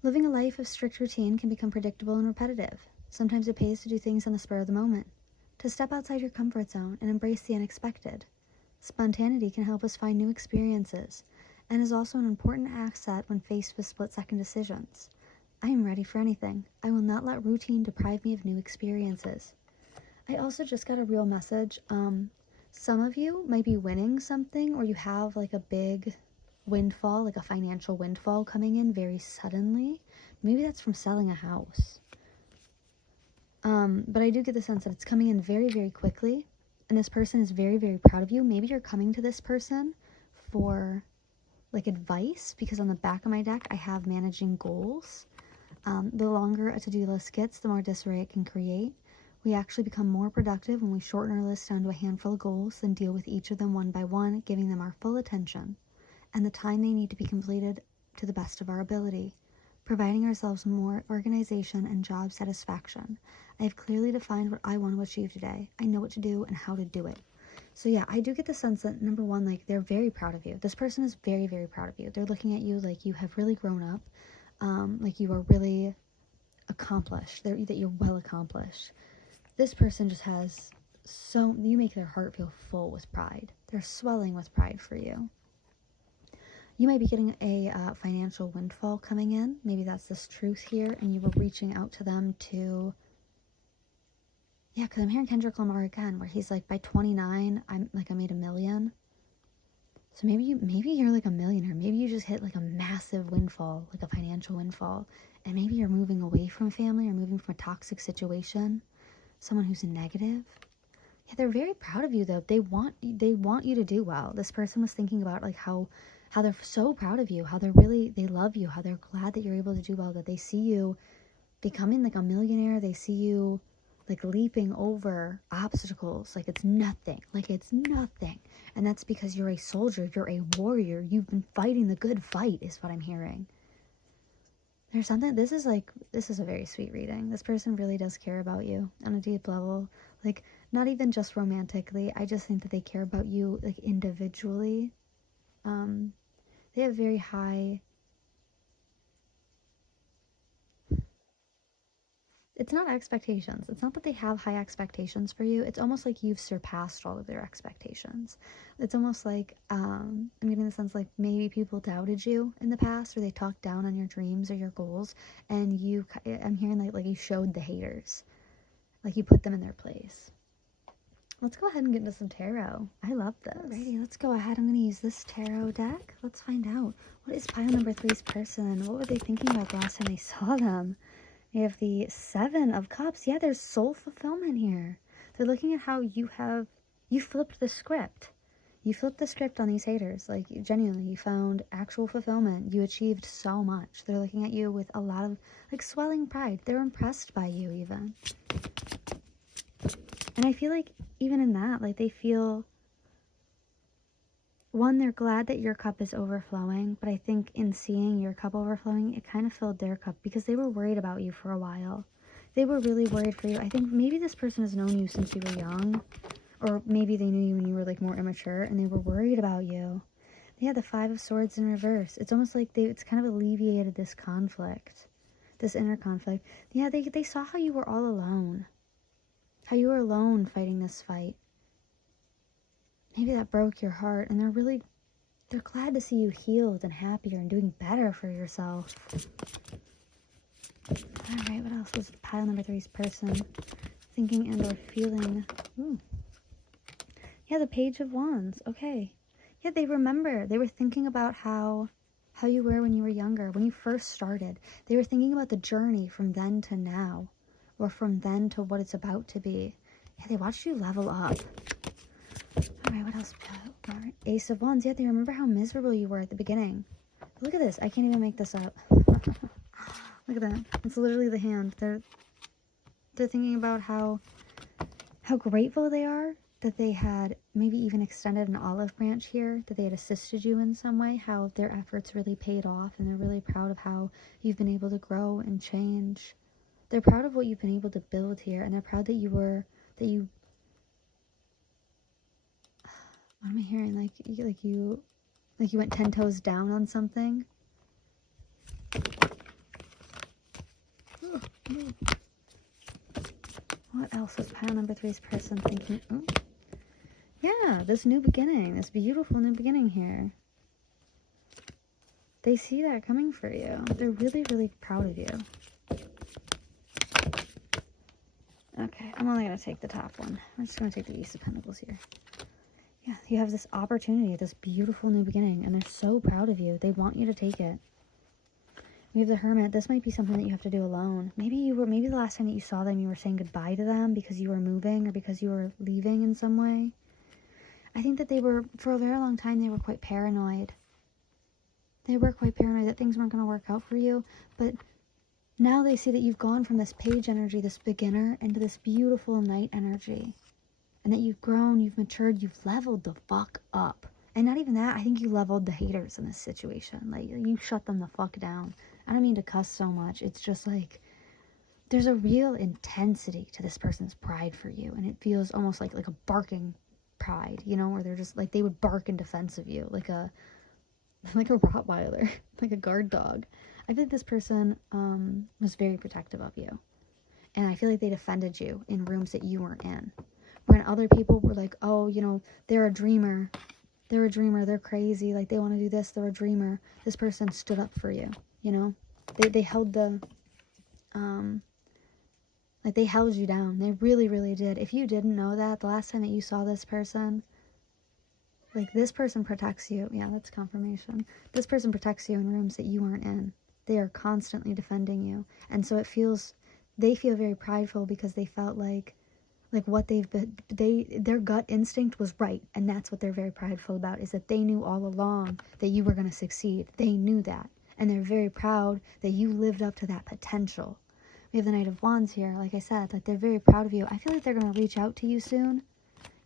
Living a life of strict routine can become predictable and repetitive. Sometimes it pays to do things on the spur of the moment, to step outside your comfort zone and embrace the unexpected. Spontaneity can help us find new experiences, and is also an important asset when faced with split-second decisions. I am ready for anything. I will not let routine deprive me of new experiences. I also just got a real message. Some of you might be winning something, or you have like a big windfall, like a financial windfall coming in very suddenly. Maybe that's from selling a house. But I do get the sense that it's coming in very, very quickly, and this person is very, very proud of you. Maybe you're coming to this person for like advice, because on the back of my deck I have managing goals. The longer a to-do list gets, the more disarray it can create. We actually become more productive when we shorten our list down to a handful of goals, then deal with each of them one by one, giving them our full attention and the time they need to be completed to the best of our ability, providing ourselves more organization and job satisfaction. I have clearly defined what I want to achieve today. I know what to do and how to do it. So yeah, I do get the sense that, number one, like they're very proud of you. This person is very, very proud of you. They're looking at you like you have really grown up, like you are really accomplished, that you're well accomplished. This person just has you make their heart feel full with pride. They're swelling with pride for you. You might be getting a financial windfall coming in. Maybe that's this truth here, and you were reaching out to them to... Yeah, because I'm hearing Kendrick Lamar again, where he's like, by 29, I made $1 million. So maybe you're like a millionaire. Maybe you just hit like a massive windfall, like a financial windfall. And maybe you're moving away from family or moving from a toxic situation. Someone who's negative. Yeah, they're very proud of you though. They want you to do well. This person was thinking about like how they're so proud of you, how they love you, how they're glad that you're able to do well, that they see you becoming like a millionaire. They see you like leaping over obstacles like it's nothing. And that's because you're a soldier, you're a warrior. You've been fighting the good fight is what I'm hearing. There's something, this is a very sweet reading. This person really does care about you on a deep level. Like, not even just romantically. I just think that they care about you like individually. They have very high... It's not expectations. It's not that they have high expectations for you. It's almost like you've surpassed all of their expectations. It's almost like, I'm getting the sense like maybe people doubted you in the past, or they talked down on your dreams or your goals, and I'm hearing like you showed the haters. Like you put them in their place. Let's go ahead and get into some tarot. I love this. Alrighty, let's go ahead. I'm going to use this tarot deck. Let's find out. What is pile number 3's person? What were they thinking about the last time they saw them? We have the 7 of Cups. Yeah, there's soul fulfillment here. They're looking at how you flipped the script. You flipped the script on these haters. Like, genuinely, you found actual fulfillment. You achieved so much. They're looking at you with a lot of, like, swelling pride. They're impressed by you, even. And I feel like, even in that, like, they feel... One, they're glad that your cup is overflowing, but I think in seeing your cup overflowing, it kind of filled their cup because they were worried about you for a while. They were really worried for you. I think maybe this person has known you since you were young, or maybe they knew you when you were like more immature, and they were worried about you. They had the 5 of Swords in reverse. It's almost like it's kind of alleviated this conflict, this inner conflict. Yeah, they saw how you were all alone, how you were alone fighting this fight. Maybe that broke your heart, and they're glad to see you healed and happier and doing better for yourself. Alright, what else was pile number 3's person thinking and or feeling? Ooh. Yeah, the Page of Wands. Okay. Yeah, they remember. They were thinking about how you were when you were younger, when you first started. They were thinking about the journey from then to now, or from then to what it's about to be. Yeah, they watched you level up. Alright, what else? Alright, Ace of Wands. Yeah, they remember how miserable you were at the beginning. Look at this. I can't even make this up. Look at that. It's literally the hand. They're thinking about how grateful they are that they had maybe even extended an olive branch here, that they had assisted you in some way, how their efforts really paid off, and they're really proud of how you've been able to grow and change. They're proud of what you've been able to build here, and they're proud that you what am I hearing? Like you went 10 toes down on something. What else is pile number 3's person thinking? Oh. Yeah, this new beginning, this beautiful new beginning here. They see that coming for you. They're really, really proud of you. Okay, I'm only going to take the top one. I'm just going to take the Ace of Pentacles here. Yeah, you have this opportunity, this beautiful new beginning, and they're so proud of you. They want you to take it. We have the Hermit. This might be something that you have to do alone. Maybe the last time that you saw them, you were saying goodbye to them because you were moving or because you were leaving in some way. I think that for a very long time, they were quite paranoid. They were quite paranoid that things weren't going to work out for you, but now they see that you've gone from this page energy, this beginner, into this beautiful knight energy. And that you've grown, you've matured, you've leveled the fuck up. And not even that, I think you leveled the haters in this situation. Like, you shut them the fuck down. I don't mean to cuss so much. It's just like, there's a real intensity to this person's pride for you. And it feels almost like a barking pride, you know, where they're just like, they would bark in defense of you. Like a Rottweiler, like a guard dog. I think this person was very protective of you. And I feel like they defended you in rooms that you weren't in. When other people were like, oh, you know, they're a dreamer. they're a dreamer, they're crazy, like they want to do this, they're a dreamer. This person stood up for you, you know? They held the, like they held you down. They really, really did. If you didn't know that, the last time that you saw this person, like this person protects you. Yeah, that's confirmation. This person protects you in rooms that you aren't in. They are constantly defending you. And so it feels, they feel very prideful because they felt like what they've been, their gut instinct was right, and that's what they're very prideful about, is that they knew all along that you were going to succeed. They knew that, and they're very proud that you lived up to that potential. We have the Knight of Wands here. Like I said, like they're very proud of you. I feel like they're going to reach out to you soon.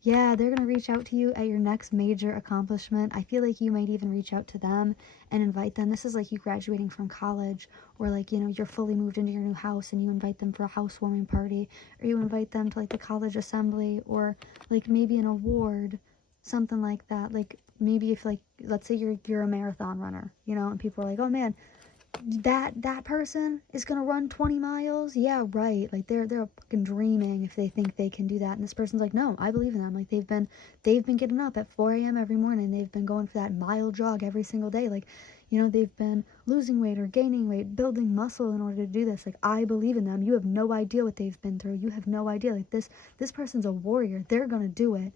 Yeah, they're going to reach out to you at your next major accomplishment. I feel like you might even reach out to them and invite them. This is like you graduating from college, or like, you know, you're fully moved into your new house and you invite them for a housewarming party, or you invite them to like the college assembly, or like maybe an award, something like that. Like maybe if like, let's say you're a marathon runner, you know, and people are like, oh man, that person is gonna run 20 miles. Yeah, right. Like they're fucking dreaming if they think they can do that. And this person's like, no, I believe in them. Like they've been getting up at 4 a.m. every morning. They've been going for that mile jog every single day. Like, you know, they've been losing weight or gaining weight, building muscle in order to do this. Like, I believe in them. You have no idea what they've been through. You have no idea. Like this person's a warrior. They're gonna do it.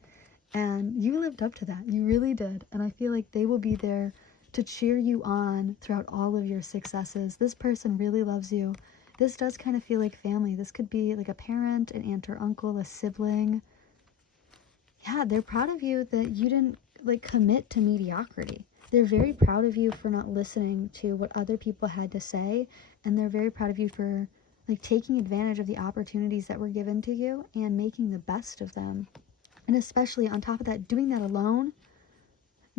And you lived up to that. You really did. And I feel like they will be there to cheer you on throughout all of your successes. This person really loves you. This does kind of feel like family. This could be like a parent, an aunt or uncle, a sibling. Yeah, they're proud of you that you didn't like commit to mediocrity. They're very proud of you for not listening to what other people had to say, and they're very proud of you for like taking advantage of the opportunities that were given to you and making the best of them. And especially on top of that, doing that alone,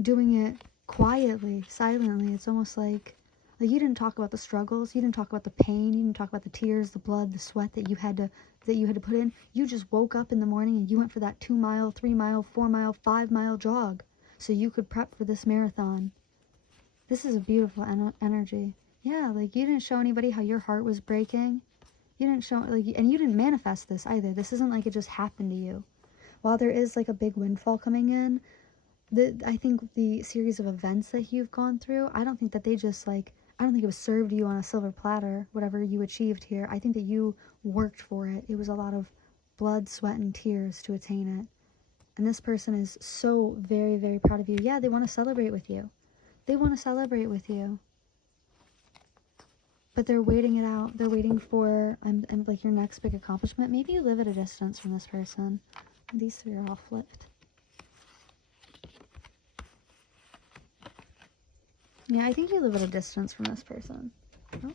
doing it quietly, silently. It's almost like you didn't talk about the struggles, you didn't talk about the pain, you didn't talk about the tears, the blood, the sweat that you had to put in. You just woke up in the morning and you went for that 2 mile, 3 mile, 4 mile, 5 mile jog so you could prep for this marathon. This is a beautiful energy. Yeah, like you didn't show anybody how your heart was breaking. You didn't show, like, and you didn't manifest this either. This isn't like it just happened to you. While there is like a big windfall coming in, I think the series of events that you've gone through, I don't think that they just like, I don't think it was served you on a silver platter, whatever you achieved here. I think that you worked for it. It was a lot of blood, sweat, and tears to attain it. And this person is so very, very proud of you. Yeah, they want to celebrate with you. They want to celebrate with you. But they're waiting it out. They're waiting for like your next big accomplishment. Maybe you live at a distance from this person. These three are all flipped. Yeah, I think you live at a distance from this person. Oh.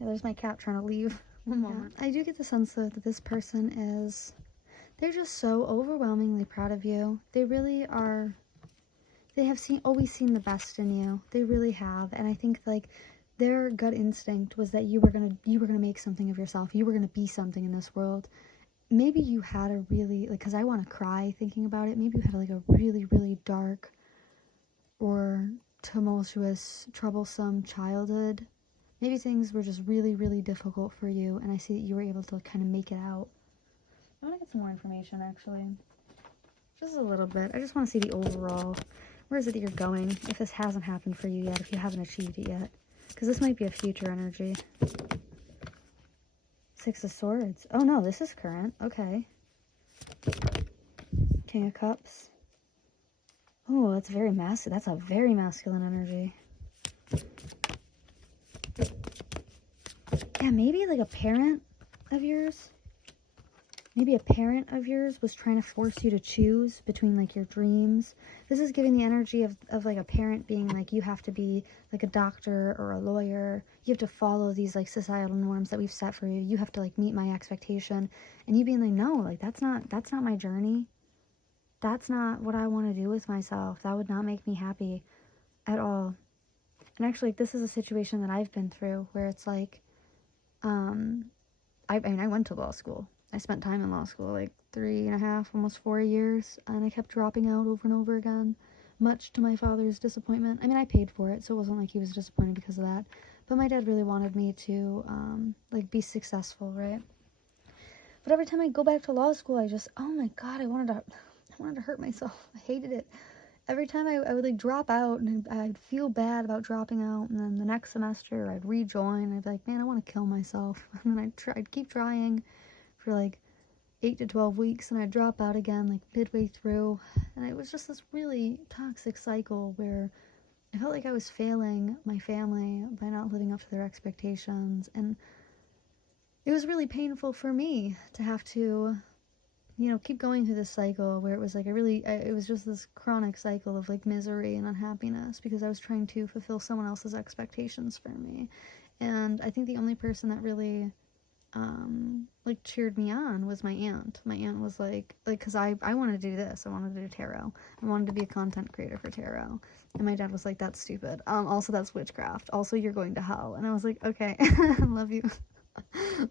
Yeah, there's my cat trying to leave. One moment. Yeah, I do get the sense, though, that this person is... They're just so overwhelmingly proud of you. They really are... They have always seen the best in you. They really have. And I think, like, their gut instinct was that you were gonna make something of yourself. You were gonna be something in this world. Maybe you had a really... Like, because I want to cry thinking about it. Maybe you had, like, a really, really dark or tumultuous, troublesome childhood. Maybe things were just really, really difficult for you, and I see that you were able to kind of make it out. I want to get some more information, actually. Just a little bit. I just want to see the overall. Where is it that you're going, if this hasn't happened for you yet, if you haven't achieved it yet? Because this might be a future energy. Six of Swords. Oh, no, this is current. Okay. King of Cups. Oh, that's very masculine. That's a very masculine energy. Yeah, maybe like a parent of yours. Maybe a parent of yours was trying to force you to choose between like your dreams. This is giving the energy of like a parent being like, you have to be like a doctor or a lawyer. You have to follow these like societal norms that we've set for you. You have to like meet my expectation. And you being like, no, like that's not my journey. That's not what I want to do with myself. That would not make me happy at all. And actually, like, this is a situation that I've been through where it's like, I mean, I went to law school. I spent time in law school, like 3.5, almost 4 years, and I kept dropping out over and over again, much to my father's disappointment. I mean, I paid for it, so it wasn't like he was disappointed because of that. But my dad really wanted me to, like, be successful, right? But every time I go back to law school, I just, oh my God, I wanted to hurt myself. I hated it. every time I would like drop out, and I'd feel bad about dropping out, and then the next semester I'd rejoin. I'd be like, man, I want to kill myself. And then I'd keep trying for like 8 to 12 weeks, and I'd drop out again like midway through. And it was just this really toxic cycle where I felt like I was failing my family by not living up to their expectations. And it was really painful for me to have to, you know, keep going through this cycle where it was like it was just this chronic cycle of like misery and unhappiness because I was trying to fulfill someone else's expectations for me. And I think the only person that really like cheered me on was my aunt. My aunt was like because I wanted to do this. I wanted to do tarot. I wanted to be a content creator for tarot. And my dad was like, that's stupid. Also that's witchcraft. Also you're going to hell. And I was like, okay, love you.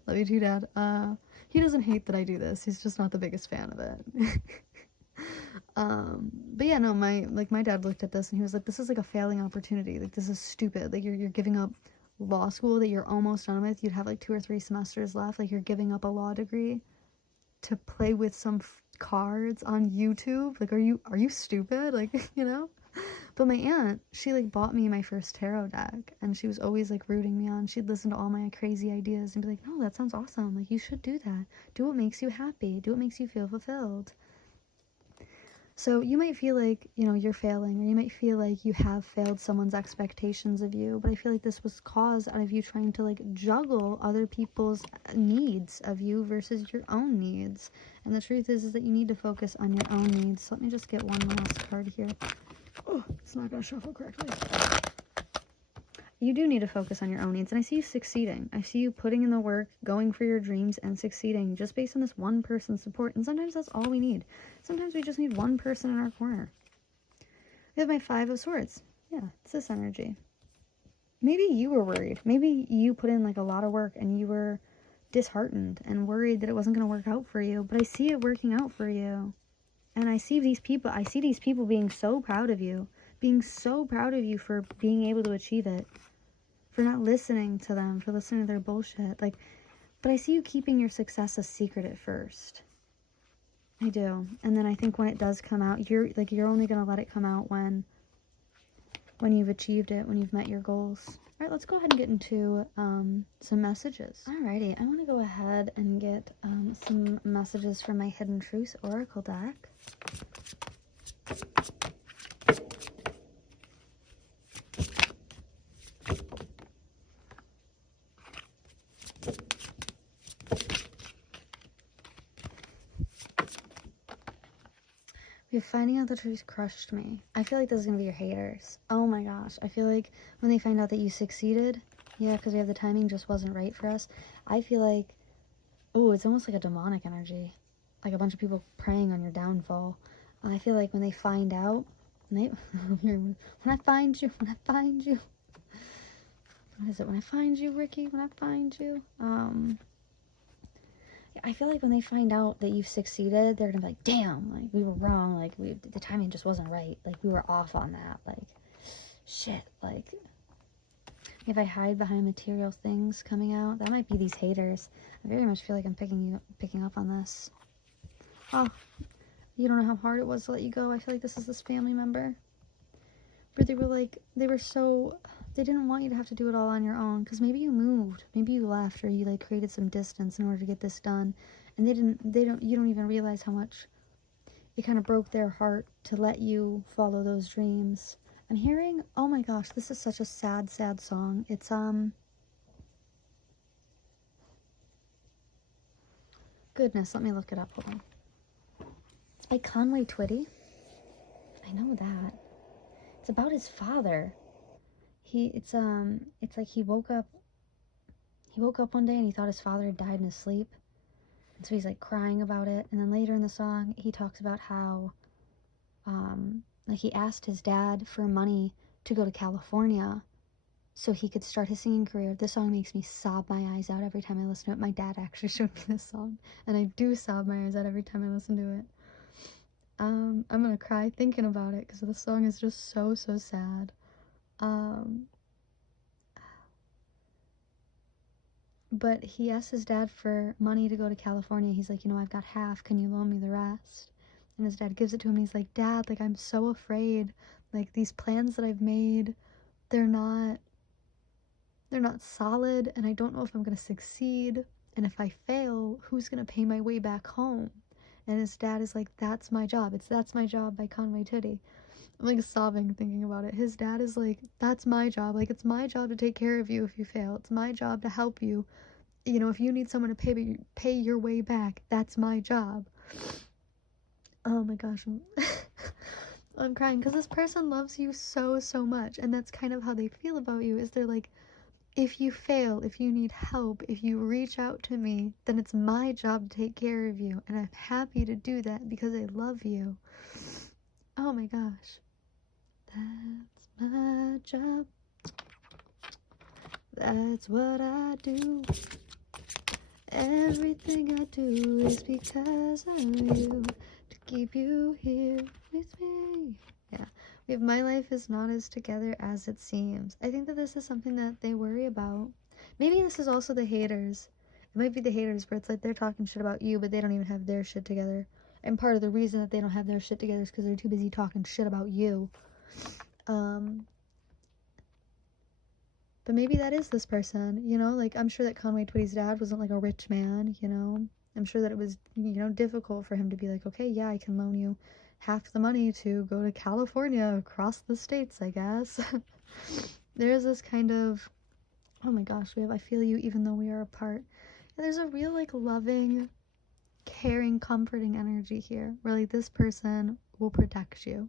Love you too, Dad. He doesn't hate that I do this. He's just not the biggest fan of it. But yeah, no, my dad looked at this and he was like, this is like a failing opportunity. Like, this is stupid. Like, you're giving up law school that you're almost done with. You'd have like 2 or 3 semesters left. Like, you're giving up a law degree to play with some cards on YouTube. Like, are you stupid? Like, you know? But my aunt, she like bought me my first tarot deck, and she was always like rooting me on. She'd listen to all my crazy ideas and be like, no, that sounds awesome. Like, you should do that. Do what makes you happy. Do what makes you feel fulfilled. So you might feel like, you know, you're failing, or you might feel like you have failed someone's expectations of you, but I feel like this was caused out of you trying to like juggle other people's needs of you versus your own needs. And the truth is that you need to focus on your own needs. So let me just get one last card here. Oh, it's not going to shuffle correctly. You do need to focus on your own needs, and I see you succeeding. I see you putting in the work, going for your dreams, and succeeding just based on this one person's support, and sometimes that's all we need. Sometimes we just need one person in our corner. We have my 5 of Swords. Yeah, it's this energy. Maybe you were worried. Maybe you put in like a lot of work, and you were disheartened and worried that it wasn't going to work out for you, but I see it working out for you. And I see these people being so proud of you, for being able to achieve it, for not listening to them, for listening to their bullshit. Like, but I see you keeping your success a secret at first. I do. And then I think when it does come out, you're only going to let it come out when you've achieved it, when you've met your goals. All right, let's go ahead and get into some messages. Alrighty, I want to go ahead and get some messages from my Hidden Truth Oracle deck. Finding out the truth crushed me. I feel like this is going to be your haters. Oh my gosh. I feel like when they find out that you succeeded, yeah, because we have the timing just wasn't right for us. I feel like, oh, it's almost like a demonic energy. Like a bunch of people preying on your downfall. I feel like when they find out, when I find you. What is it? When I find you, Ricky? When I find you? I feel like when they find out that you've succeeded, they're gonna be like, damn, like, we were wrong, like, the timing just wasn't right, like, we were off on that, like, shit, like, if I hide behind material things coming out, that might be these haters. I very much feel like I'm picking up on this. Oh, you don't know how hard it was to let you go. I feel like this is this family member, where they didn't want you to have to do it all on your own, because maybe you moved, maybe you left, or you like created some distance in order to get this done, and you don't even realize how much it kind of broke their heart to let you follow those dreams. I'm hearing, oh my gosh, this is such a sad, sad song. It's goodness, let me look it up. Hold on. It's by Conway Twitty. I know that. It's about his father. It's like he woke up one day and he thought his father had died in his sleep. And so he's like crying about it. And then later in the song, he talks about how, like he asked his dad for money to go to California so he could start his singing career. This song makes me sob my eyes out every time I listen to it. My dad actually showed me this song, and I do sob my eyes out every time I listen to it. I'm gonna cry thinking about it because the song is just so, so sad. But he asked his dad for money to go to California. He's like, you know, I've got half. Can you loan me the rest? And his dad gives it to him and he's like, Dad, like, I'm so afraid. Like, these plans that I've made, they're not solid, and I don't know if I'm gonna succeed. And if I fail, who's gonna pay my way back home? And his dad is like, That's my job. It's That's My Job by Conway Twitty. I'm like sobbing thinking about it. His dad is like, that's my job. Like, it's my job to take care of you if you fail. It's my job to help you. You know, if you need someone to pay your way back, that's my job. Oh my gosh, I'm crying because this person loves you so, so much. And that's kind of how they feel about you, is they're like, if you fail, if you need help, if you reach out to me, then it's my job to take care of you. And I'm happy to do that because I love you. Oh my gosh. That's my job. That's what I do. Everything I do is because of you. To keep you here with me. Yeah. We have, my life is not as together as it seems. I think that this is something that they worry about. Maybe this is also the haters. It might be the haters where it's like they're talking shit about you, but they don't even have their shit together. And part of the reason that they don't have their shit together is because they're too busy talking shit about you. But maybe that is this person, you know? Like, I'm sure that Conway Twitty's dad wasn't, like, a rich man, you know? I'm sure that it was, you know, difficult for him to be like, okay, yeah, I can loan you half the money to go to California, across the states, I guess. There's this kind of, oh my gosh, we have I feel you even though we are apart. And there's a real, like, loving, caring, comforting energy here, where, like, this person will protect you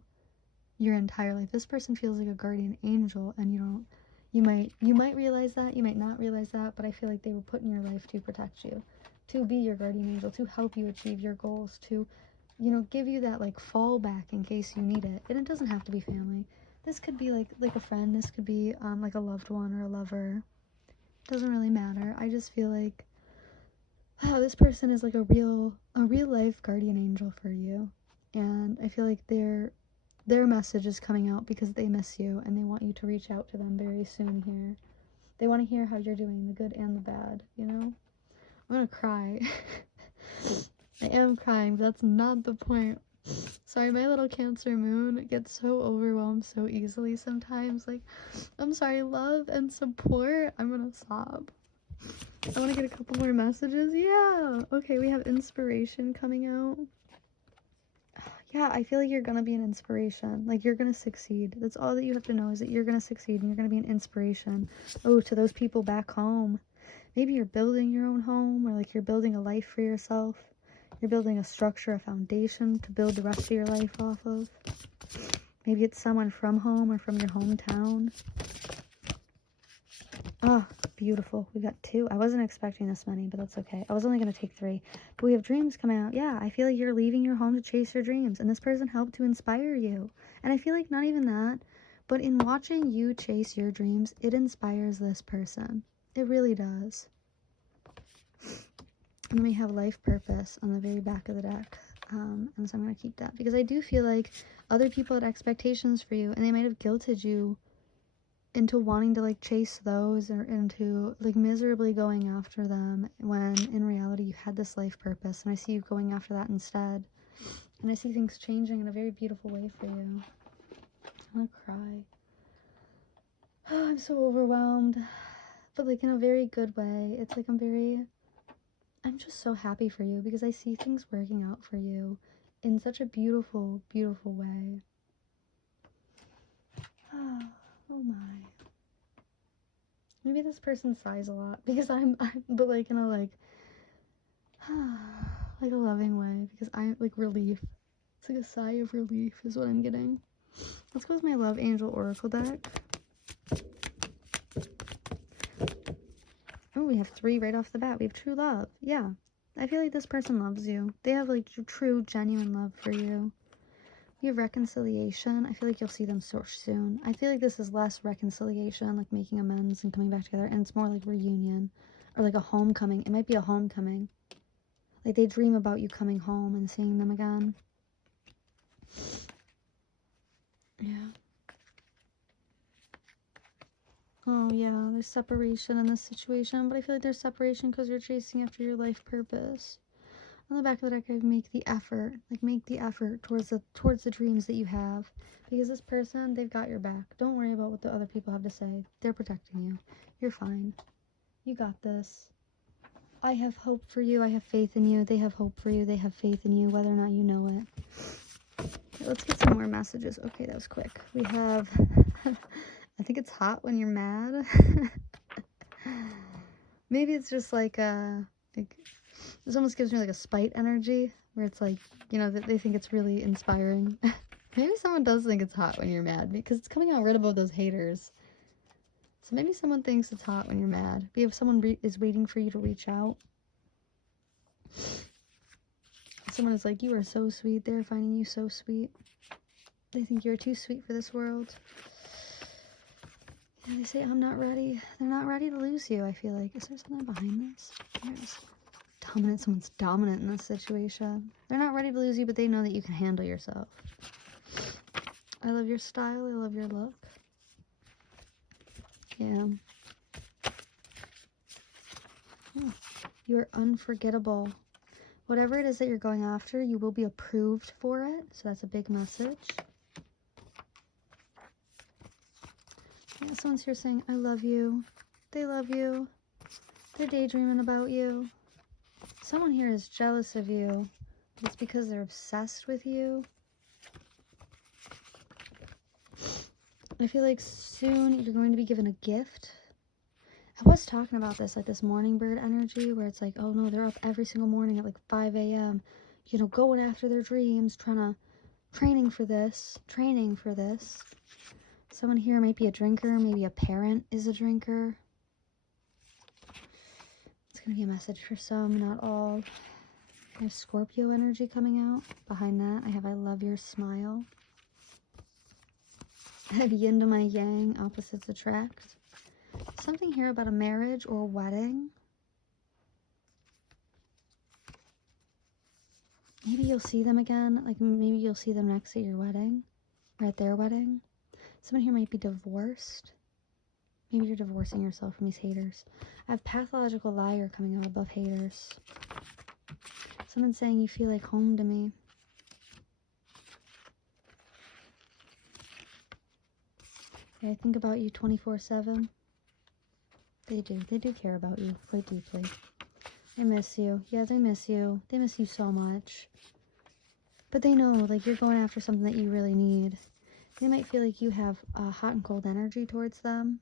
your entire life. This person feels like a guardian angel, and you might realize that, you might not realize that, but I feel like they were put in your life to protect you, to be your guardian angel, to help you achieve your goals, to, you know, give you that, like, fallback in case you need it. And it doesn't have to be family. This could be like a friend. This could be like a loved one or a lover. Doesn't really matter. I just feel like, wow, this person is like a real life guardian angel for you. And I feel like their message is coming out because they miss you and they want you to reach out to them very soon here. They want to hear how you're doing, the good and the bad, you know? I'm gonna cry. I am crying, but that's not the point. Sorry, my little Cancer moon gets so overwhelmed so easily sometimes. Like, I'm sorry, love and support. I'm gonna sob. I want to get a couple more messages. Yeah. Okay, we have inspiration coming out. Yeah, I feel like you're gonna be an inspiration. Like, you're gonna succeed. That's all that you have to know, is that you're gonna succeed and you're gonna be an inspiration. Oh, to those people back home. Maybe you're building your own home, or like you're building a life for yourself. You're building a structure, a foundation to build the rest of your life off of. Maybe it's someone from home or from your hometown. Oh, beautiful. We got 2. I wasn't expecting this many, but that's okay. I was only going to take 3. But we have dreams coming out. Yeah, I feel like you're leaving your home to chase your dreams. And this person helped to inspire you. And I feel like not even that, but in watching you chase your dreams, it inspires this person. It really does. And then we have life purpose on the very back of the deck. And so I'm going to keep that. Because I do feel like other people had expectations for you. And they might have guilted you into wanting to, like, chase those, or into, like, miserably going after them, when in reality you had this life purpose. And I see you going after that instead. And I see things changing in a very beautiful way for you. I'm gonna cry. Oh, I'm so overwhelmed. But, like, in a very good way. It's like I'm just so happy for you, because I see things working out for you in such a beautiful, beautiful way. Oh my. Maybe this person sighs a lot, because I'm but like in a like a loving way, because I'm like relief. It's like a sigh of relief is what I'm getting. Let's go with my Love Angel Oracle deck. Oh, we have 3 right off the bat. We have true love. Yeah. I feel like this person loves you. They have like true, genuine love for you. We have reconciliation. I feel like you'll see them so soon. I feel like this is less reconciliation, like making amends and coming back together, and it's more like reunion, or like a homecoming. It might be a homecoming. Like, they dream about you coming home and seeing them again. Yeah. Oh, yeah, there's separation in this situation, but I feel like there's separation because you're chasing after your life purpose. On the back of the deck, I have make the effort. Like, make the effort towards the dreams that you have. Because this person, they've got your back. Don't worry about what the other people have to say. They're protecting you. You're fine. You got this. I have hope for you. I have faith in you. They have hope for you. They have faith in you, whether or not you know it. Okay, let's get some more messages. Okay, that was quick. We have... I think it's hot when you're mad. Maybe it's just like this almost gives me like a spite energy, where it's like, you know, that they think it's really inspiring. Maybe someone does think it's hot when you're mad, because it's coming out right above those haters. So maybe someone thinks it's hot when you're mad. But if someone is waiting for you to reach out, someone is like, you are so sweet. They're finding you so sweet. They think you're too sweet for this world. Yeah, they say, I'm not ready. They're not ready to lose you, I feel like. Is there something behind this? There's dominant. Someone's dominant in this situation. They're not ready to lose you, but they know that you can handle yourself. I love your style. I love your look. Yeah. You're unforgettable. Whatever it is that you're going after, you will be approved for it. So that's a big message. Yeah, someone's here saying, I love you. They love you. They're daydreaming about you. Someone here is jealous of you. It's because they're obsessed with you. I feel like soon you're going to be given a gift. I was talking about this, like this morning bird energy, where it's like, oh no, they're up every single morning at like 5 a.m., you know, going after their dreams, training for this. Someone here might be a drinker, maybe a parent is a drinker. It's going to be a message for some, not all. I have Scorpio energy coming out. Behind that, I have I love your smile. I have yin to my yang, opposites attract. Something here about a marriage or a wedding. Maybe you'll see them again. Like, maybe you'll see them next at your wedding. Or at their wedding. Someone here might be divorced. Maybe you're divorcing yourself from these haters. I have pathological liar coming out above haters. Someone's saying you feel like home to me. Okay, I think about you 24/7. They do. They do care about you quite deeply. They miss you. Yeah, they miss you. They miss you so much. But they know, like, you're going after something that you really need. They might feel like you have hot and cold energy towards them.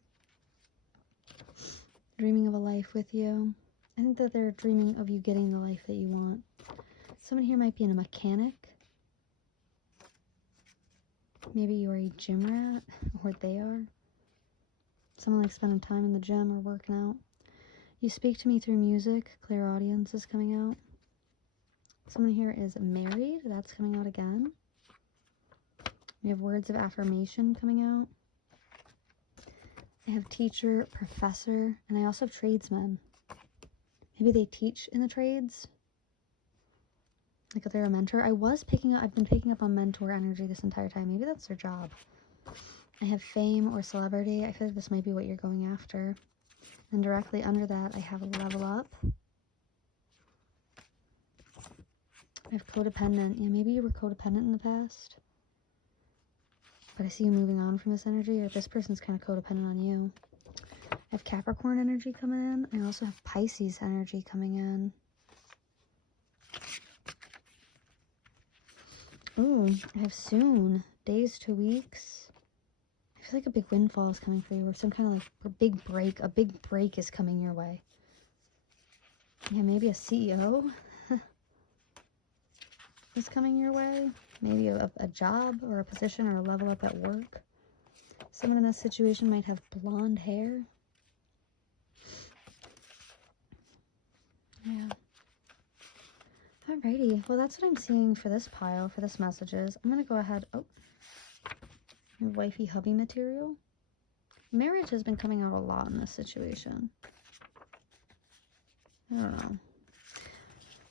Dreaming of a life with you. I think that they're dreaming of you getting the life that you want. Someone here might be a mechanic. Maybe you're a gym rat, or they are. Someone like spending time in the gym or working out. You speak to me through music. Clairaudience is coming out. Someone here is married. That's coming out again. We have words of affirmation coming out. I have teacher, professor, and I also have tradesmen. Maybe they teach in the trades. Like if they're a mentor. I've been picking up on mentor energy this entire time. Maybe that's their job. I have fame or celebrity. I feel like this might be what you're going after. And directly under that, I have a level up. I have codependent. Yeah, maybe you were codependent in the past. But I see you moving on from this energy, or this person's kind of codependent on you. I have Capricorn energy coming in. I also have Pisces energy coming in. Ooh, I have soon. Days to weeks. I feel like a big windfall is coming for you, or some kind of like a big break is coming your way. Yeah, maybe a CEO is coming your way. Maybe a job or a position or a level up at work. Someone in this situation might have blonde hair. Yeah. Alrighty, well that's what I'm seeing for this pile, for this messages. I'm going to go ahead, wifey hubby material. Marriage has been coming out a lot in this situation. I don't know.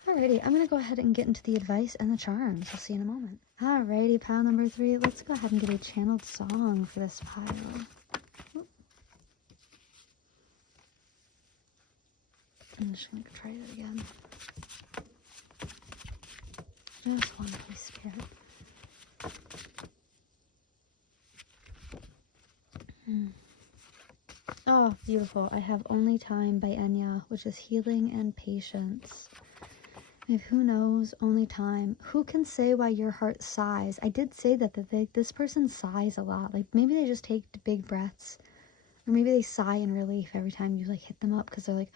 Alrighty, I'm going to go ahead and get into the advice and the charms. I'll see you in a moment. Alrighty, pile number 3. Let's go ahead and get a channeled song for this pile. Oop. I'm just going to try that again. Just one, please, Spirit. Oh, beautiful. I have Only Time by Enya, which is healing and patience. If who knows, only time. Who can say why your heart sighs? I did say that this person sighs a lot. Like, maybe they just take big breaths. Or maybe they sigh in relief every time you, like, hit them up. Because they're like,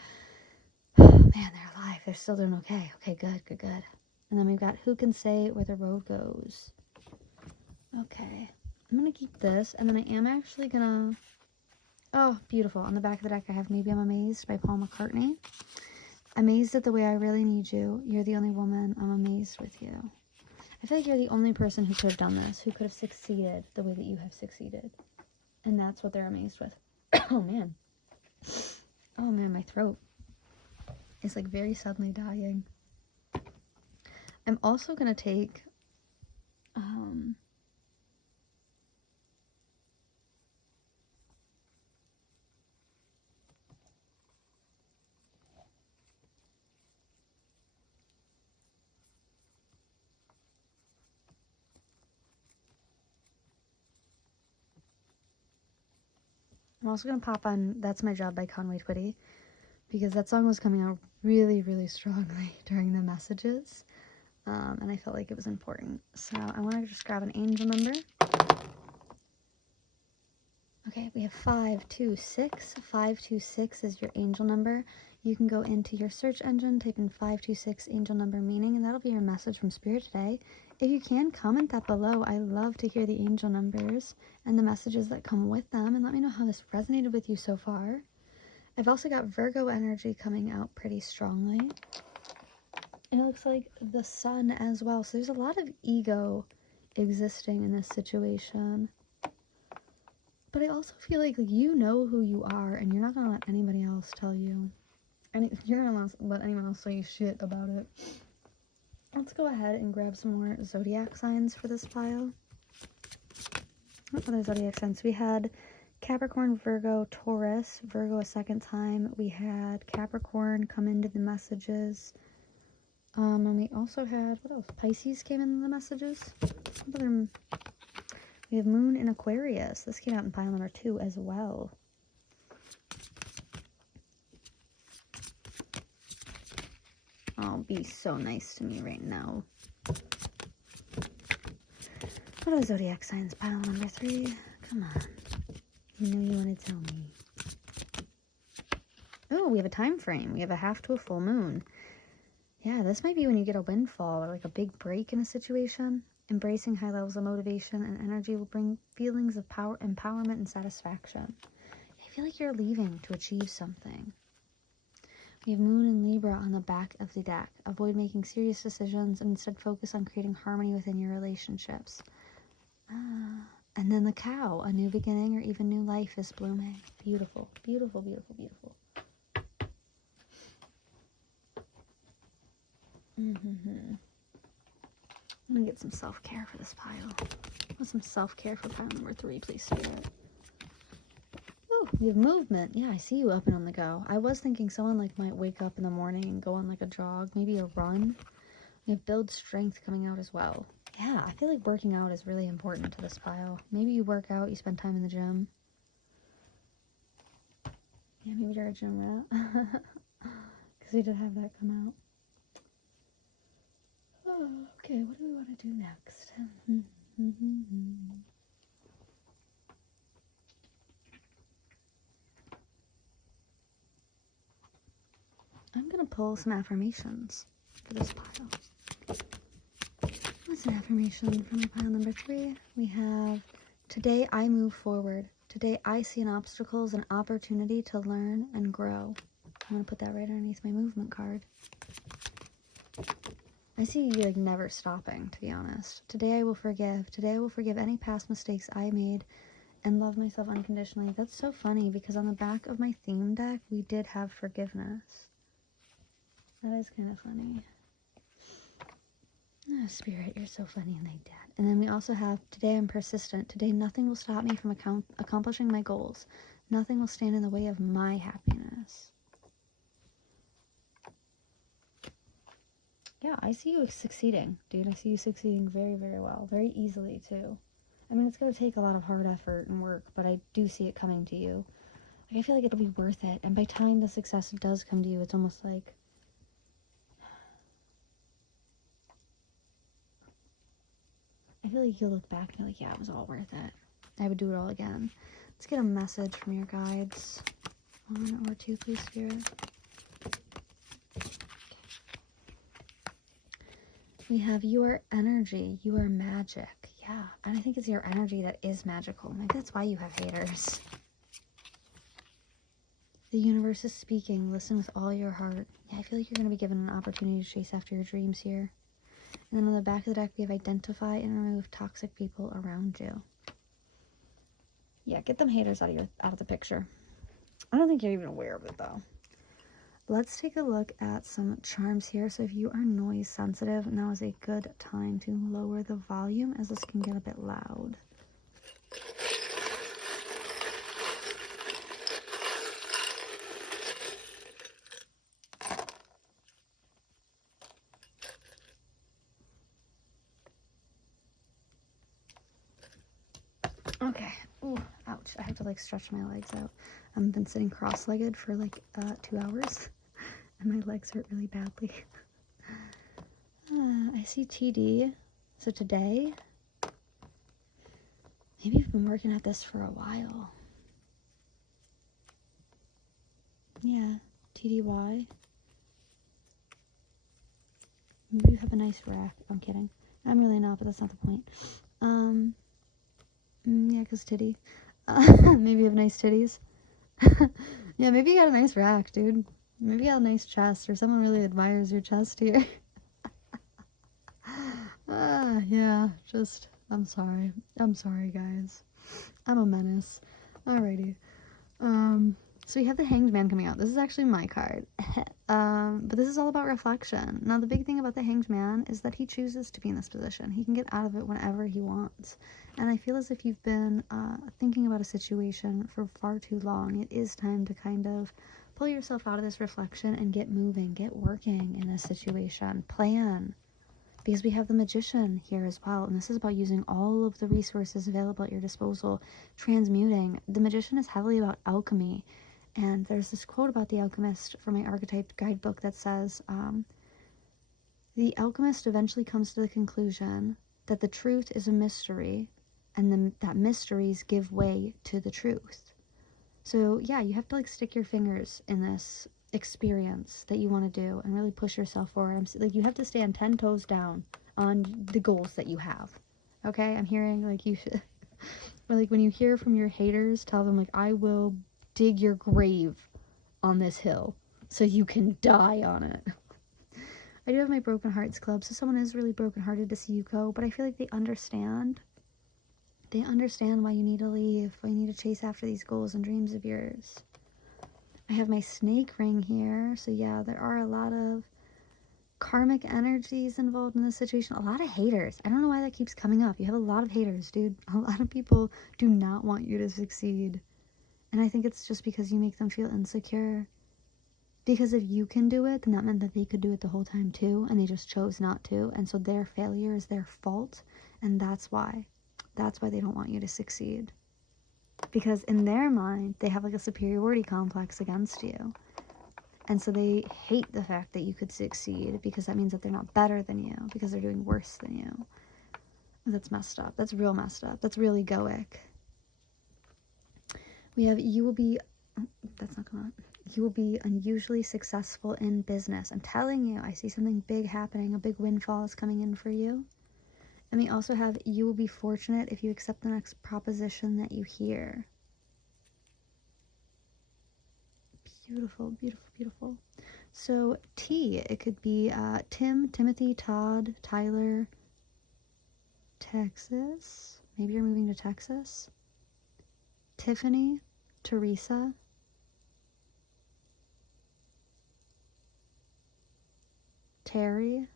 oh, man, they're alive. They're still doing okay. Okay, good, good, good. And then we've got Who Can Say Where the Road Goes. Okay. I'm going to keep this. And then I am actually going to... Oh, beautiful. On the back of the deck, I have Maybe I'm Amazed by Paul McCartney. Amazed at the way I really need you. You're the only woman. I'm amazed with you. I feel like you're the only person who could have done this, who could have succeeded the way that you have succeeded. And that's what they're amazed with. Oh, man. Oh, man, my throat is, like, very suddenly dying. I'm also going to take... I'm also going to pop on That's My Job by Conway Twitty, because that song was coming out really, really strongly during the messages, and I felt like it was important. So I want to just grab an angel number. Okay, we have 526. 526 is your angel number. You can go into your search engine, type in 526 angel number meaning, and that'll be your message from Spirit today. If you can, comment that below. I love to hear the angel numbers and the messages that come with them, and let me know how this resonated with you so far. I've also got Virgo energy coming out pretty strongly. And it looks like the sun as well. So there's a lot of ego existing in this situation. But I also feel like you know who you are, and you're not going to let anybody else tell you. You're not going to let anyone else say shit about it. Let's go ahead and grab some more zodiac signs for this pile. What other zodiac signs? We had Capricorn, Virgo, Taurus. Virgo a second time. We had Capricorn come into the messages. And we also had, what else? Pisces came in the messages. We have Moon in Aquarius. This came out in pile number 2 as well. Oh, be so nice to me right now. What are the zodiac signs? Pile number 3. Come on. You know you want to tell me. Oh, we have a time frame. We have a half to a full moon. Yeah, this might be when you get a windfall or like a big break in a situation. Embracing high levels of motivation and energy will bring feelings of power, empowerment, and satisfaction. I feel like you're leaving to achieve something. We have Moon and Libra on the back of the deck. Avoid making serious decisions and instead focus on creating harmony within your relationships. And then the Cow, a new beginning or even new life is blooming. Beautiful, beautiful, beautiful, beautiful. I'm going to get some self-care for this pile. Want some self-care for pile number 3, please, Spirit. Oh, we have movement. Yeah, I see you up and on the go. I was thinking someone like might wake up in the morning and go on like a jog, maybe a run. We have build strength coming out as well. Yeah, I feel like working out is really important to this pile. Maybe you work out, you spend time in the gym. Yeah, maybe you're a gym rat. Because we did have that come out. Oh, okay, what do we want to do next? I'm going to pull some affirmations for this pile. What's an affirmation from pile number 3? We have, today I move forward. Today I see an obstacle as an opportunity to learn and grow. I'm going to put that right underneath my movement card. I see you like never stopping, to be honest. Today I will forgive. Today I will forgive any past mistakes I made and love myself unconditionally. That's so funny because on the back of my theme deck, we did have forgiveness. That is kind of funny. Oh, Spirit, you're so funny and like that. And then we also have, today I'm persistent. Today nothing will stop me from accomplishing my goals. Nothing will stand in the way of my happiness. Yeah, I see you succeeding, dude. I see you succeeding very, very well. Very easily, too. I mean, it's going to take a lot of hard effort and work, but I do see it coming to you. Like, I feel like it'll be worth it. And by the time the success does come to you, it's almost like... I feel like you'll look back and you're like, yeah, it was all worth it. I would do it all again. Let's get a message from your guides. 1 or 2, please, Spirit. We have your energy. You are magic. Yeah, and I think it's your energy that is magical. Maybe that's why you have haters. The universe is speaking. Listen with all your heart. Yeah, I feel like you're going to be given an opportunity to chase after your dreams here. And then on the back of the deck, we have identify and remove toxic people around you. Yeah, get them haters out of the picture. I don't think you're even aware of it, though. Let's take a look at some charms here. So if you are noise sensitive, now is a good time to lower the volume, as this can get a bit loud. Okay. Ooh, ouch. I have to like stretch my legs out. I've been sitting cross-legged for like 2 hours, and my legs hurt really badly. I see TD. So today, maybe you've been working at this for a while. Yeah, TDY. Maybe you have a nice rack. I'm kidding. I'm really not, but that's not the point. Yeah, because titty. Maybe you have nice titties. Yeah, maybe you got a nice rack, dude. Maybe you got a nice chest, or someone really admires your chest here. Yeah, just, I'm sorry. I'm sorry, guys. I'm a menace. Alrighty. So we have the Hanged Man coming out. This is actually my card. But this is all about reflection. Now, the big thing about the Hanged Man is that he chooses to be in this position. He can get out of it whenever he wants. And I feel as if you've been thinking about a situation for far too long. It is time to kind of pull yourself out of this reflection and get moving, get working in this situation. Plan. Because we have the Magician here as well, and this is about using all of the resources available at your disposal, transmuting. The Magician is heavily about alchemy, and there's this quote about the alchemist from my archetype guidebook that says, the alchemist eventually comes to the conclusion that the truth is a mystery, and that mysteries give way to the truth. So yeah, you have to like stick your fingers in this experience that you want to do and really push yourself forward. Like, you have to stand 10 toes down on the goals that you have. Okay, I'm hearing like you should or like when you hear from your haters, tell them like, I will dig your grave on this hill so you can die on it. I do have my Broken Hearts Club, so someone is really brokenhearted to see you go, but I feel like they understand why you need to leave, why you need to chase after these goals and dreams of yours. I have my snake ring here. So yeah, there are a lot of karmic energies involved in this situation. A lot of haters. I don't know why that keeps coming up. You have a lot of haters, dude. A lot of people do not want you to succeed. And I think it's just because you make them feel insecure. Because if you can do it, then that meant that they could do it the whole time too, and they just chose not to. And so their failure is their fault. And that's why. That's why they don't want you to succeed. Because in their mind, they have like a superiority complex against you. And so they hate the fact that you could succeed, because that means that they're not better than you, because they're doing worse than you. That's messed up. That's real messed up. That's really egoic. We have, you will be, that's not coming up. You will be unusually successful in business. I'm telling you, I see something big happening. A big windfall is coming in for you. And we also have, you will be fortunate if you accept the next proposition that you hear. Beautiful, beautiful, beautiful. So T, it could be Tim, Timothy, Todd, Tyler, Texas. Maybe you're moving to Texas. Tiffany, Teresa, Terry,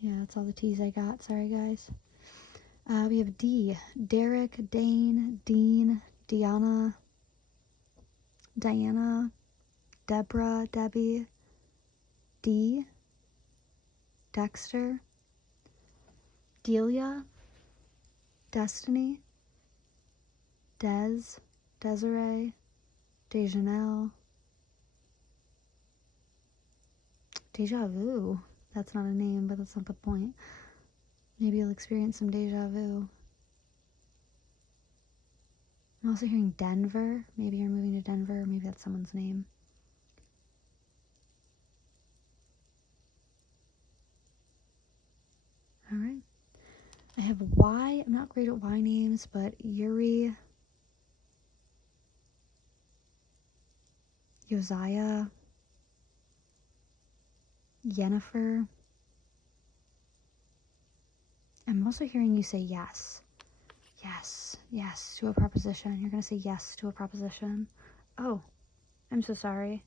yeah, that's all the T's I got. Sorry, guys. We have D, Derek, Dane, Dean, Diana, Diana, Deborah, Debbie, D, Dexter, Delia, Destiny, Des, Desiree, Dejanelle, Deja Vu. That's not a name, but that's not the point. Maybe you'll experience some deja vu. I'm also hearing Denver. Maybe you're moving to Denver. Maybe that's someone's name. All right. I have Y. I'm not great at Y names, but Yuri, Josiah, Yennefer. I'm also hearing you say yes. Yes, yes to a proposition. You're going to say yes to a proposition. Oh, I'm so sorry.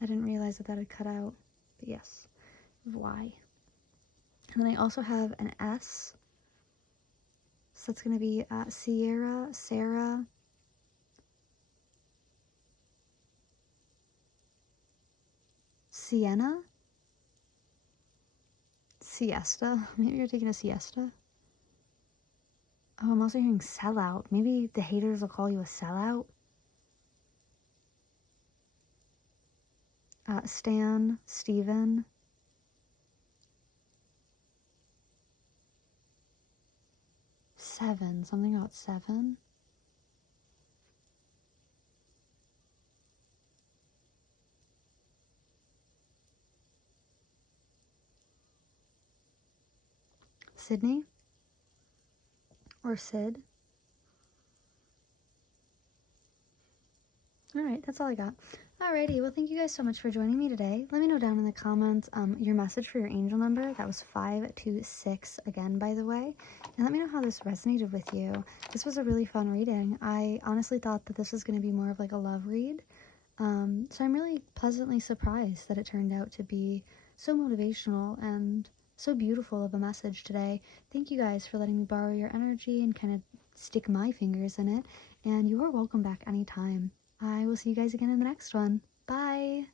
I didn't realize that that had cut out. But yes, Y. And then I also have an S. So that's going to be Sierra, Sarah, Sienna, Siesta. Maybe you're taking a siesta. Oh, I'm also hearing sellout. Maybe the haters will call you a sellout. Stan, Steven. Seven. Something about seven. Sydney. Or Sid. Alright, that's all I got. Alrighty, well thank you guys so much for joining me today. Let me know down in the comments your message for your angel number. That was 526 again, by the way. And let me know how this resonated with you. This was a really fun reading. I honestly thought that this was going to be more of like a love read. So I'm really pleasantly surprised that it turned out to be so motivational and so beautiful of a message today. Thank you guys for letting me borrow your energy and kind of stick my fingers in it. And you are welcome back anytime. I will see you guys again in the next one. Bye!